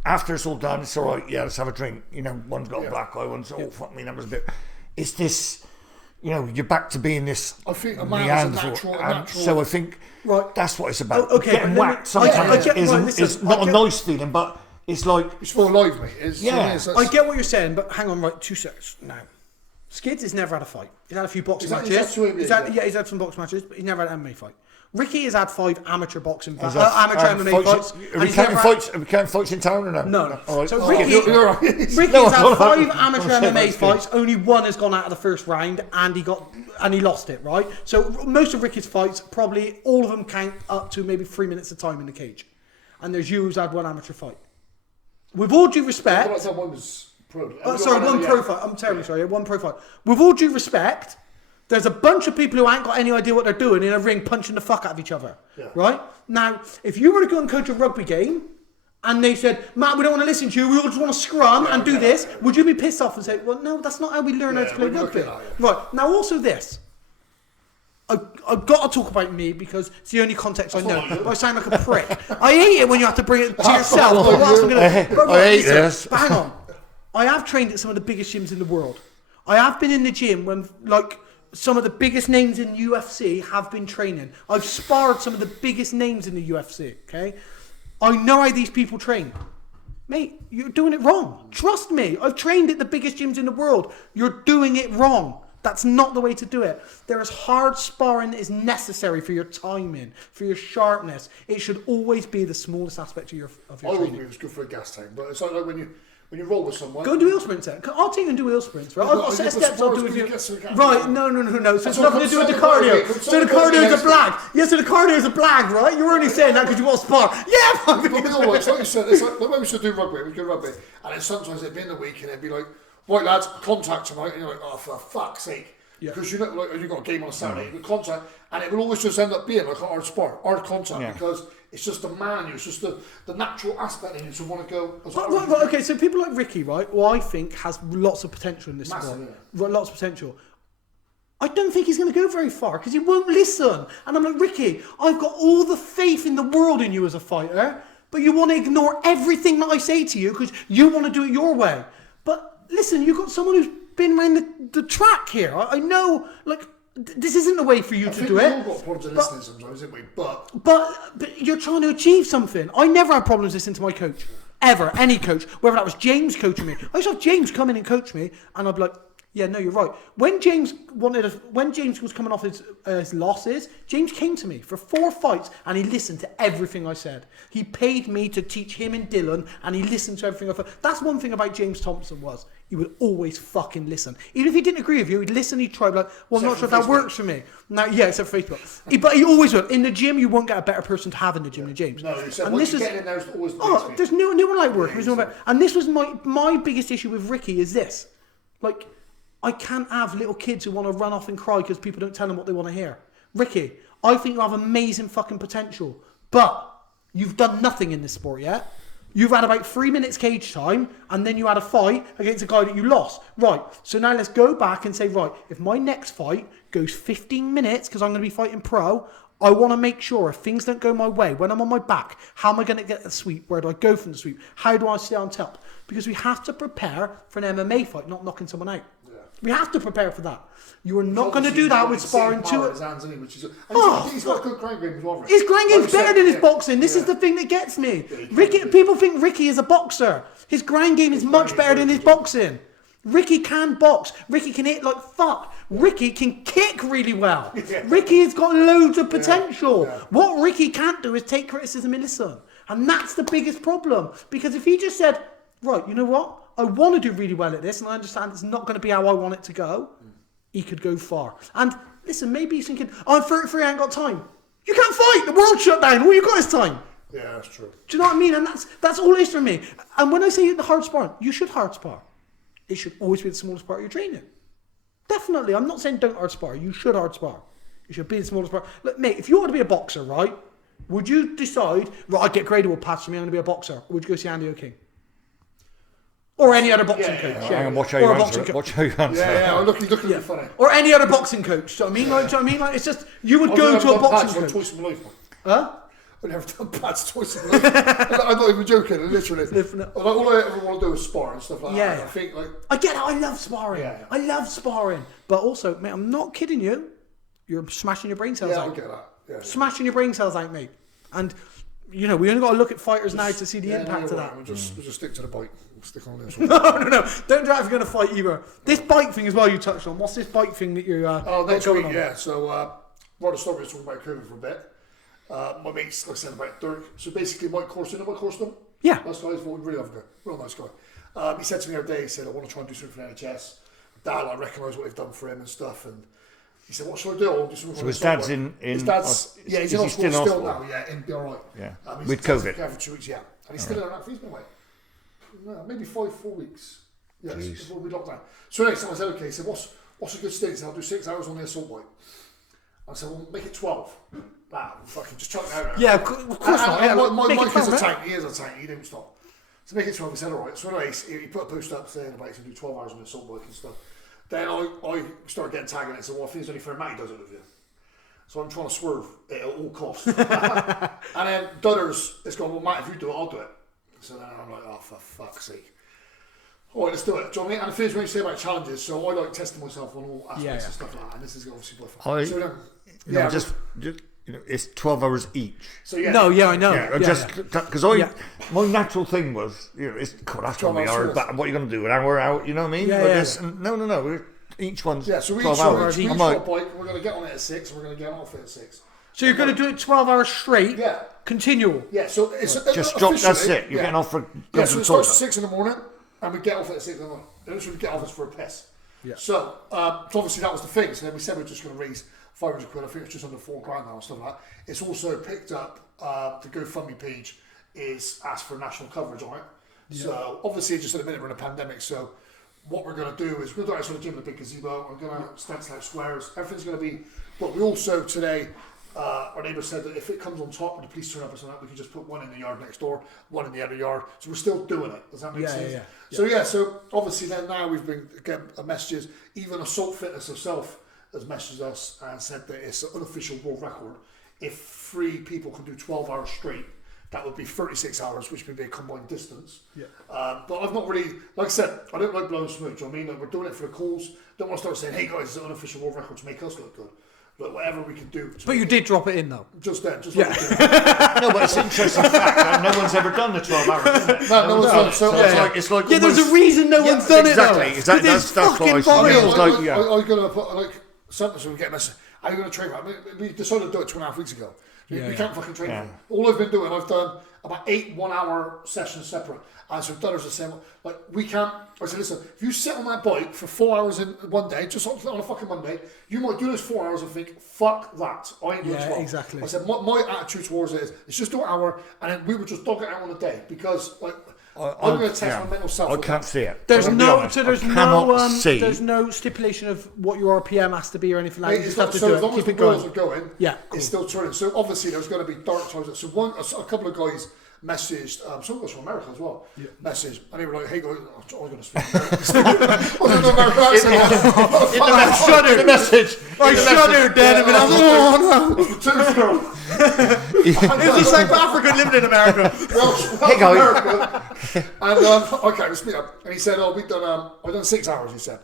after it's all done, it's all right. Yeah, let's have a drink. One's got a black eye, one's fuck me, that was a bit. It's this. you know, you're back to being this. I think a man is a natural. So I think that's what it's about. Okay, getting whacked sometimes is not a nice feeling, but it's like it's full of life, mate. I get what you're saying, but hang on, right, 2 seconds now. Skids has never had a fight. He's had a few boxing matches. He's had some boxing matches, but he's never had an MMA fight. Ricky has had 5 amateur boxing, MMA fights. Are we counting fights in town or no? No. All right. So Ricky's had 5 amateur MMA fights. Only 1 has gone out of the first round, and he lost it. Right. So most of Ricky's fights, probably all of them count up to maybe 3 minutes of time in the cage. And there's you who's had 1 amateur fight. With all due respect, one was pro. One pro fight. I'm terribly sorry. 1 pro fight. With all due respect. There's a bunch of people who ain't got any idea what they're doing in a ring punching the fuck out of each other. Yeah. Right? Now, if you were to go and coach a rugby game and they said, Matt, we don't want to listen to you, we all just want to scrum and do this, would you be pissed off and say, well, no, that's not how we learn how to play rugby. Right. Now, also this. I've got to talk about me because it's the only context I know. I sound like a prick. I hate it when you have to bring it to yourself. I hate this. But hang on. I have trained at some of the biggest gyms in the world. I have been in the gym when, some of the biggest names in UFC have been training. I've sparred some of the biggest names in the UFC, okay? I know how these people train. Mate, you're doing it wrong. Trust me. I've trained at the biggest gyms in the world. You're doing it wrong. That's not the way to do it. There is hard sparring that is necessary for your timing, for your sharpness. It should always be the smallest aspect of your training. I would agree it's good for a gas tank, but it's like when you roll with someone. Go do wheel sprints then. I'll take you and do wheel sprints, right? I've got a set of steps I'll do with you. Right, no. So it's nothing to do with the cardio. So the cardio is a blag. Yeah, so the cardio is a blag, right? You're only saying that because you want to spar. Yeah, but no, it's like you said, it's like when we should do rugby, we do rugby. And then sometimes it'd be in the week and it'd be like, right lads, contact tonight. And you're like, oh, for fuck's sake. Yeah. Because you know, like, you've got a game on a Saturday, you contact, and it will always just end up being like a hard spar, hard contact, because it's just the man, it's just the natural aspect in you to want to go. Right, okay, so people like Ricky, right, who I think has lots of potential in this sport, lots of potential. I don't think he's going to go very far because he won't listen. And I'm like, Ricky, I've got all the faith in the world in you as a fighter, but you want to ignore everything that I say to you because you want to do it your way. But listen, you've got someone who's been around the track here. I know, this isn't the way for you to do it. We've all got problems listening sometimes, haven't we? But you're trying to achieve something. I never had problems listening to my coach. Ever. Any coach. Whether that was James coaching me. I used to have James come in and coach me, and I'd be like, yeah, no, you're right. When James was coming off his losses, James came to me for 4 fights and he listened to everything I said. He paid me to teach him and Dylan, and he listened to everything I said. That's one thing about James Thompson was he would always fucking listen. Even if he didn't agree with you, he'd listen, he'd try, well, I'm not sure if that works for me. Now, yeah, except for Facebook. But he always will. In the gym, you won't get a better person to have in the gym than James. No, you said once you get in there, it's always there's no one like working. And this was my biggest issue with Ricky is this. I can't have little kids who want to run off and cry because people don't tell them what they want to hear. Ricky, I think you have amazing fucking potential, but you've done nothing in this sport yet. You've had about 3 minutes cage time, and then you had a fight against a guy that you lost. Right, so now let's go back and say, right, if my next fight goes 15 minutes, because I'm going to be fighting pro, I want to make sure if things don't go my way, when I'm on my back, how am I going to get the sweep? Where do I go from the sweep? How do I stay on top? Because we have to prepare for an MMA fight, not knocking someone out. We have to prepare for that. You are not going to do that with sparring two. He's got a good grind game as well. His grind game's better than his boxing. This is the thing that gets me. People think Ricky is a boxer. His grind game is much better than his boxing. Ricky can box. Ricky can hit like fuck. Ricky can kick really well. Ricky has got loads of potential. What Ricky can't do is take criticism and listen. And that's the biggest problem. Because if he just said, right, you know what? I want to do really well at this, and I understand it's not going to be how I want it to go. He could go far. And listen, maybe he's thinking, I'm 33, I ain't got time. You can't fight. The world's shut down. All you got is time. Yeah, that's true. Do you know what I mean? And that's all it is for me. And when I say the hard sparring, you should hard spar. It should always be the smallest part of your training. Definitely. I'm not saying don't hard spar. You should hard spar. It should be the smallest part. Look, mate, if you want to be a boxer, right, would you decide, right, I'd get graded with patch for me, I'm going to be a boxer? Or would you go see Andy O'King? Or any other boxing coach. Hang on, watch how you answer it. Watch how you answer it. Yeah, look at me funny. Or any other boxing coach. Do you know what I mean? Like, it's just, you would go to a boxing coach. Choice of my life. Huh? I've never done pads twice in my life. I'm not even joking, literally. Like, all I ever want to do is spar and stuff like that. And I think, like... I get it, I love sparring. Yeah. I love sparring. But also, mate, I'm not kidding you. You're smashing your brain cells out. Yeah, I get that. Yeah. Smashing your brain cells out, mate. And, you know, we only got to look at fighters now to see the impact of that. We'll just stick to the bike. We'll stick on this. No. Don't do that if you're going to fight either. This bike thing as well you touched on. What's this bike thing that you're next week, on? yeah. So, right at the start, we were talking about COVID for a bit. My mate's, like I said, about Dirk. So basically, Mike Corson, Yeah. Nice guy, we really love him. Real nice guy. He said to me the other day, he said, I want to try and do something for the NHS. Dad, I recognise what they've done for him and stuff. And he said, what should I do? I'll do something for his dad's in... His dad's... Yeah, he's in hospital still now. Yeah, he'll be all right. Yeah. With COVID. For 2 weeks, yeah. And he's still in that. He's been away. No, maybe 4 weeks. Yes, before we locked down. So next time I said, okay, he said, what's a good stint? He said, I'll do 6 hours on the assault bike. I said, well, make it 12. Nah, fucking just chuck it out. Yeah, of course not. Mike is a tank. He is a tank. He don't stop. So make it 12. He said, all right. So anyway, he put a post up saying about he can do 12 hours on the assault bike and stuff. Then I started getting tagged and said, well, I think it's only fair Matty does it with you. So I'm trying to swerve it at all costs. And then Dudders is going, well, Matt, if you do it, I'll do it. So then I'm like, oh, for fuck's sake. All right, let's do it. Do you know what I mean? And the thing is, when you say about challenges, so I like testing myself on all aspects and stuff like that. And this is obviously by far. Just you know, it's 12 hours each. So yeah. No, yeah, I know. Because my natural thing was, you know, it's that's going to be hard, but what are you going to do? An hour out, you know what I mean? No. Each one's 12 hours. So we each got a bike, we're going to get on it at 6, and we're going to get off it at 6. So you're going to do it 12 hours straight? Yeah. Continual? Yeah, so it's... Just drop, that's it. You're getting off for... Yeah, so it starts at 6 in the morning, and we get off at 6 in the morning. And we get off us for a piss. Yeah. So obviously that was the thing. So then we said we're just going to raise 500 quid. I think it's just under £4 now and stuff like that. It's also picked up the GoFundMe page is asked for national coverage on it. Yeah. So obviously just at the minute we're in a pandemic. So what we're going to do is we're going to do it at the gym in the big gazebo. We're going to stencil out squares. Everything's going to be. But we also today. Our neighbour said that if it comes on top and the police turn up or something, we can just put one in the yard next door, one in the other yard. So we're still doing it. Does that make sense? Yeah. So obviously then now we've been getting messages. Even Assault Fitness herself has messaged us and said that it's an unofficial world record. If 3 people can do 12 hours straight, that would be 36 hours, which would be a combined distance. Yeah. But I've not really, like I said, I don't like blowing smoke. Do you know what I mean? Like, we're doing it for the cause. Don't want to start saying, hey guys, it's an unofficial world record to make us look good. But whatever we can do. But you did drop it in though. Just then, just No, but it's an interesting fact that no one's ever done the 12 hours, isn't it? No one's done it. So it's like there's a reason no one's done it though. Exactly. That's what I see. I was going to put like something so we get a message. Are you going to train for it? We decided to do it 2.5 weeks ago. We can't fucking train for it. All I've been doing, I've done about 8 1-hour sessions separate. And so Dunners are saying, like, we can't. I said, listen, if you sit on that bike for 4 hours in one day, just on a fucking Monday, you might do those 4 hours and think, fuck that. I ain't doing 12. Exactly. I said, my attitude towards it is, it's just do an hour, and then we would just dog it out on a day because, like, I'm going to test my mental self. I can't see it. There's no stipulation of what your RPM has to be or anything like that. You just have to do it. As long as the wheels are going, it's still turning. So obviously there's going to be dark times. So a couple of guys messaged, some guys from America as well, messaged, and they were like, hey guys, I'm going to speak American accent. In the message. I shuddered then, and I was it was a South African living in America. Hey guys. And okay, let's meet up. And he said, I've done 6 hours, he said.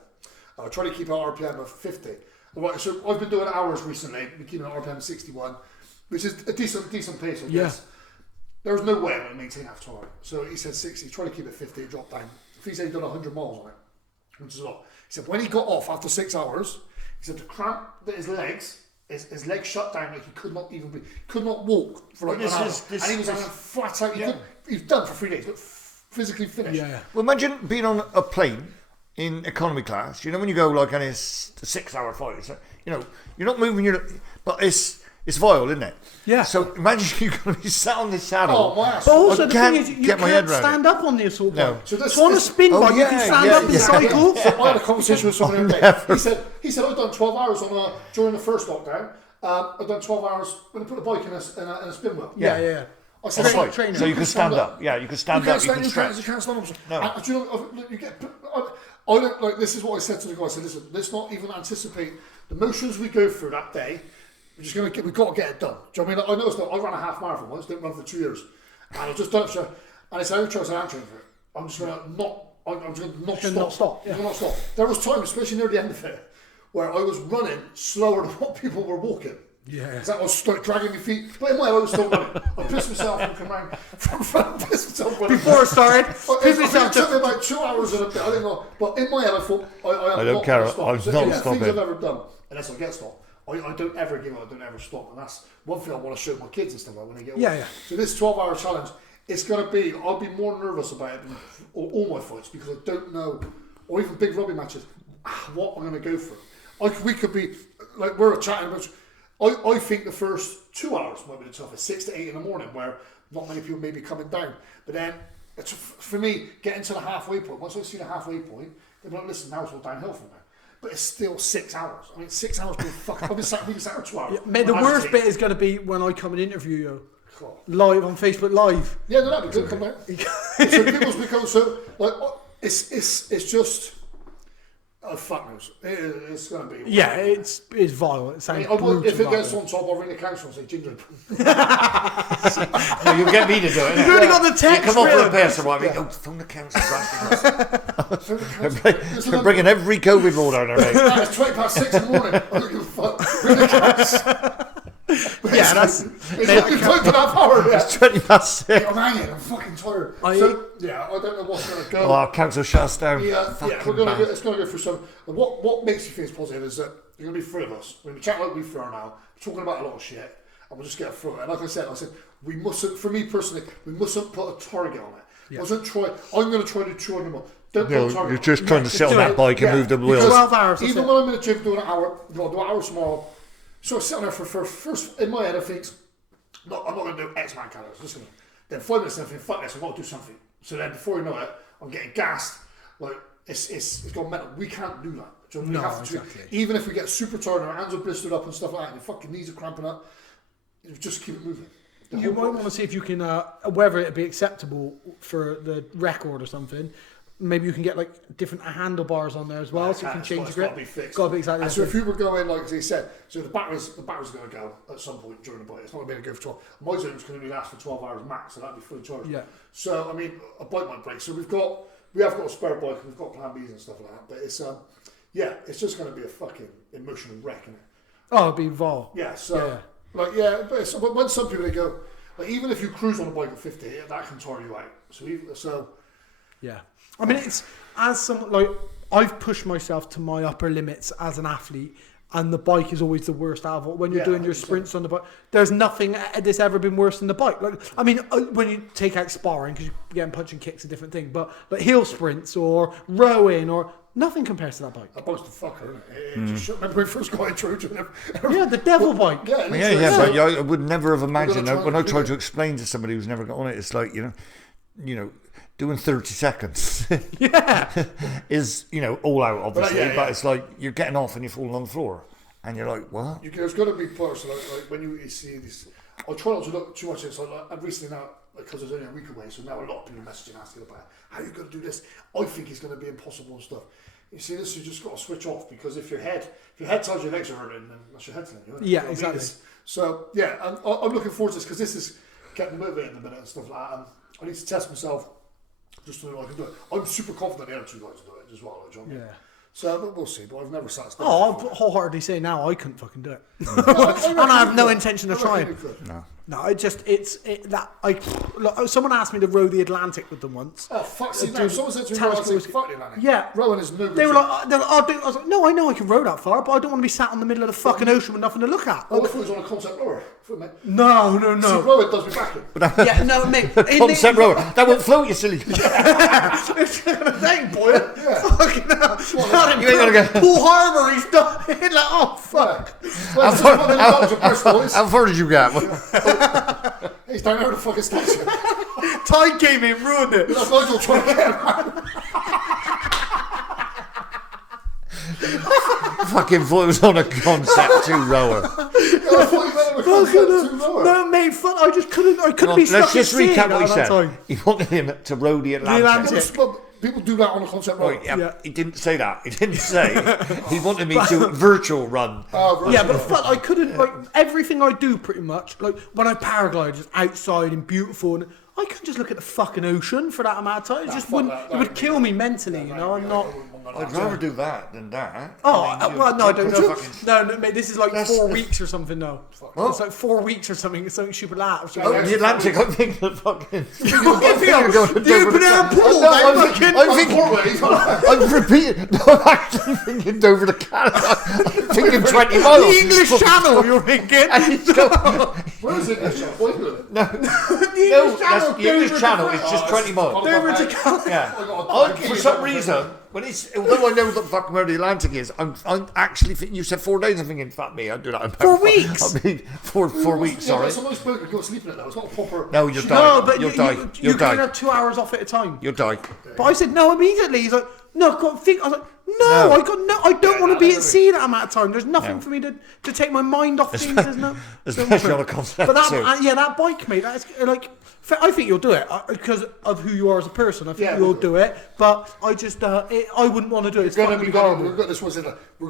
I try to keep an RPM of 50. Right, so I've been doing hours recently, been keeping an RPM of 61, which is a decent pace, I guess. There was no way I'm going to maintain after all. So he said 60, try to keep it 50, drop down. If he said he'd done 100 miles on it, which is a lot. He said when he got off after 6 hours, he said the cramp that his legs shut down, like he could not walk for like an hour. And he was flat out. He's done for 3 days, but physically finished. Yeah. Well, imagine being on a plane in economy class. You know when you go like on a 6 hour flight, it's like, you know, you're not moving, but it's vile, isn't it? Yeah. So imagine you're going to be sat on the saddle. Oh, wow. But also the thing is, you can't stand up on the assault bike. So on a spin bike, you can stand up and cycle. So I had a conversation with someone the other day. He said, I've done 12 hours during the first lockdown. I've done 12 hours when I put a bike in a spin wheel. Yeah. I said, so you can stand up. Yeah, you can stand up. You can stretch. You can't stand up. No. Do you know, I don't like. This is what I said to the guy. I said, listen, let's not even anticipate the motions we go through that day. we've got to get it done. Do you know what I mean? I know I ran a half marathon once, didn't run for 2 years, and I just done it. And it's how choice I'm answering for it. I'm just gonna not stop. Yeah. Not stop. There was times, especially near the end of it, where I was running slower than what people were walking. Yeah. I was dragging my feet, but in my head I was still running. I pissed myself and come around pissed myself running. Before it started, it took me about 2 hours and a bit. I don't know, but in my head I thought I don't care. Stop. I'm not stopping. Things I've ever done, unless I get stopped. I don't ever give up. I don't ever stop, and that's one thing I want to show my kids and stuff like when they get older. Yeah. So this 12-hour challenge, it's going to be. I'll be more nervous about it than all my fights because I don't know, or even big rugby matches, what I'm going to go for. We could be like we're chatting about. I think the first 2 hours might be the toughest, 6 to 8 in the morning, where not many people may be coming down. But then, it's, for me, getting to the halfway point, once I see the halfway point, they're like, listen, now it's all downhill from there. But it's still 6 hours. I mean, 6 hours being fucking... I've been sat for 2 hours. Yeah, mate, the worst bit is going to be when I come and interview you. Live on Facebook Live. Yeah, no, that'd be good, come down. So people's become so... Like, it's just... Oh, fuck knows. It's going to be... Yeah, it's vile. It sounds brutal. If it gets on top, I'll ring the council and say, Ginger. No, you'll get me to do it. You've already got the text. You come up with a person, what I mean? Oh, phone the council. They're bringing every COVID law down there, mate. It's 6:20 in the morning. I don't give a fuck. Ring the council. Yeah, that's... It's fucking time for that power. Yeah. It's 6:20. I'm hanging. I'm fucking tired. I don't know what's going to go. Oh, council shut us down. Yeah, it's going to go through some... What makes you feel it's positive is that you're going to be three of us. We're going to be chatting like we three are now, talking about a lot of shit, and we'll just get through it. And like I said, we mustn't, for me personally, we mustn't put a target on it. Yeah. I'm going to try to do 200 more. Don't put a target. You're just trying to sit on that bike and move the wheels. 12 hours. Even when I'm in the gym doing an hour, I've got to do an hour tomorrow. So I sit on there for first, in my head I think, no, I'm not going to do X amount of calories. Listen, then 5 minutes and I think, fuck this, I've got to do something. So then before you know it, I'm getting gassed. Like, it's gone mental. We can't do that. So we have to, exactly. Even if we get super tired and our hands are blistered up and stuff like that, and your fucking knees are cramping up, you just keep it moving. You might want to see if you can, whether it be acceptable for the record or something. Maybe you can get like different handlebars on there as well, so you can change the grip. Got to be fixed. Got to be exactly. And so if you were going, like they said, so the battery's going to go at some point during the bike. It's not going to be able to go for 12. My zone's going to last for 12 hours max, so that'd be fully charged. Yeah. So I mean, a bike might break. So we have got a spare bike and we've got plan Bs and stuff like that. But it's just going to be a fucking emotional wreck, isn't it? Oh, it'd be vile. Yeah. So but when some people they go, like even if you cruise on a bike at 50, that can tire you out. So. Yeah. I mean, it's as some like I've pushed myself to my upper limits as an athlete, and the bike is always the worst out of it. When you're doing your sprints on the bike, there's nothing that's ever been worse than the bike. Like, I mean, when you take out sparring, because you're getting punching kicks, a different thing. But like hill sprints or rowing or nothing compares to that bike. That bike's the fucker, isn't it? Just remember when we first got into it. Yeah, the devil bike. But I would never have imagined when I tried to explain to somebody who's never got on it. It's like you know. Doing 30 seconds is, all out, obviously, but it's like you're getting off and you're falling on the floor. And you're like, what? There's got to be parts, like when you see this. I try not to look too much at it. So I've recently now, because it's only a week away, so now a lot of people are messaging asking about how are you going to do this. I think it's going to be impossible and stuff. You see this, you just got to switch off because if your head tells your legs are hurting, then that's your head telling you. Yeah, exactly. So, yeah, I'm looking forward to this because this is getting me motivated in a minute and stuff like that. And I need to test myself. Just to know I can do it. I'm super confident the other two guys will do it as well, John. Yeah. So we'll see, but I've never sat still. I'll wholeheartedly say now I couldn't fucking do it. And I have no intention of trying. No, someone asked me to row the Atlantic with them once. Oh, fuck, see, now, someone said to me, fuck the Atlantic. Yeah. Rowing is no good. They were like, I was like, no, I know I can row that far, but I don't want to be sat in the middle of the fucking ocean with nothing to look at. I thought it was on a concept rower. No. See, rowing does me back. Yeah, no, mate. Concept rower. That won't float, you silly. It's a thing, boy. Yeah. Fucking hell. You ain't gonna go. Pool Harbour, he's done. Like, oh, fuck. How far did you get? He's down there at the fucking station. Tide came in, ruined it. That's Nigel trying to get him. Fucking thought it was on a concept 2 rower. I thought you meant it was concept 2 rower. No, mate, I couldn't be stuck. Let's just recap what he said. Time. He wanted him to row the Atlantic. people do that on a concept run. He didn't say that. He didn't say he wanted me to virtual run. Yeah, but I couldn't, like, everything I do pretty much, like, when I paraglide, just outside and beautiful, and I couldn't just look at the fucking ocean for that amount of time. It just wouldn't, it would kill me mentally, you know. I'm not. I'd rather do that than that. Oh, well, no, I don't know. No, mate, this is like 4 weeks or something, no. It's like 4 weeks or something super like that. The Atlantic, I'm thinking of fucking... The open air pool, I'm repeating. No, I'm actually thinking Dover to Canada. I'm thinking 20 miles. The English Channel, you're thinking? Where is it? No, the English Channel is just 20 miles. Dover to Canada. Yeah. For some reason, although I know the fucking where the Atlantic is, I'm actually thinking, you said 4 days, I'm thinking, fuck me, I'd do that in 4 weeks? I mean, 4 weeks, sorry. It's almost spoken, you're sleeping it though, it's not a proper... No, you'll die. No, but you'll die. You can have 2 hours off at a time. You'll die. But I said no immediately. He's like, no, I can't think. I was like, no, I don't want to be at sea that amount of time. There's nothing for me to take my mind off things. There's no, especially on a concept. But that bike, mate, that's like, I think you'll do it because of who you are as a person. I think you'll do it. But I just, I wouldn't want to do it. It's going to be horrible. We're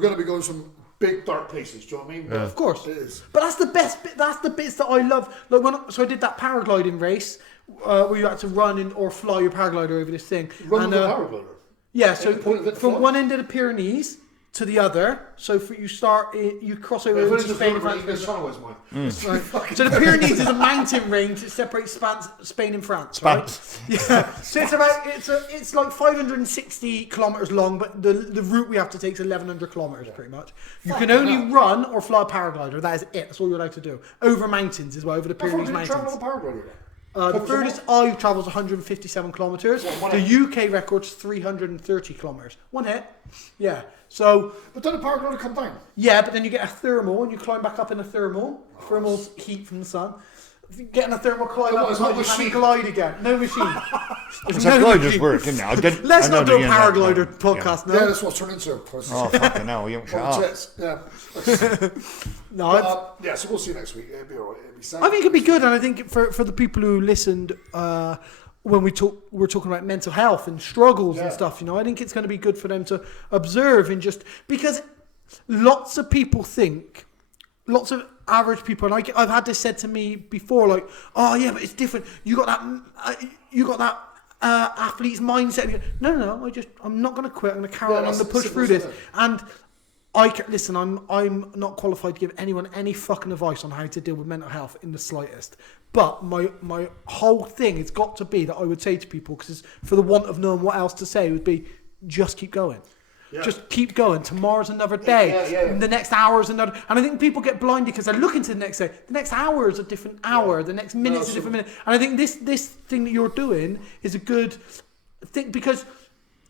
going to be going some big dark places. Do you know what I mean? Yeah. Of course. It is. But that's the best bit. That's the bits that I love. Like so I did that paragliding race. Where you had to run or fly your paraglider over this thing. Run with a paraglider? Yeah, so from one end of the Pyrenees to the other. So you cross over into Spain. So the Pyrenees is a mountain range that separates Spain and France. Right? Yeah. So it's like 560 kilometers long, but the route we have to take is 1,100 kilometers pretty much. You can only run or fly a paraglider. That is it. That's all you're allowed to do. Over mountains as well, over the Pyrenees mountains. Travel on a paraglider? The furthest I've travelled is 157 kilometres. The UK record's 330 kilometres. One hit. Yeah. So. But then the paraglider come down. Yeah, but then you get a thermal and you climb back up in a thermal. Thermal's heat from the sun. Getting a thermal climb up and glide again. No machine. It's no gliders work, isn't it? Let's not do a paraglider podcast now. Yeah, that's what's turned into. Oh, fucking hell, you haven't shut up. Yeah. No, so we'll see you next week. It'll be alright. It'll be sad. I think it'd be good, and I think for the people who listened when we're talking about mental health and struggles and stuff, you know, I think it's going to be good for them to observe and just because lots of people think. Lots of average people, and I've had this said to me before, like, oh yeah, but it's different. You got that athlete's mindset. No, I'm not going to quit. I'm going to carry on. I'm going to push through this. And listen. I'm not qualified to give anyone any fucking advice on how to deal with mental health in the slightest. But my whole thing has got to be that I would say to people, because for the want of knowing what else to say, would be just keep going. Yeah. Just keep going. Tomorrow's another day. Yeah. The next hour is another. And I think people get blinded because they're looking to the next day. The next hour is a different hour. The next minute is a different minute. And I think this thing that you're doing is a good thing because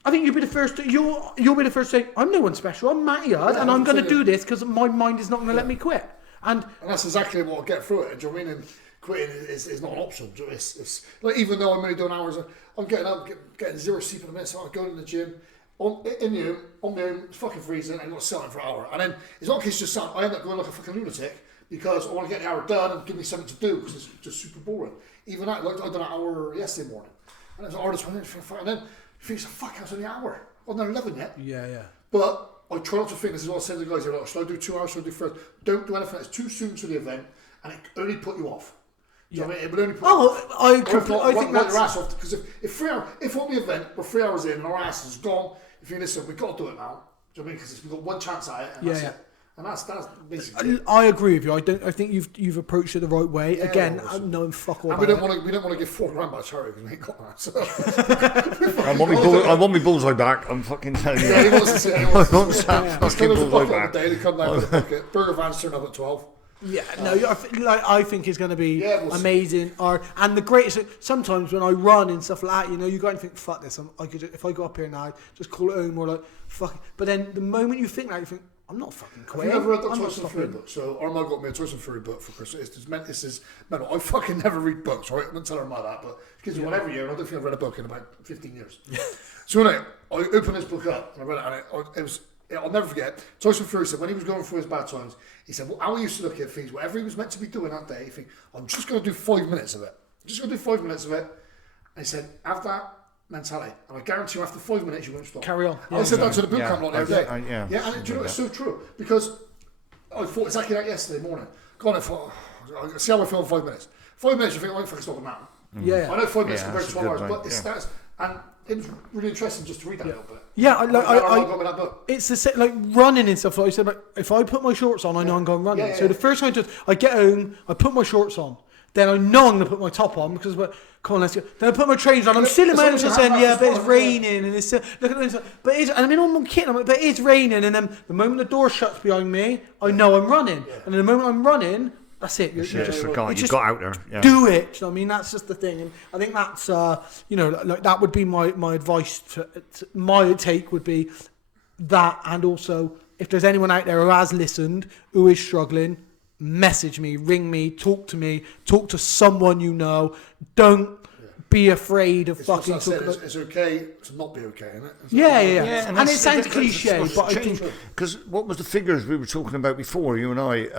I think you'll be the first. You'll be the first to say, "I'm no one special. I'm Matty Hudd, and I'm going to do this because my mind is not going to let me quit." And that's exactly what will get through it. Do you know what I mean? And quitting is not an option. It's like even though I'm only doing hours, I'm getting up, getting 0 sleep in a minute. So I'm going to the gym. On my own, it's fucking freezing, and I'm not sitting for an hour. And then it's not a case just sat. I end up going like a fucking lunatic because I want to get the hour done and give me something to do because it's just super boring. Even that, like I done an hour yesterday morning, and it was an hour this morning, and then you think, fuck, I was only an hour. I'm not 11 yet. Yeah. But I try not to think. This is what I said to the guys here. Like, should I do 2 hours? Should I do first? Don't do anything that's too soon to the event, and it only put you off. Do you know what I mean? It would only put I think that's your ass off because if on the event we're 3 hours in and our ass is gone. If you listen, we've got to do it now. Do you know what I mean? Because we've got one chance at it, and that's it. And that's basically it. I agree with you. I think you've approached it the right way. Yeah, again, knowing fuck all. And we don't want to give $4 back to charity because we ain't got that. So. I want my bullseye back. I'm fucking telling you. Yeah, he wants to see it. He wants to see it. Fucking bullseye back. They come down with a bucket. Burger vans turn up at 12. Yeah, I think it's going to be amazing. And the greatest, sometimes when I run and stuff like that, you know, you go and think, fuck this. If I go up here now, just call it home or like, fuck it. But then the moment you think that, you think, I'm not fucking quitting. Have you ever read that Tyson Fury book? So Armand got me a Tyson Fury book for Christmas. This is mental. I fucking never read books, right? I wouldn't tell her about that, but it gives me one every year. And I don't think I've read a book in about 15 years. So anyway, I opened this book up and I read it, and it was. I'll never forget. Tyson Fury said when he was going through his bad times, he said, well, how he used to look at things, whatever he was meant to be doing that day, he think, I'm just going to do 5 minutes of it. I'm just going to do 5 minutes of it. And he said, have that mentality. And I guarantee you after 5 minutes you won't stop. Carry on. I said that to the boot camp lot the other day. Yeah, and do you know it's so true? Because I thought exactly that yesterday morning. Gone, I thought, see how I feel in 5 minutes. 5 minutes you think, I won't fucking stop a mountain. Yeah. I know 5 minutes compared to 12 hours, but it's that. And it was really interesting just to read that a little bit. Yeah, I got with that book. It's the same, like running and stuff. Like I said, like, if I put my shorts on, I know I'm going running. So the first time I get home, I put my shorts on. Then I know I'm going to put my top on because, come on, let's go. Then I put my trainers on. I'm still in my house saying, but it's raining. And it's still, look at this. But it's, and I mean, I'm kidding. I'm like, but it's raining. And then the moment the door shuts behind me, I know I'm running. And then the moment I'm running, that's it. You've got out there. Yeah. Do it. You know what I mean? That's just the thing. And I think that's, like that would be my advice. My take would be that. And also, if there's anyone out there who has listened, who is struggling, message me, ring me, talk to someone you know. Don't be afraid of fucking talking about... It's okay to not be okay, isn't it? Yeah. And it sounds cliche, but I think... Because what was the figures we were talking about before, you and I...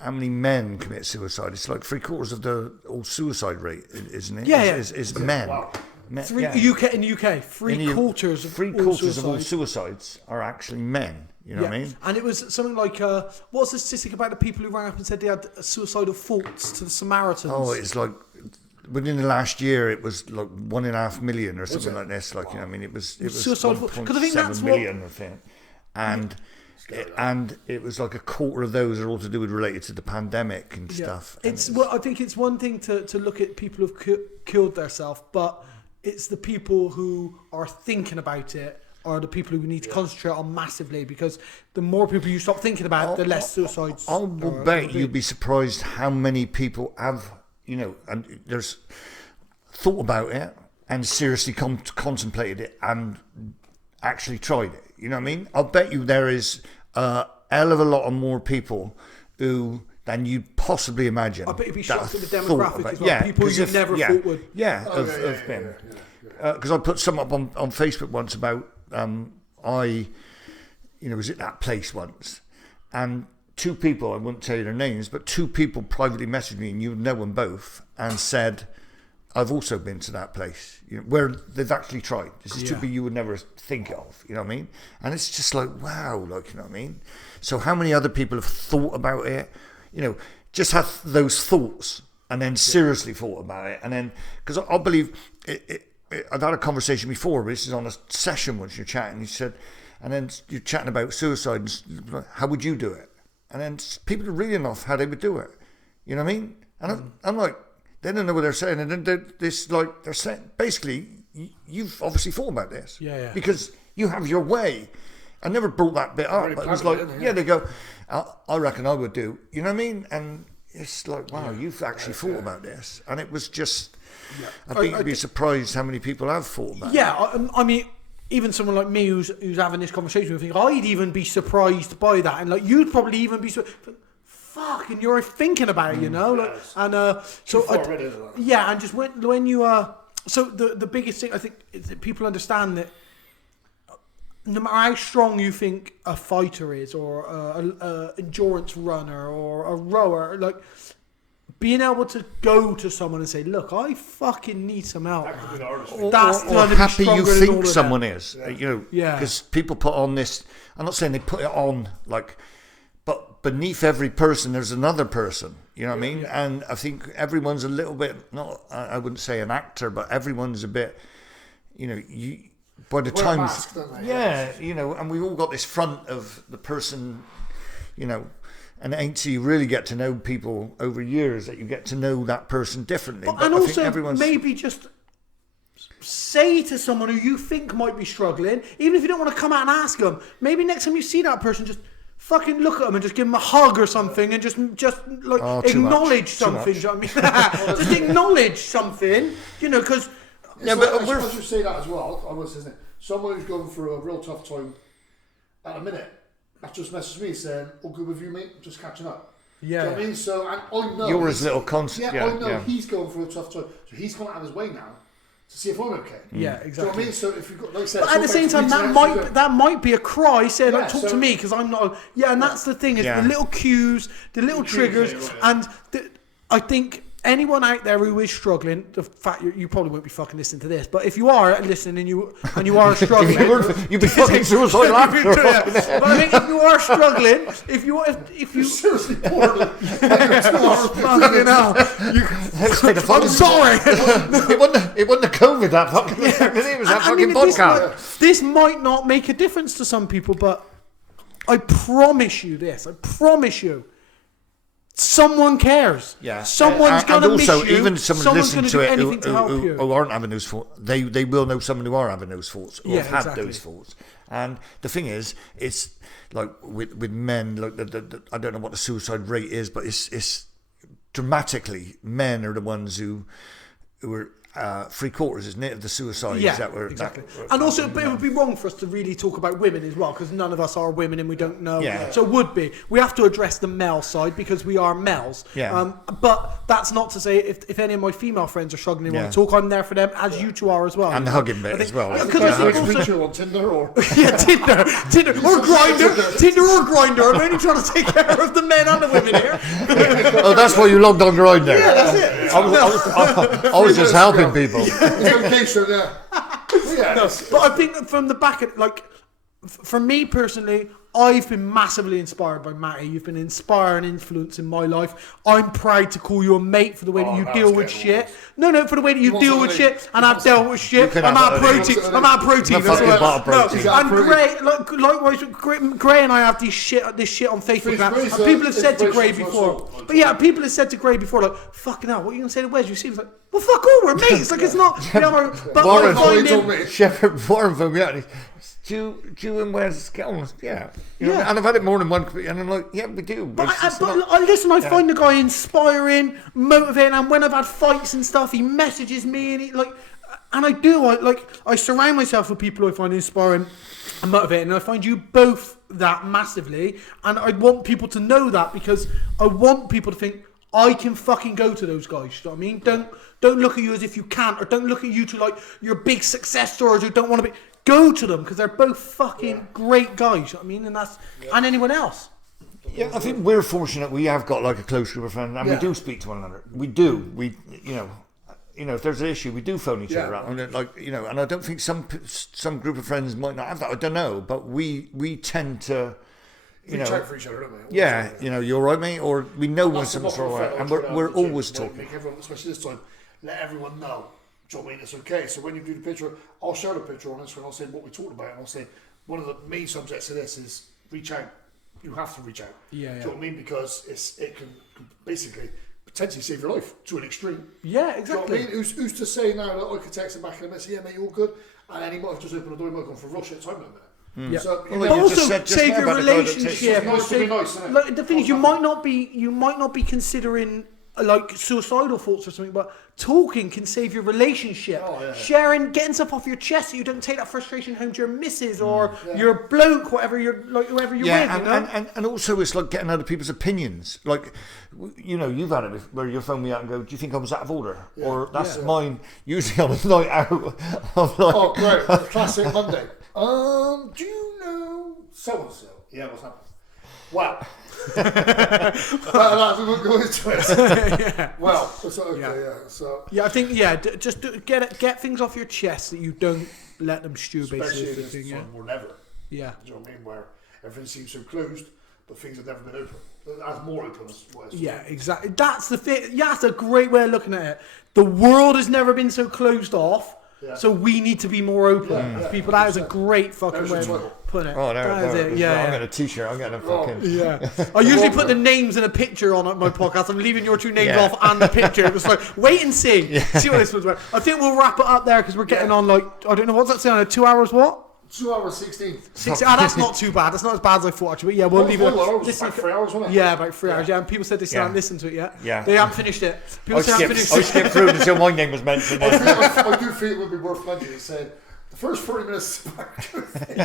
how many men commit suicide? It's like 3/4 of the all suicide rate, isn't it? Yeah, is men. Wow. In the UK, three-quarters of all suicides are actually men. You know what I mean? And it was something like, what's the statistic about the people who rang up and said they had suicidal thoughts to the Samaritans? Oh, it's like within the last year, it was like 1.5 million or something like this. Like, you know, I mean, it was suicidal thoughts. Because I think that's 1.7 million, I think. And it was like 1/4 of those are all to do with related to the pandemic and stuff. I think it's one thing to look at people who've killed themselves, but it's the people who are thinking about it are the people who we need to concentrate on massively, because the more people you stop thinking about it, the less suicides. I will bet you'd be surprised how many people have, and there's thought about it and seriously contemplated it and actually tried it. You know what I mean? I'll bet you there is a hell of a lot of more people than you'd possibly imagine. I bet you'd be shocked at the demographic as well. People you never thought would. Have been. Because I put some up on Facebook once about was at that place once, and 2 people, I wouldn't tell you their names, but 2 people privately messaged me, and you would know them both, and said, I've also been to that place, where they've actually tried. This is 2 people you would never think of, you know what I mean? And it's just like, wow, like, you know what I mean? So how many other people have thought about it, just had those thoughts and then seriously thought about it. And then, because I believe, I've had a conversation before, but this is on a session once you're chatting, you said, and then you're chatting about suicide, and how would you do it? And then people are reading off how they would do it, you know what I mean? And I'm like, they don't know what they're saying, and then they're saying, basically, you've obviously thought about this, because you have your way. I never brought that bit up, but it was like, they go, I reckon I would do, you know what I mean? And it's like, wow, you've actually thought about this, and it was just, I think you'd be surprised how many people have thought about it. I mean, even someone like me who's having this conversation with me, I'd even be surprised by that, and like you'd probably even be fuck, and you're thinking about it, and and just when you so the biggest thing I think is that people understand that no matter how strong you think a fighter is, or a endurance runner, or a rower, like being able to go to someone and say, look, I fucking need some help. That's or happy you think someone is, because people put on this, I'm not saying they put it on like, but beneath every person there's another person, you know what I mean? And I think everyone's a little bit, I wouldn't say an actor, but everyone's a bit, by the time, mask, and we've all got this front of the person, and it ain't till you really get to know people over years that you get to know that person differently. But and also maybe just say to someone who you think might be struggling, even if you don't want to come out and ask them, maybe next time you see that person, just fucking look at them and just give them a hug or something, and just like acknowledge something. Do you know what I mean? Just acknowledge something, because. Yeah, but I should say that as well. I was saying, someone who's going through a real tough time at a minute, that just messaged me saying, "All good with you, mate? I'm just catching up." Yeah. Do you know what I mean? So, and I know you're his little concept. Yeah, I know he's going through a tough time, so he's gone out of his way now to see if I'm okay. Yeah, exactly. Do you know what I mean? So if you've got, like I said, but at the same time, that might be a cry saying, like, talk to me, because I'm not. Yeah, and that's the thing, is the little cues, the little triggers, and I think anyone out there who is struggling, the fact you probably won't be fucking listening to this, but if you are listening and you are struggling, you'd be fucking suicidal after. But I think if you are struggling, if you seriously poorly, fucking hell, I'm sorry. It wasn't the COVID that fucking thing. It was that fucking podcast. This might not make a difference to some people, but I promise you this. I promise you. Someone cares. Yeah. Someone's going to miss you. And also, even someone listening to it who aren't having those thoughts, they will know someone who are having those thoughts, or have had those thoughts. And the thing is, it's like with men, like I don't know what the suicide rate is, but it's dramatically, men are the ones who are 3/4, isn't it, of the suicides that were exactly. And also, but it would be wrong for us to really talk about women as well, because none of us are women and we don't know. Yeah. So it would be. We have to address the male side because we are males. Yeah. But that's not to say if any of my female friends are struggling and want to talk, I'm there for them, as you two are as well. And the hugging bit as well. Because I think also on Tinder or Tinder or Grindr. I'm only trying to take care of the men and the women here. Oh, that's why you logged on Grindr. Yeah, that's it. I was just helping people. But I think from the back of, like, for me personally, I've been massively inspired by Matty. You've been an inspiring influence in my life. I'm proud to call you a mate for the way that you deal with shit. No, for the way that you deal with shit, and I've dealt with shit. I'm out protein. And likewise, Gray and I have this shit on Facebook now. And people have said to Gray before. But yeah, people have said to Gray before, like, fucking hell, what are you going to say to Wes? You see, like, well, fuck all, we're mates. Like, it's not. But Warren, I find him. Shepard Warren phoned me out. Do you and Wes get on? Yeah. You know, and I've had it more than one, and I'm like, yeah, we do. But I find the guy inspiring, motivating, and when I've had fights and stuff, he messages me, and I surround myself with people who I find inspiring and motivating, and I find you both that massively, and I want people to know that, because I want people to think, I can fucking go to those guys, you know what I mean? Don't look at you as if you can't, or don't look at you to like you're big success stories who don't want to be. Go to them, because they're both fucking great guys, you know what I mean? And that's and anyone else. Yeah, I think we're fortunate. We have got like a close group of friends, and we do speak to one another. We do. You know, if there's an issue, we do phone each other out. And like, you know, and I don't think some group of friends might not have that. I don't know, but we tend to. You check for each other, don't we? Yeah, you know, you're right, mate, or we know when someone's all right, and we're always talking. Make everyone, especially this time, let everyone know. Do you know what I mean? It's okay. So when you do the picture, I'll share the picture on Instagram. I'll say what we talked about, and I'll say one of the main subjects of this is reach out. You have to reach out. Do you know what I mean? Because it can basically potentially save your life to an extreme. Yeah, exactly. Do you know what I mean? Who's to say now that I could text him back in a minute, say, yeah, mate, you all good? And then he might have just opened the door, he might have gone for a real shit time in a minute. Yeah. So, but also save your relationship. Nice, the thing is, you might not be considering like suicidal thoughts or something, but talking can save your relationship. Sharing, getting stuff off your chest so you don't take that frustration home to your missus or your bloke, whoever you're with. You know? And also it's like getting other people's opinions. Like, you know, you've had it where you phone me out and go, do you think I was out of order? Or that's mine. Usually I'm a night out. I'm like, oh, great. Classic Monday. Do you know so-and-so? Yeah, what's happening? Wow. We won't go into it. Well, it's okay, So I think just get things off your chest that you don't let them stew. Especially in this time or never. Yeah. Do you know what I mean? Where everything seems so closed, but things have never been open. As more openness. Yeah, exactly. That's the thing. Yeah, that's a great way of looking at it. The world has never been so closed off. Yeah. So we need to be more open to people. That is a great fucking way of putting it. Oh, that is it. Yeah, I'm getting a t-shirt. I'm getting a fucking... Yeah. I usually put the names and a picture on my podcast. I'm leaving your two names off and the picture. It was like, wait and see. See what this one's about. I think we'll wrap it up there because we're getting on like, I don't know, what's that saying? 2 hours what? 2 hours 16. That's not too bad. That's not as bad as I thought actually. But yeah, we'll leave it. About 3 hours, wasn't it? Yeah, about 3 hours. Yeah, and people said they still haven't listened to it yet. Yeah. They haven't finished it. I skipped through until my name was mentioned. I do feel it would be worth mentioning. It said the first 40 minutes.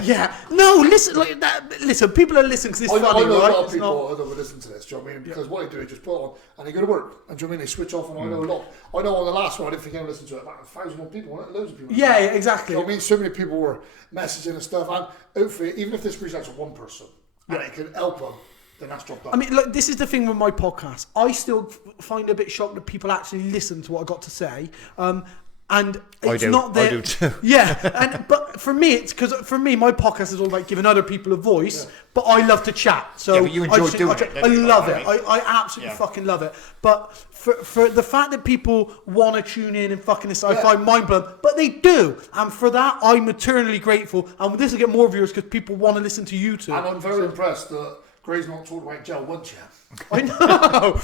Yeah. No, listen. Like that. Listen, people are listening because it's funny, I know right? a lot of people that would listen to this. Do you know what I mean? Because what they do, they just put it on and they go to work. And do you know what I mean? They switch off. And I know a lot. I know on the last one, I didn't think anyone listened to it. About 1,000 more people. Loads of people. Yeah, exactly. Do you know what I mean? So many people were messaging and stuff. And hopefully, even if this reaches out to one person and it can help them, then that's dropped off. I mean, look, this is the thing with my podcast. I still find it a bit shocked that people actually listen to what I got to say. And it's not that. I do too. Yeah, but for me, it's because for me, my podcast is all about giving other people a voice. Yeah. But I love to chat, so but you enjoy doing it. I love it. I absolutely fucking love it. But for the fact that people want to tune in and fucking this, I find mind blowing. But they do, and for that, I'm eternally grateful. And this will get more viewers because people want to listen to you too. And I'm very impressed that Gray's not talked about gel once yet. I know.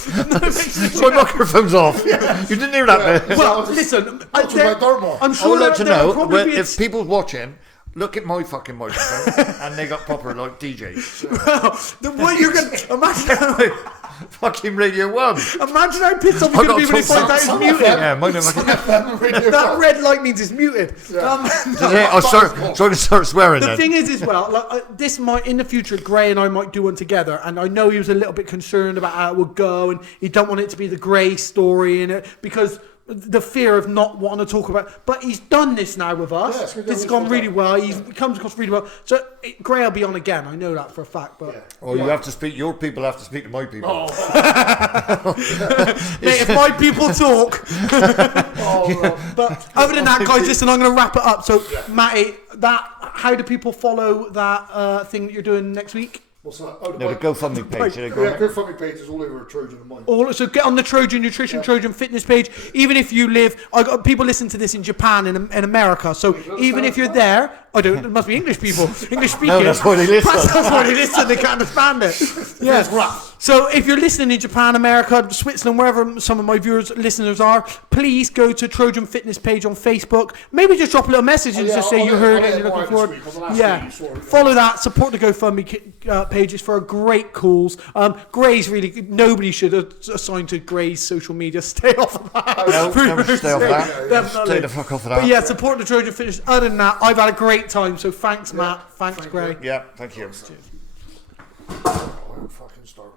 My microphone's off. Yeah. You didn't hear that bit. Well, listen. I'm sure I would like to know if people's watching. Look at my fucking microphone, and they got proper like DJs. Well, what you're gonna imagine? Fucking Radio 1. Imagine how pissed off you're going to be when they find out it's muted. Yeah, mine that red light means it's muted. Yeah. So I can start swearing the then. thing is as well, like, this might, in the future, Gray and I might do one together, and I know he was a little bit concerned about how it would go, and he don't want it to be the Gray story in it, because the fear of not wanting to talk about, but he's done this now with us. This has gone really well. He comes across really well. So Gray will be on again. I know that for a fact. But you have to speak. Your people have to speak to my people. Mate, if my people talk. But other than that, guys, listen. I'm going to wrap it up. So Matty, how do people follow that thing that you're doing next week? What's that? The GoFundMe page. GoFundMe page is all over Trojan and mine. So get on the Trojan Nutrition, Trojan Fitness page. Even if you live, I got people listen to this in Japan and in America. So even if you're there, it must be English people, English speakers. No, that's why they listen. That's why they listen. They can't understand it. Yeah. So if you're listening in Japan, America, Switzerland, wherever some of my listeners are, please go to Trojan Fitness page on Facebook. Maybe just drop a little message and just say you heard it and you're looking forward. Follow that. Support the GoFundMe page. It's for a great cause. Gray's really, nobody should assign to Gray's social media. Stay off of that. No, never stay off that. Definitely. Stay the fuck off of that. But yeah, support the Trojan Fitness. Other than that, I've had a great time. So thanks, Matt. Thanks, Gray. Yeah, thank you. Fucking start.